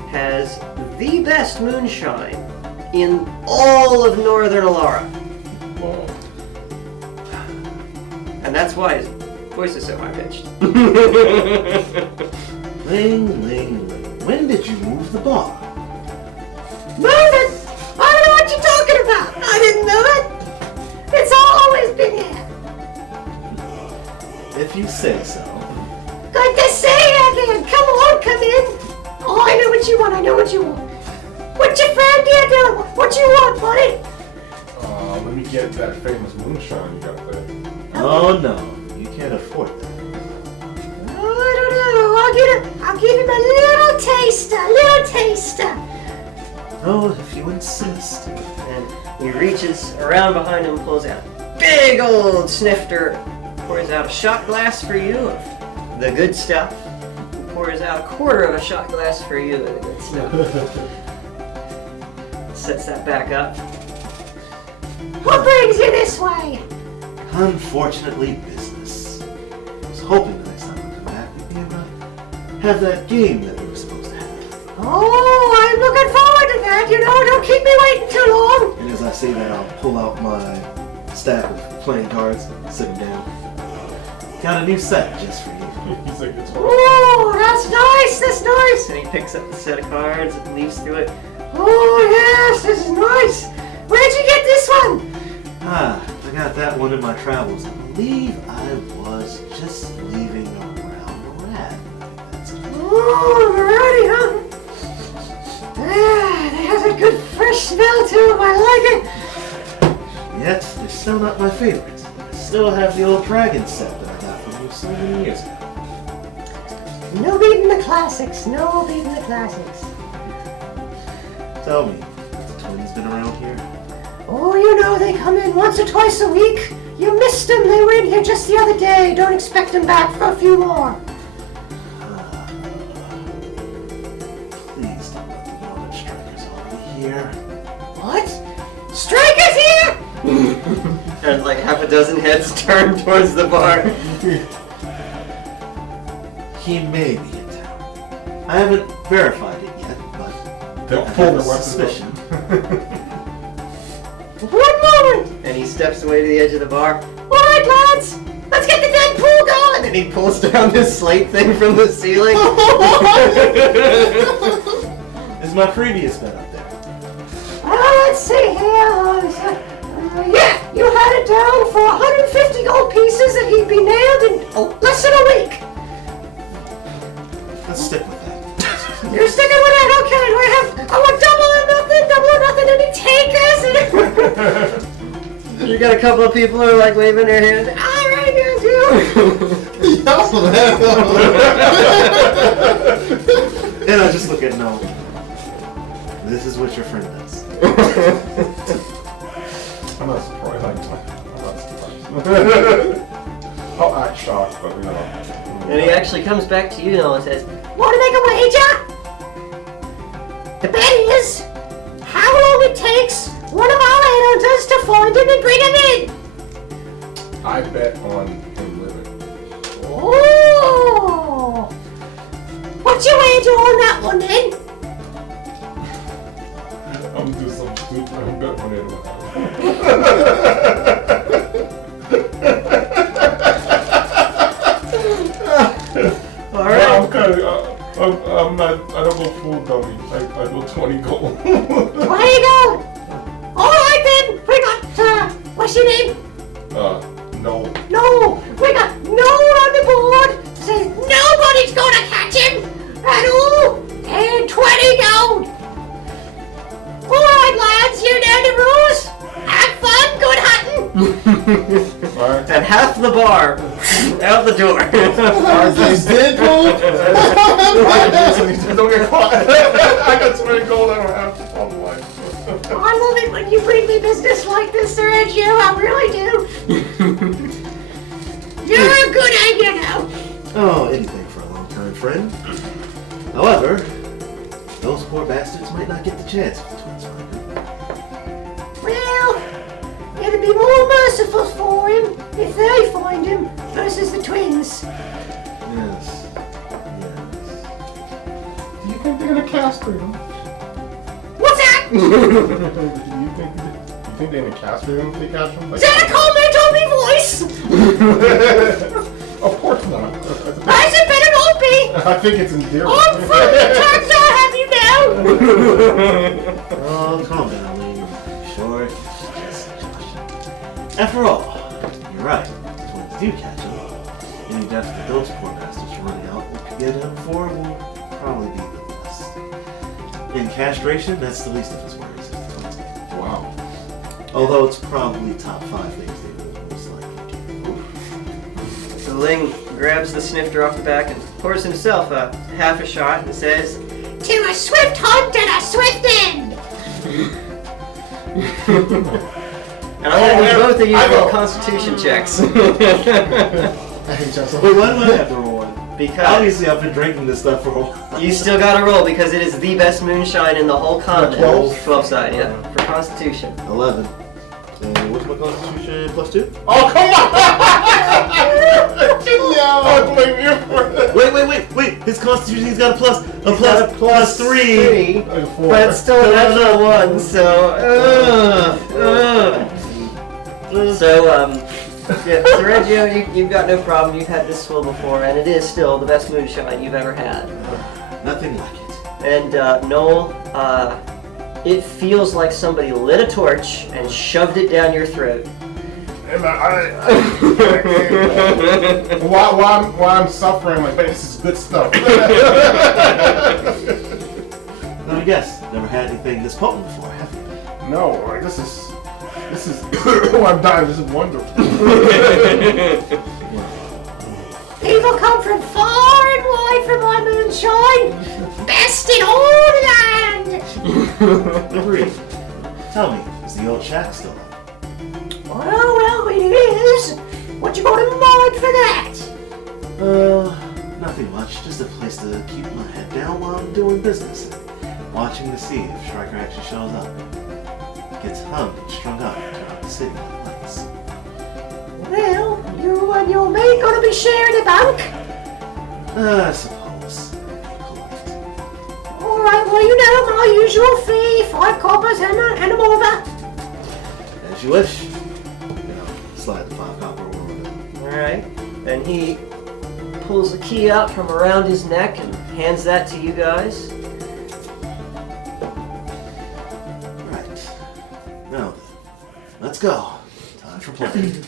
has the best moonshine in all of Northern Alara. And that's why his voice is so high-pitched. Ling, ling, ling. When did you move the bar? Move it! I don't know what you're talking about. I didn't move it. It's always been here. If you say so. Good to see you again. Come on, come in. Oh, I know what you want. I know what you want. What your friend here doing? What you want, buddy? Let me get that famous moonshine you got there. Oh no, you can't afford that. Oh, I don't know. I'll give him a little taster. Oh, if you insist. And he reaches around behind him and pulls out a big old snifter, pours out a shot glass for you of the good stuff, and pours out a quarter of a shot glass for you of the good stuff. Sets that back up. What brings you this way? Unfortunately, business. I was hoping the next time we come back we'd be able to have that game that we were supposed to have. Oh, I'm looking forward to that. You know, don't keep me waiting too long. And as I say that, I'll pull out my stack of playing cards, sit them down. Got a new set just for you. He's like, it's Oh, that's nice. That's nice. And he picks up the set of cards and leaves through it. Oh, yes, this is nice. Where'd you get this one? I got that one in my travels. I believe I was just leaving around the lab. That's it. Oh, variety, huh? Ah, it has a good fresh smell to it. I like it. Yet, they're still not my favorites. I still have the old dragon set that I got from you so many years ago. No beating the classics. No beating the classics. Tell me, have the twins been around here? Oh, you know, they come in once or twice a week. You missed them. They were in here just the other day. Don't expect them back for a few more. Please don't let them know that Striker's already here. What? Striker's here? And like half a dozen heads turn towards the bar. He may be in town. I haven't verified it yet, but They'll I pull have their a weapons suspicion. One moment. And he steps away to the edge of the bar. All right, lads. Let's get the dead pool going. And he pulls down this slate thing from the ceiling. Is my previous bet up there? Let's see here. Yeah, you had it down for 150 gold pieces that he'd be nailed in less than a week. Let's stick with that. You're sticking with it? Okay, do I want double or nothing, any takers? You got a couple of people who are like waving their hands. All right, yes, you. And I just look at no. This is what your friend does. I'm not surprised. I'm not surprised. I'll act shocked, but you know. And he actually comes back to you now and says, Want to make a wager? The bet is how long it takes one of our hunters to find him and bring him in. I bet on him living. Oh! What's your wager on that one then? I'm gonna do something stupid. I'm betting on him. alright. Yeah, I'm kind of. I'm not. I don't go full dummy. I go 20 gold. 20 gold. All right then. We got what's your name? No. No. We got no on the board. Says nobody's gonna catch him at all. And 20 gold. All right, lads. You know the rules. Have fun. Good hunting. Alright. And half the bar out the door. Don't get caught. I got 20 gold. I don't have to follow the line. I love it when you bring me business like this, Sir Edge. I really do. You're a good egg, you know. Oh, anything for a long-time friend. However, poor bastards might not get the chance if the twins find him. Well, it'd be more merciful for him if they find him versus the twins. Yes. Do you think they're gonna castrate him? What's that? Do you think they're gonna castrate him if they catch him? Is that a comment on me voice? Of course not. I said better not be. I think it's endearing. I'm from the tax, I'll have you now. Oh, calm down, Lee. Sure, it's just suggestion. After all, you're right. If the twins do catch him, any death that those poor bastards are running out will get him for will probably be the best. In castration, that's the least of his worries. Wow. Although it's probably top 5 things they will most likely do. So Ling grabs the snifter off the back and pours himself a half a shot and says, To a swift hunt and a swift end. and I'm gonna need both of you to roll constitution checks. I hate y'all so Wait, why do I have to roll one? Because Obviously, I've been drinking this stuff for a while. you still gotta roll because it is the best moonshine in the whole continent. 12? Side, yeah, for constitution. 11. And what's my constitution? +2? Oh, come on! I blame you for it. Wait. His constitution, he's got a plus +3. Three, Like a 4. but it's still a natural one, so yeah, Sergio, you've got no problem. You've had this swill before, and it is still the best moonshine you've ever had. Nothing like it. And Noel, it feels like somebody lit a torch and shoved it down your throat. And while I'm suffering, like, man, this is good stuff. Let me guess. Never had anything this potent before, have you? No, like, this is. Oh, I'm dying. This is wonderful. People come from far and wide for my moonshine. Best in all the land. Agreed. Tell me, is the old shack still up? Well, it is. What you got in mind for that? Nothing much. Just a place to keep my head down while I'm doing business. Watching to see if Striker actually shows up. Gets hung and strung up throughout the city with lights. Well, you and your mate gonna be sharing a bank. I suppose. Polite. Alright, well, you know my usual fee, 5 coppers and a mover. As you wish. Slide the 5 copper over. Alright. Then he pulls the key out from around his neck and hands that to you guys. Right. Now then, let's go. Time for playing.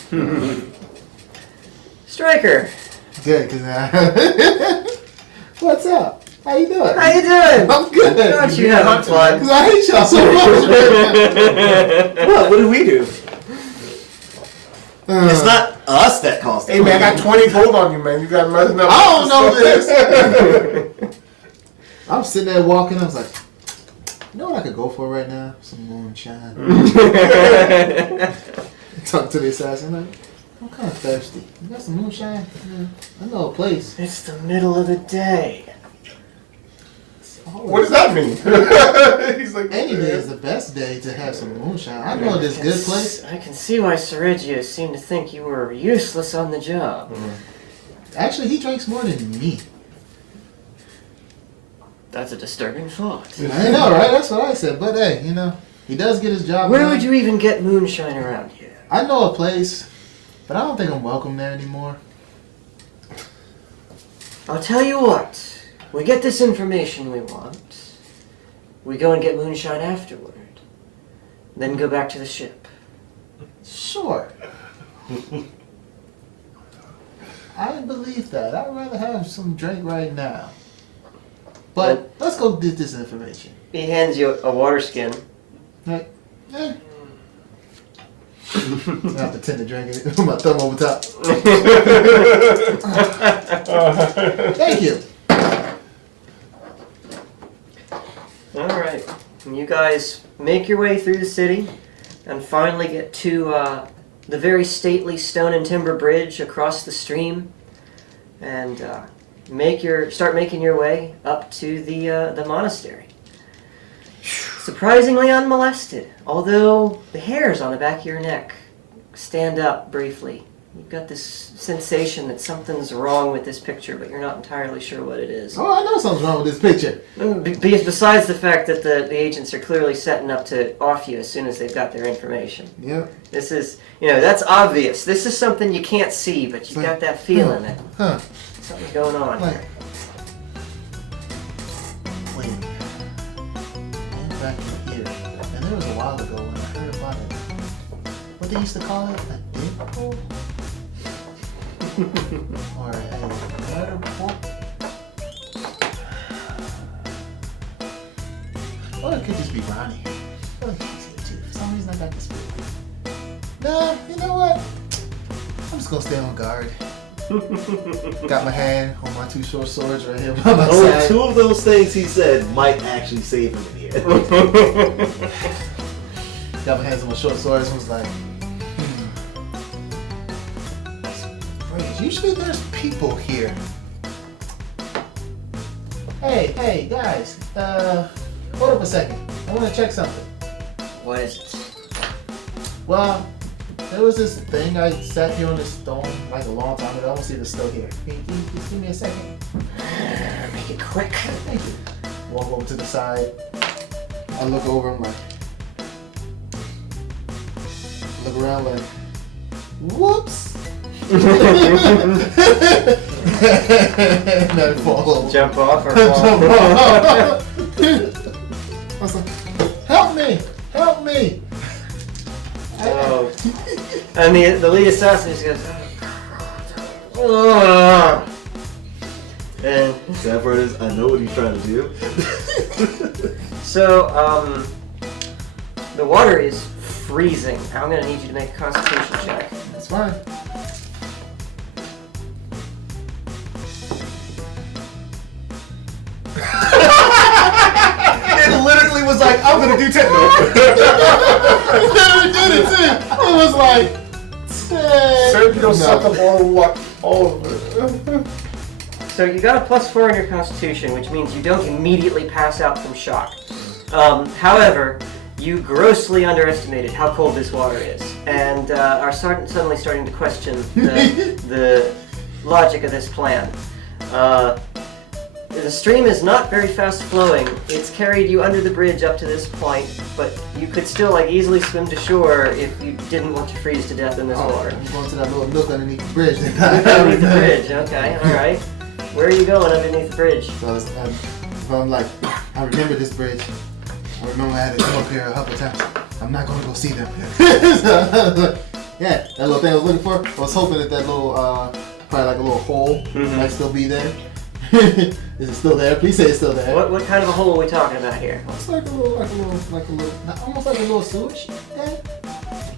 Striker, good, cause what's up? How you doing? how you doing? I'm good. Don't you have fun? Cause I hate y'all so much. What did we do? It's not us that caused it. Hey, man, I got 20 gold on you, man. You got messing up. I don't know this. I'm sitting there walking. I was like, you know what I could go for right now? Some moonshine. Talk to the assassin. Like, I'm kind of thirsty. You got some moonshine? Yeah, I know a place. It's the middle of the day. What does that mean? He's like, Any day is the best day to have some moonshine. I know this good place. I can see why Sergio seemed to think you were useless on the job. Actually, he drinks more than me. That's a disturbing thought. I know, right? That's what I said. But hey, you know, he does get his job Where done. would you even get moonshine around here? I know a place, but I don't think I'm welcome there anymore. I'll tell you what. We get this information we want. We go and get moonshine afterward. Then go back to the ship. Sure. I believe that. I'd rather have some drink right now. But let's go get this information. He hands you a water skin. Like, eh. I pretend to drink it with my thumb over top. Thank you. Alright. You guys make your way through the city and finally get to the very stately stone and timber bridge across the stream and start making your way up to the monastery. surprisingly unmolested, although the hairs on the back of your neck stand up briefly. You've got this sensation that something's wrong with this picture, but you're not entirely sure what it is. Oh, I know something's wrong with this picture. Besides the fact that the agents are clearly setting up to off you as soon as they've got their information. Yeah. This is, that's obvious. This is something you can't see, but you've got that feeling that something's going on. Like, wait. Man, back in here. And there was a while ago when I heard about it. What they used to call it? A dick hole? Or a murder hole? Or it could just be Ronnie. Or it could be too. For some reason I got this feeling. Nah, you know what? I'm just gonna stay on guard. Got my hand on my 2 short swords right here by my Only side. 2 of those things he said might actually save him in the end. Got my hands on my short swords and was like, usually there's people here. Hey, guys. Hold up a second. I want to check something. What is it? Well, there was this thing I sat here on this stone like a long time ago. I want to see if it's still here. Can you just give me a second? Make it quick. Thank you. Walk over to the side. I look over. I'm like, look around like, whoops. And then fall over. Jump off or Jump fall? off. I was like, help me! Help me! Oh. And the lead assassin just goes, "Ugh." And That part is, I know what he's trying to do. so, the water is freezing. I'm gonna need you to make a constitution check. That's fine. It literally was like, I'm gonna do techno. Never did it too. It was like, Sir, you don't suck up all of it. So you got a +4 on your constitution, which means you don't immediately pass out from shock. However, you grossly underestimated how cold this water is, and are suddenly starting to question the logic of this plan. The stream is not very fast flowing. It's carried you under the bridge up to this point, but you could still easily swim to shore if you didn't want to freeze to death in this water. I'm going to that little nook underneath the bridge. Underneath the bridge, okay, alright. Where are you going underneath the bridge? So I'm like, I remember this bridge. I remember I had to come up here a couple times. I'm not going to go see them. Yeah, that little thing I was looking for. I was hoping that little, probably like a little hole might still be there. Is it still there? Please say it's still there. What kind of a hole are we talking about here? It's like a little, almost like a little sewage. Yeah.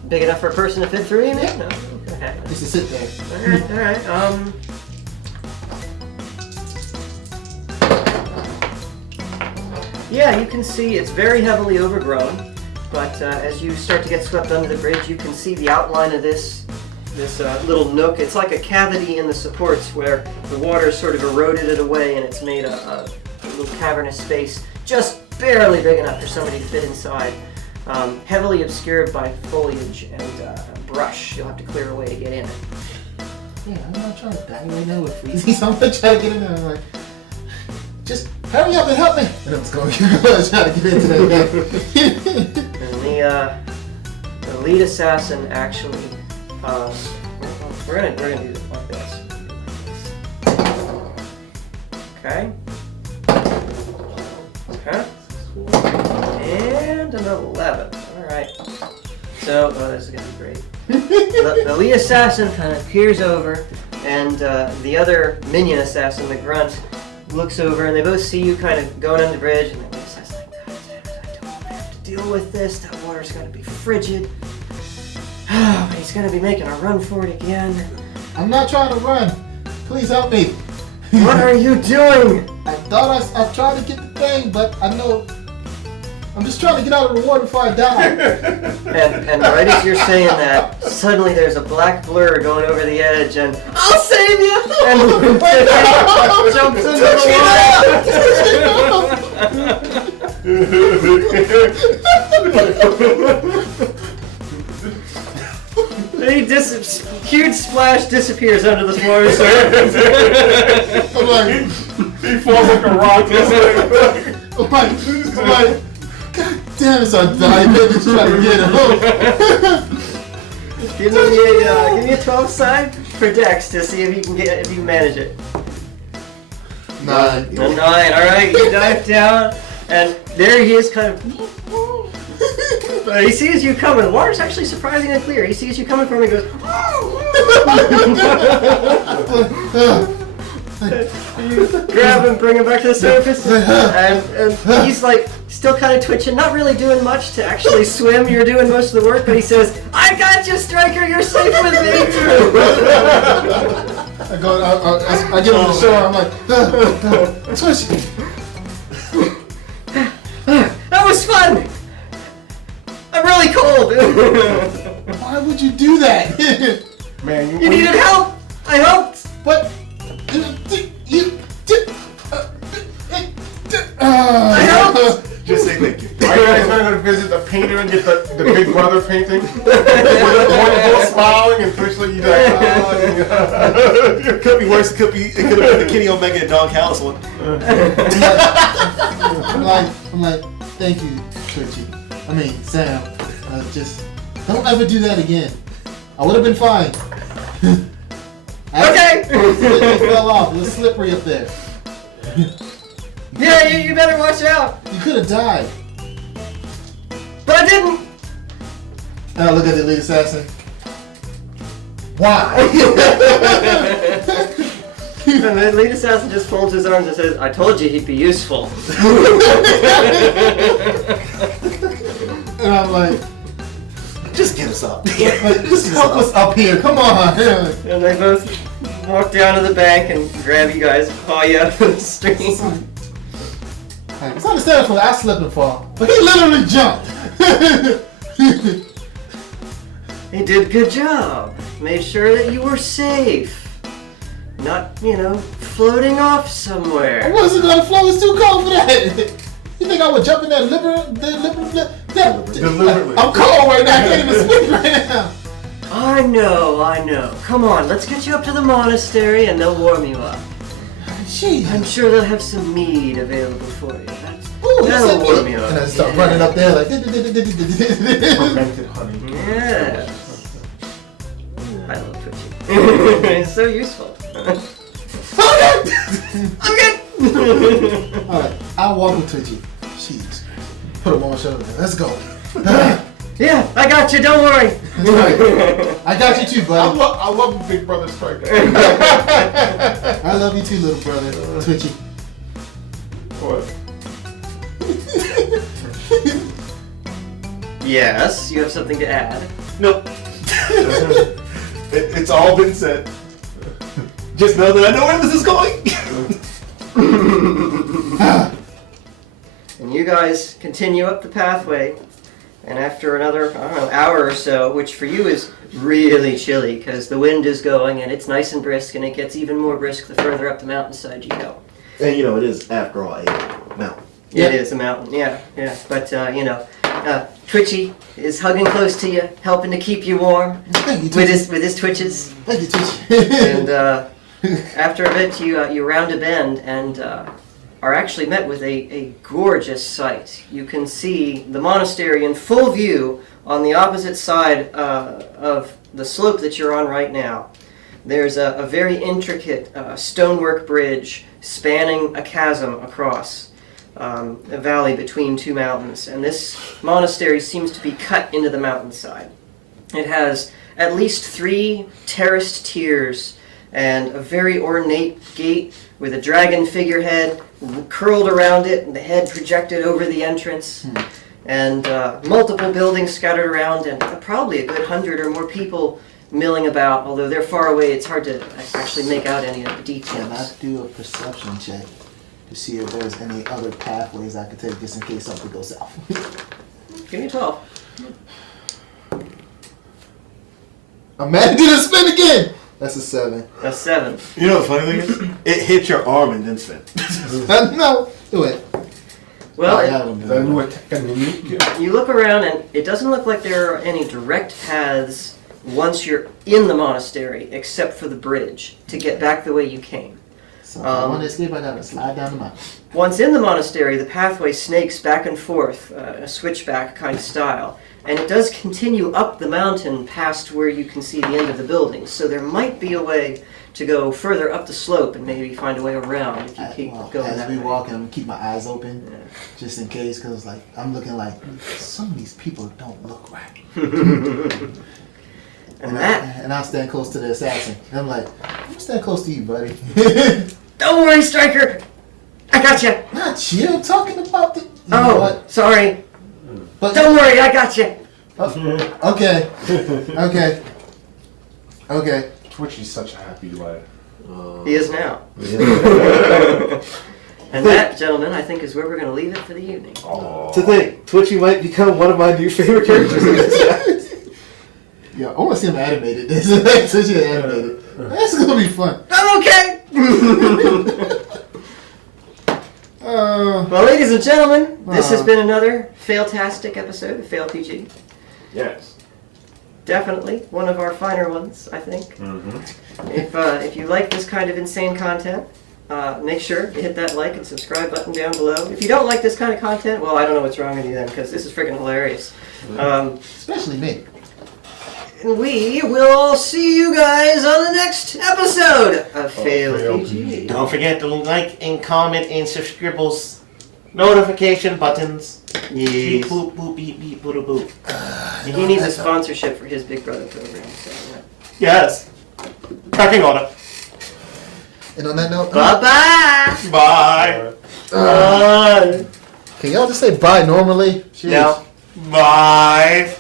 Big enough for a person to fit through, you mean? No? Okay. Just to sit there. Alright. Yeah, you can see it's very heavily overgrown, but as you start to get swept under the bridge, you can see the outline of this little nook. It's like a cavity in the supports where the water sort of eroded it away, and it's made a little cavernous space, just barely big enough for somebody to fit inside. Heavily obscured by foliage and brush. You'll have to clear a way to get in. Yeah, I'm not trying to die right now with freezing, so I'm gonna try to get in there. I'm like, just hurry up and help me! And I'm just going to try to get into that. And the lead assassin actually, we're gonna do it like this. Okay. And an 11. All right. So, this is gonna be great. The lead assassin kind of peers over, and the other minion assassin, the grunt, looks over, and they both see you kind of going on the bridge, and the lead assassin's like, God damn it, I don't want to have to deal with this. That water's gonna be frigid. But he's gonna be making a run for it again. I'm not trying to run. Please help me. What are you doing? I thought I tried to get the thing, but I know I'm just trying to get out of the water before I die. And right as you're saying that, suddenly there's a black blur going over the edge, and I'll save you! And jumps into the water. Huge splash disappears under the water surface. I'm like, he falls like a rock. I'm like, God damn it, so I dive in and try to get him. Give me a 12 side for Dex to see if you can if you manage it. 9. A 9. All right, you dive down, and there he is, kind of. He sees you coming. The water's actually surprisingly clear. He sees you coming from him and goes. You grab him, bring him back to the surface, and he's like still kind of twitching, not really doing much to actually swim. You're doing most of the work, but he says, "I got you, Striker. You're safe with me." I get on the shore. I'm like, Twitchy. That was fun. I'm really cold. Why would you do that? Man, You needed help. I helped. But I helped. Just say thank you. are you guys gonna go visit the painter and get the Big Brother painting? Both smiling and Twitch like you It could be worse. It could have been the Kenny Omega and Don Callis one. I'm like, thank you, Twitchy. I mean, Sam. Just don't ever do that again. I would have been fine. Okay. It fell off. It was slippery up there. Yeah, you better watch out. You could have died. But I didn't. And I look at the lead assassin. Why? And the lead assassin just folds his arms and says, "I told you he'd be useful." And I'm like, Just get us up. just help us up here. Come on. And they both walk down to the bank and grab you guys and haul you out of the stream. It's understandable I slipped and fall, but he literally jumped. He did a good job. Made sure that you were safe. Not, floating off I somewhere. wasn't gonna float. It's too cold for that. You think I would jump in that Deliberately. I'm cold right now. I can't even speak right now. I know. Come on, let's get you up to the monastery and they'll warm you up. Jeez. I'm sure they'll have some mead available for you. Ooh, That'll warm you up. And I start running up there like. fermented honey. Yes. I love Twitchy. It's so useful. I'm good! Alright, I'll walk with Twitchy. Jeez. Put him on my shoulder. Let's go. Yeah, I got you, don't worry. I got you too, buddy. I love the Big Brother Striker. I love you too, little brother. Twitchy. What? Yes, you have something to add. Nope. It's all been said. Just know that I know where this is going. And you guys continue up the pathway, and after another, hour or so, which for you is really chilly because the wind is going and it's nice and brisk, and it gets even more brisk the further up the mountainside you go. And it is after all a mountain. It is a mountain, yeah. But, Twitchy is hugging close to you, helping to keep you warm Thank you, with Twitchy. his twitches. Thank you, Twitchy. And after a bit, you round a bend and are actually met with a gorgeous sight. You can see the monastery in full view on the opposite side of the slope that you're on right now. There's a very intricate stonework bridge spanning a chasm across a valley between two mountains, and this monastery seems to be cut into the mountainside. It has at least 3 terraced tiers and a very ornate gate with a dragon figurehead curled around it and the head projected over the entrance, and multiple buildings scattered around, and probably a good 100 or more people milling about. Although they're far away, it's hard to actually make out any of the Can I details. do a perception check to see if there's any other pathways I could take just in case something goes south? Give me a 12. I'm mad to do the spin again! That's a 7. A 7. The funny thing is, it hit your arm and then spin. No, do it. Well, Then what technique? you look around and it doesn't look like there are any direct paths once you're in the monastery, except for the bridge to get back the way you came. So if I want to escape, I gotta slide down the mountain. Once in the monastery, the pathway snakes back and forth, a switchback kind of style, and it does continue up the mountain past where you can see the end of the building. So there might be a way to go further up the slope and maybe find a way around if you keep going as that we way. walk, I'm keep my eyes open, Yeah. just in case, because like I'm looking like some of these people don't look right. And that, and I'll stand close to the assassin. And I'm like, I'm gonna stand close to you, buddy. don't worry, Striker, I got you. Not you. I'm talking about the. You know Oh, what? sorry. But Don't worry, I got you. okay, okay, okay. Twitchy's such a happy lad. He is now. And that, gentlemen, I think is where we're going to leave it for the evening. Oh. To think, Twitchy might become one of my new favorite characters in this game. Yeah, I want to see him animated. This is like such an animated. That's gonna be fun. I'm okay. Well, ladies and gentlemen, this has been another fail-tastic episode of Fail PG. Yes. Definitely one of our finer ones, I think. If you like this kind of insane content, make sure to hit that like and subscribe button down below. If you don't like this kind of content, well, I don't know what's wrong with you then, because this is freaking hilarious. Especially me. And we will see you guys on the next episode of Fail Fail PG. Don't forget to like and comment and subscribe. Notification buttons. Yes. Beep boop boop beep beep boop boop. He needs a sponsorship for his Big Brother program. So, Yes. Tracking on it. And on that note, bye-bye. Bye. Bye. can y'all just say bye normally? Jeez. Now. Bye.